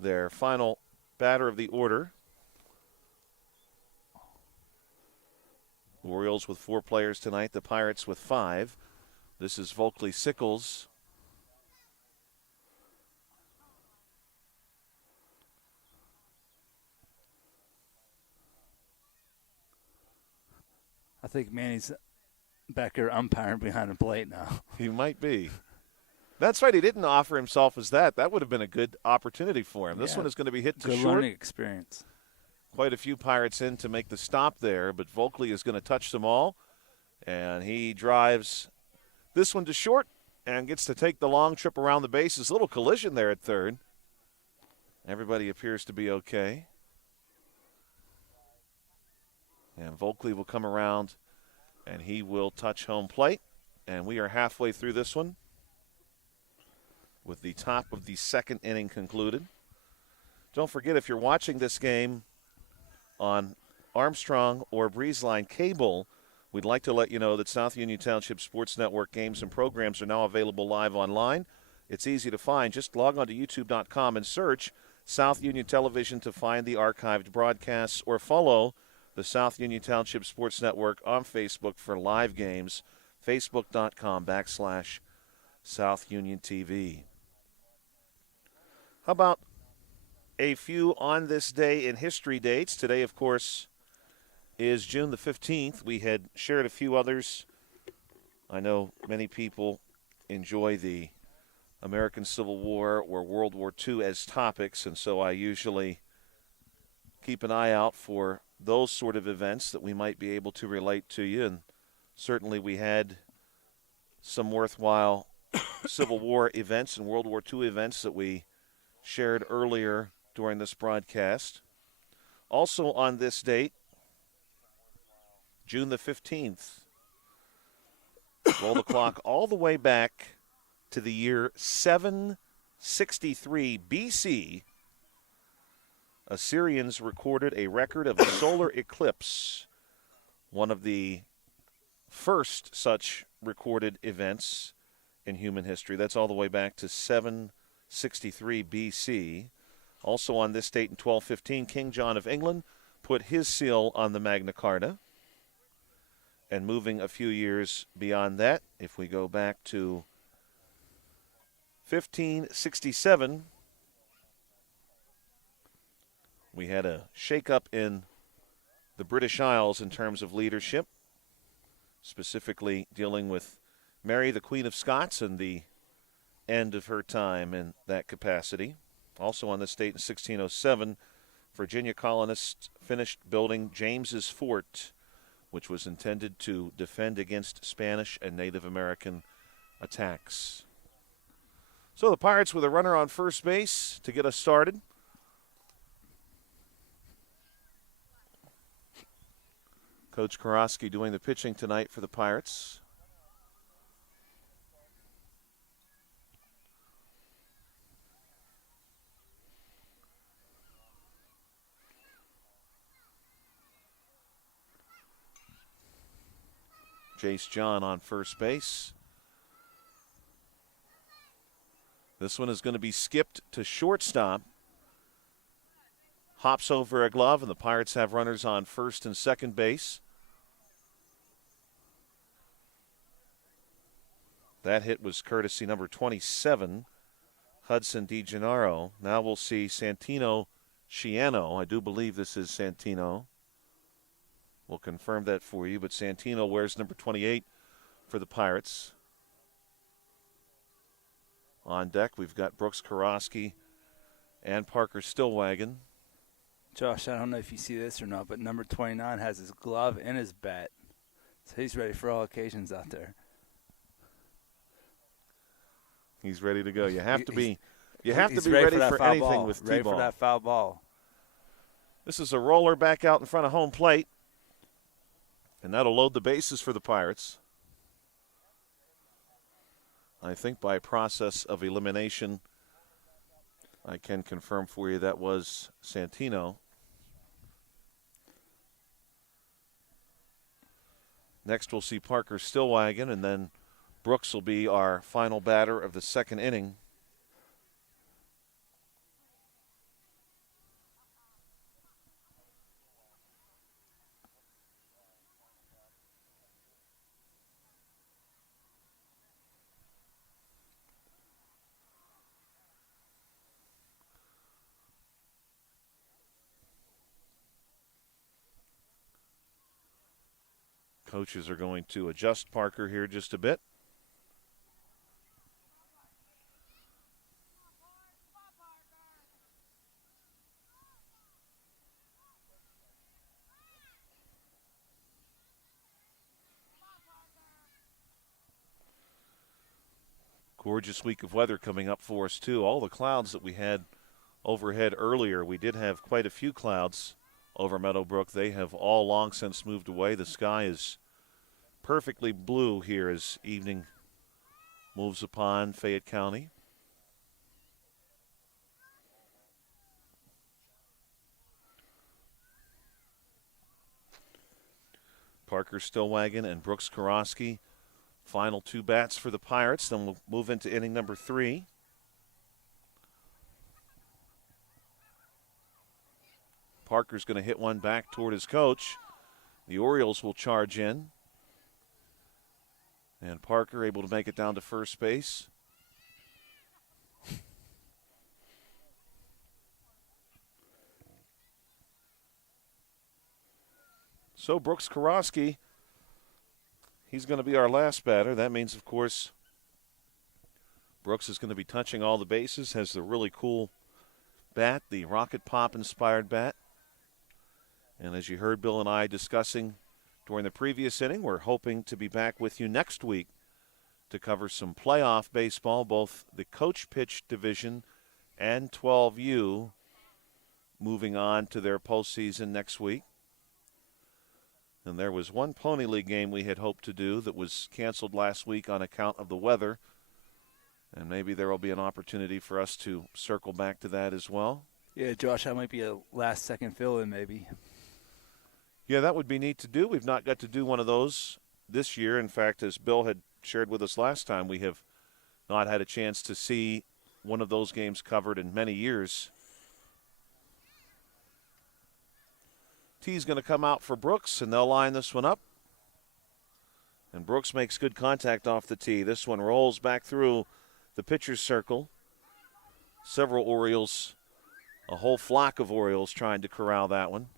their final batter of the order. The Orioles with 4 players tonight, the Pirates with 5. This is Volkley Sickles. I think Manny's back here umpiring behind the plate now. He might be. That's right. He didn't offer himself as that. That would have been a good opportunity for him. This one is going to be hit to good short. Learning experience. Quite a few Pirates in to make the stop there, but Volkley is going to touch them all. And he drives this one to short and gets to take the long trip around the bases. A little collision there at third. Everybody appears to be okay. And Volkley will come around, and he will touch home plate. And we are halfway through this one with the top of the second inning concluded. Don't forget, if you're watching this game on Armstrong or Breezeline Cable, we'd like to let you know that South Union Township Sports Network games and programs are now available live online. It's easy to find. Just log on to youtube.com and search South Union Television to find the archived broadcasts, or follow the South Union Township Sports Network on Facebook for live games, facebook.com/South Union TV. How about a few on this day in history dates? Today, of course, is June the 15th. We had shared a few others. I know many people enjoy the American Civil War or World War II as topics, and so I usually keep an eye out for those sort of events that we might be able to relate to you. And certainly we had some worthwhile Civil War events and World War II events that we shared earlier during this broadcast. Also on this date, June the 15th, roll the clock all the way back to the year 763 BC, Assyrians recorded a record of a solar eclipse, one of the first such recorded events in human history. That's all the way back to 763 BC. Also on this date in 1215, King John of England put his seal on the Magna Carta. and moving a few years beyond that, if we go back to 1567, we had a shakeup in the British Isles in terms of leadership, specifically dealing with Mary, the Queen of Scots, and the end of her time in that capacity. Also on this date in 1607, Virginia colonists finished building James's Fort, which was intended to defend against Spanish and Native American attacks. So the Pirates with a runner on first base to get us started. Coach Karofsky doing the pitching tonight for the Pirates. Jace John on first base. This one is going to be skipped to shortstop. Hops over a glove, and the Pirates have runners on first and second base. That hit was courtesy number 27, Hudson DiGennaro. Now we'll see Santino Ciano. I do believe this is Santino. We'll confirm that for you, but Santino wears number 28 for the Pirates. On deck, we've got Brooks Karofsky and Parker Stillwagon. Josh, I don't know if you see this or not, but number 29 has his glove and his bat. So he's ready for all occasions out there. He's ready to go. You have to be ready for anything with T-ball. Ready for that foul ball. This is a roller back out in front of home plate. And that'll load the bases for the Pirates. I think by process of elimination, I can confirm for you that was Santino. Next we'll see Parker Stillwagon, and then Brooks will be our final batter of the second inning. Coaches are going to adjust Parker here just a bit. Gorgeous week of weather coming up for us, too. All the clouds that we had overhead earlier, we did have quite a few clouds over Meadowbrook. They have all long since moved away. The sky is perfectly blue here as evening moves upon Fayette County. Parker Stillwagon and Brooks Karofsky, final two bats for the Pirates. Then we'll move into inning number 3. Parker's going to hit one back toward his coach. The Orioles will charge in. And Parker able to make it down to first base. So Brooks Karofsky, he's going to be our last batter. That means, of course, Brooks is going to be touching all the bases, has the really cool bat, the Rocket Pop inspired bat. And as you heard Bill and I discussing during the previous inning, we're hoping to be back with you next week to cover some playoff baseball, both the coach pitch division and 12U moving on to their postseason next week. And there was one Pony League game we had hoped to do that was canceled last week on account of the weather. And maybe there will be an opportunity for us to circle back to that as well. Yeah, Josh, that might be a last-second fill-in maybe. Yeah, that would be neat to do. We've not got to do one of those this year. In fact, as Bill had shared with us last time, we have not had a chance to see one of those games covered in many years. T's going to come out for Brooks, and they'll line this one up. And Brooks makes good contact off the tee. This one rolls back through the pitcher's circle. Several Orioles, a whole flock of Orioles trying to corral that one.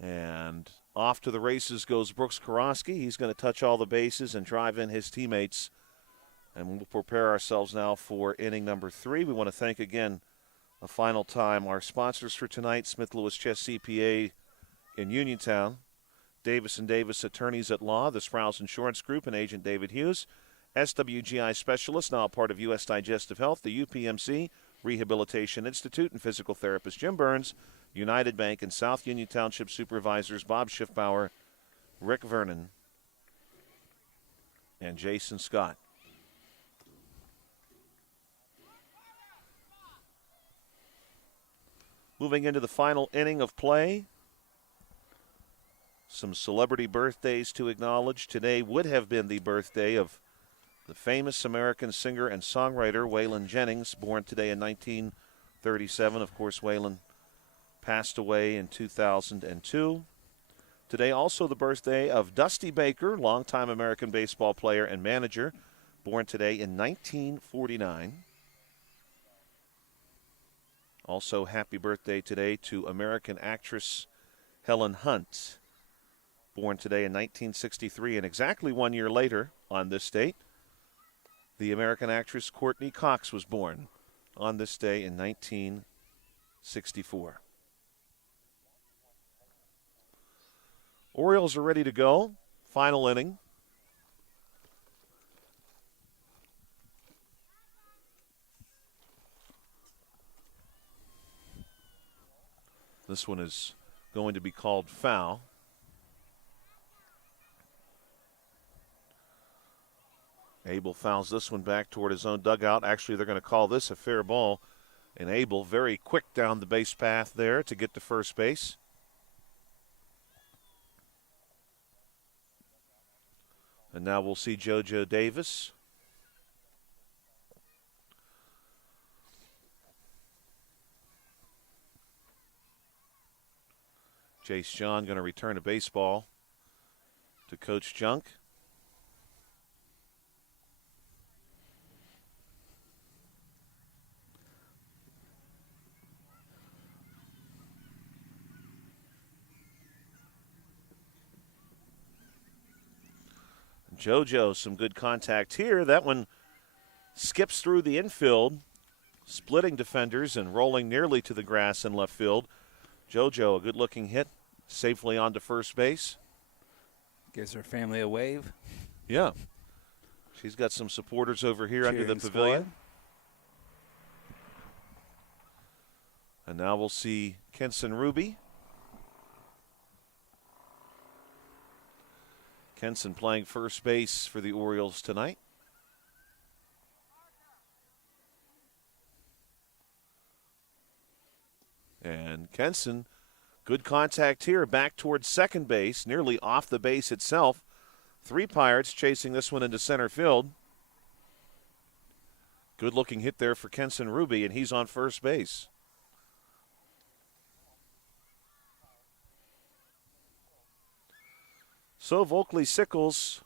And off to the races goes Brooks Karofsky. He's going to touch all the bases and drive in his teammates. And we'll prepare ourselves now for inning number 3. We want to thank again a final time our sponsors for tonight, Smith Lewis Chess CPA in Uniontown, Davis & Davis Attorneys at Law, the Sprouse Insurance Group, and Agent David Hughes, SWGI Specialist, now a part of U.S. Digestive Health, the UPMC Rehabilitation Institute, and physical therapist Jim Burns, United Bank and South Union Township Supervisors Bob Schiffbauer, Rick Vernon, and Jason Scott. Moving into the final inning of play. Some celebrity birthdays to acknowledge. Today would have been the birthday of the famous American singer and songwriter Waylon Jennings, born today in 1937. Of course, Waylon passed away in 2002. Today also the birthday of Dusty Baker, longtime American baseball player and manager, born today in 1949. Also, happy birthday today to American actress Helen Hunt, born today in 1963. And exactly 1 year later on this date, the American actress Courtney Cox was born on this day in 1964. Orioles are ready to go. Final inning. This one is going to be called foul. Abel fouls this one back toward his own dugout. Actually, they're going to call this a fair ball. And Abel very quick down the base path there to get to first base. And now we'll see JoJo Davis. Jace John going to return a baseball to Coach Junk. JoJo, some good contact here. That one skips through the infield, splitting defenders and rolling nearly to the grass in left field. JoJo, a good-looking hit, safely onto first base. Gives her family a wave. Yeah. She's got some supporters over here under the pavilion. Squad. And now we'll see Kenson Ruby. Kenson playing first base for the Orioles tonight. And Kenson, good contact here, back towards second base, nearly off the base itself. 3 Pirates chasing this one into center field. Good-looking hit there for Kenson Ruby, and he's on first base. So Volkley Sickles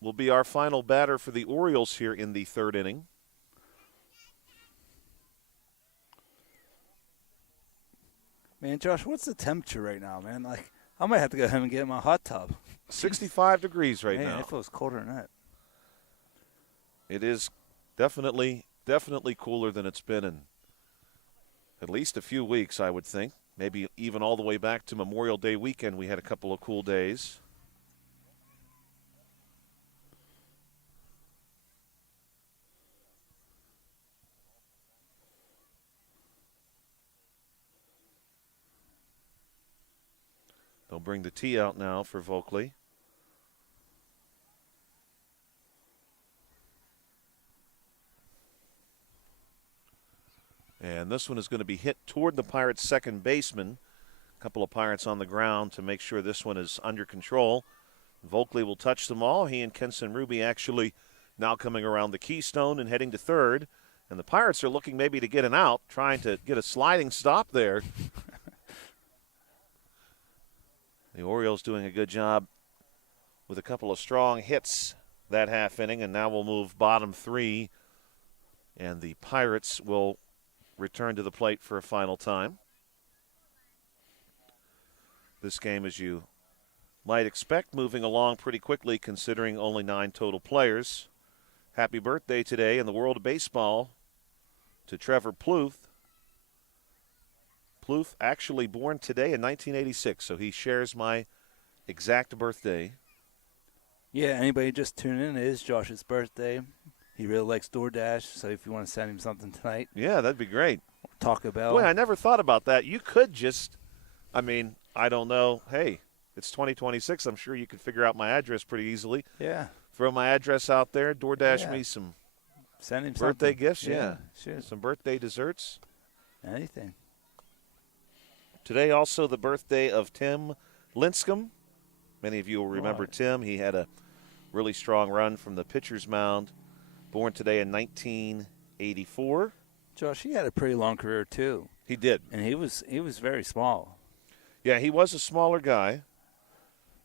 will be our final batter for the Orioles here in the 3rd inning. Man, Josh, what's the temperature right now, man? Like, I might have to go home and get in my hot tub. 65 degrees right Man, now. it feels colder than that. It is definitely cooler than it's been in at least a few weeks, I would think. Maybe even all the way back to Memorial Day weekend, we had a couple of cool days. They'll bring the tee out now for Volkley. And this one is going to be hit toward the Pirates' second baseman. A couple of Pirates on the ground to make sure this one is under control. Volkley will touch them all. He and Kenson Ruby actually now coming around the keystone and heading to third. And the Pirates are looking maybe to get an out, trying to get a sliding stop there. The Orioles doing a good job with a couple of strong hits that half inning, and now we'll move bottom three, and the Pirates will return to the plate for a final time. This game, as you might expect, moving along pretty quickly considering only 9 total players. Happy birthday today in the world of baseball to Trevor Plouffe. Plouffe actually born today in 1986, so he shares my exact birthday. Yeah, anybody just tune in, it is Josh's birthday. He really likes DoorDash, so if you want to send him something tonight. Yeah, that'd be great. Taco Bell. Boy, I never thought about that. You could just, I don't know. Hey, it's 2026. I'm sure you could figure out my address pretty easily. Yeah. Throw my address out there. DoorDash me some send him birthday something. gifts. Yeah. Sure. Some birthday desserts. Anything. Today also the birthday of Tim Lincecum. Many of you will remember Tim. He had a really strong run from the pitcher's mound. Born today in 1984. Josh, he had a pretty long career too. He did. And he was very small. Yeah, he was a smaller guy.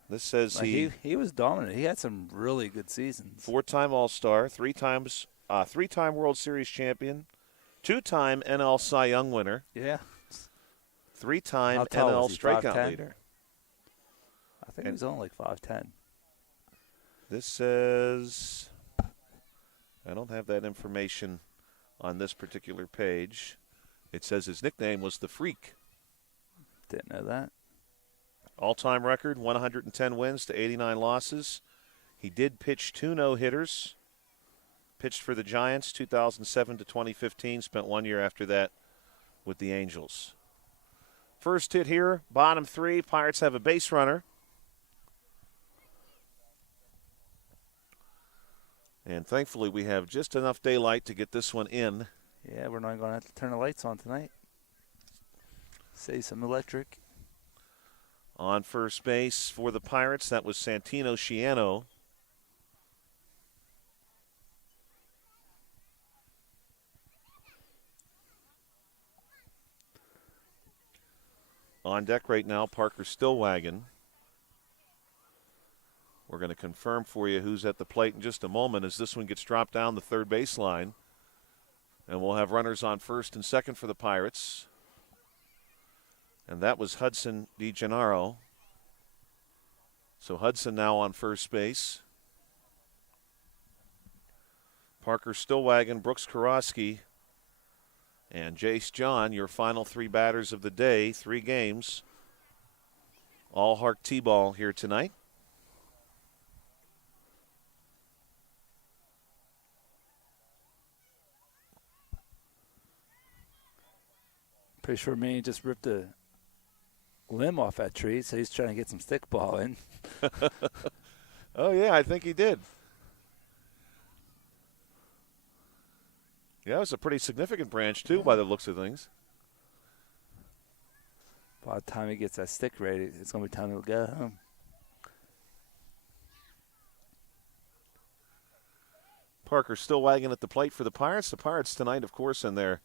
This says he was dominant. He had some really good seasons. 4-time All-Star, 3-time World Series champion, 2-time NL Cy Young winner. Yeah. 3-time How tall NL was he, strikeout 5'10"? leader. I think he was only like 5'10". This says, I don't have that information on this particular page. It says his nickname was the Freak. Didn't know that. All-time record, 110 wins to 89 losses. He did pitch 2 no-hitters. Pitched for the Giants 2007 to 2015. Spent 1 year after that with the Angels. First hit here, bottom 3. Pirates have a base runner. And thankfully we have just enough daylight to get this one in. Yeah, we're not going to have to turn the lights on tonight. Save some electric. On first base for the Pirates, that was Santino Shiano. On deck right now, Parker Stillwagon. We're going to confirm for you who's at the plate in just a moment as this one gets dropped down the third baseline. And we'll have runners on first and second for the Pirates. And that was Hudson DeGennaro. So Hudson now on first base. Parker Stillwagon, Brooks Karosky, and Jace John, your final 3 batters of the day, 3 games. All HARC T-ball here tonight. Pretty sure Manny just ripped a limb off that tree, so he's trying to get some stickball in. Oh, yeah, I think he did. Yeah, it was a pretty significant branch, too, by the looks of things. By the time he gets that stick ready, it's going to be time to go home. Parker Stillwagon at the plate for the Pirates. The Pirates tonight, of course, in their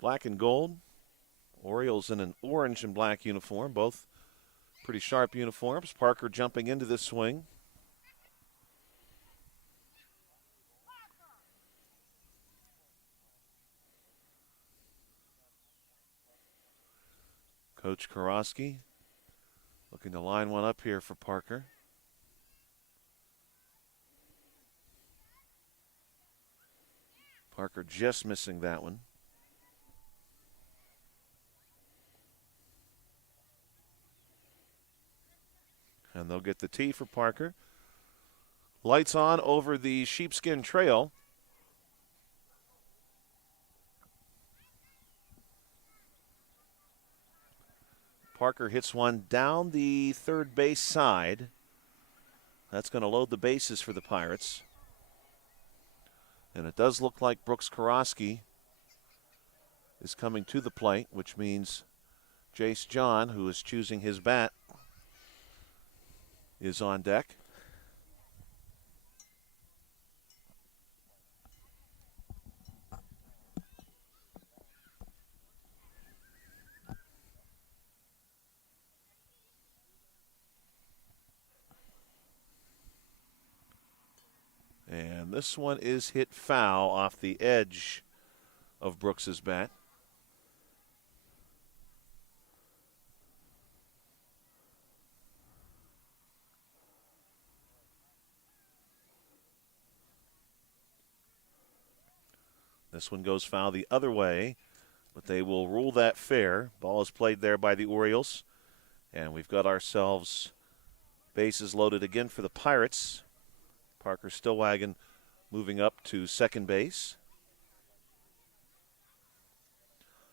black and gold. Orioles in an orange and black uniform, both pretty sharp uniforms. Parker jumping into this swing. Coach Karosky looking to line one up here for Parker. Parker just missing that one. And they'll get the tee for Parker. Lights on over the sheepskin trail. Parker hits one down the third base side. That's going to load the bases for the Pirates. And it does look like Brooks Karosky is coming to the plate, which means Jace John, who is choosing his bat, is on deck. this one is hit foul off the edge of Brooks's bat. This one goes foul the other way, but they will rule that fair. Ball is played there by the Orioles, and we've got ourselves bases loaded again for the Pirates. Parker Stillwagon moving up to second base.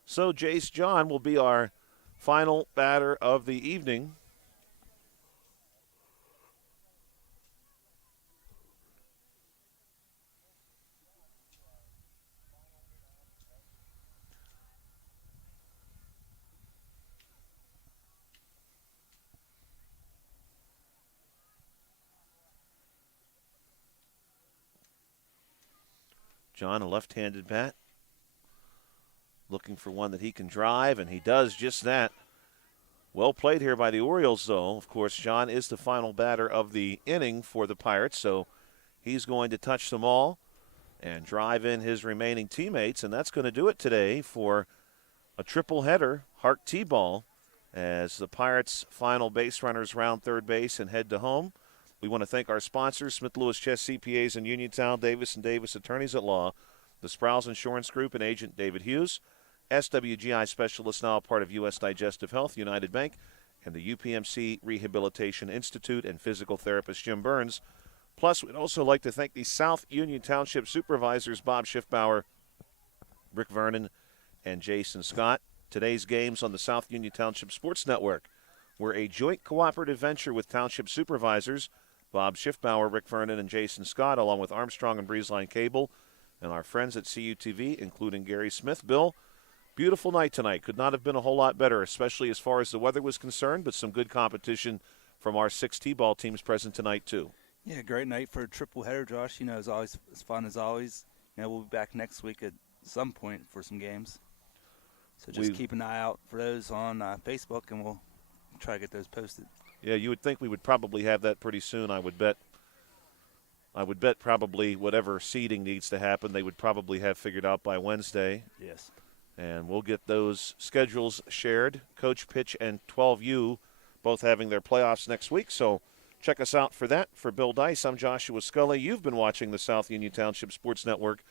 So Jace John will be our final batter of the evening. John, a left-handed bat, looking for one that he can drive, and he does just that. Well played here by the Orioles, though. Of course, John is the final batter of the inning for the Pirates, so he's going to touch them all and drive in his remaining teammates, and that's going to do it today for a triple header, HARC T-ball, as the Pirates' final base runners round third base and head to home. We want to thank our sponsors, Smith Lewis Chess CPAs in Uniontown, Davis & Davis Attorneys at Law, the Sprouse Insurance Group and Agent David Hughes, SWGI Specialist, now a part of U.S. Digestive Health, United Bank, and the UPMC Rehabilitation Institute and physical therapist Jim Burns. Plus, we'd also like to thank the South Union Township Supervisors, Bob Schiffbauer, Rick Vernon, and Jason Scott. Today's games on the South Union Township Sports Network were a joint cooperative venture with Township Supervisors, Bob Schiffbauer, Rick Vernon, and Jason Scott, along with Armstrong and Breezeline Cable, and our friends at CUTV, including Gary Smith. Bill, beautiful night tonight. Could not have been a whole lot better, especially as far as the weather was concerned, but some good competition from our 6 T-ball teams present tonight, too. Yeah, great night for a triple header, Josh. You know, it's always as fun as always. You know, we'll be back next week at some point for some games. So just keep an eye out for those on Facebook, and we'll try to get those posted. Yeah, you would think we would probably have that pretty soon. I would bet probably whatever seeding needs to happen, they would probably have figured out by Wednesday. Yes. And we'll get those schedules shared. Coach Pitch and 12U both having their playoffs next week. So check us out for that. For Bill Dice, I'm Joshua Scully. You've been watching the South Union Township Sports Network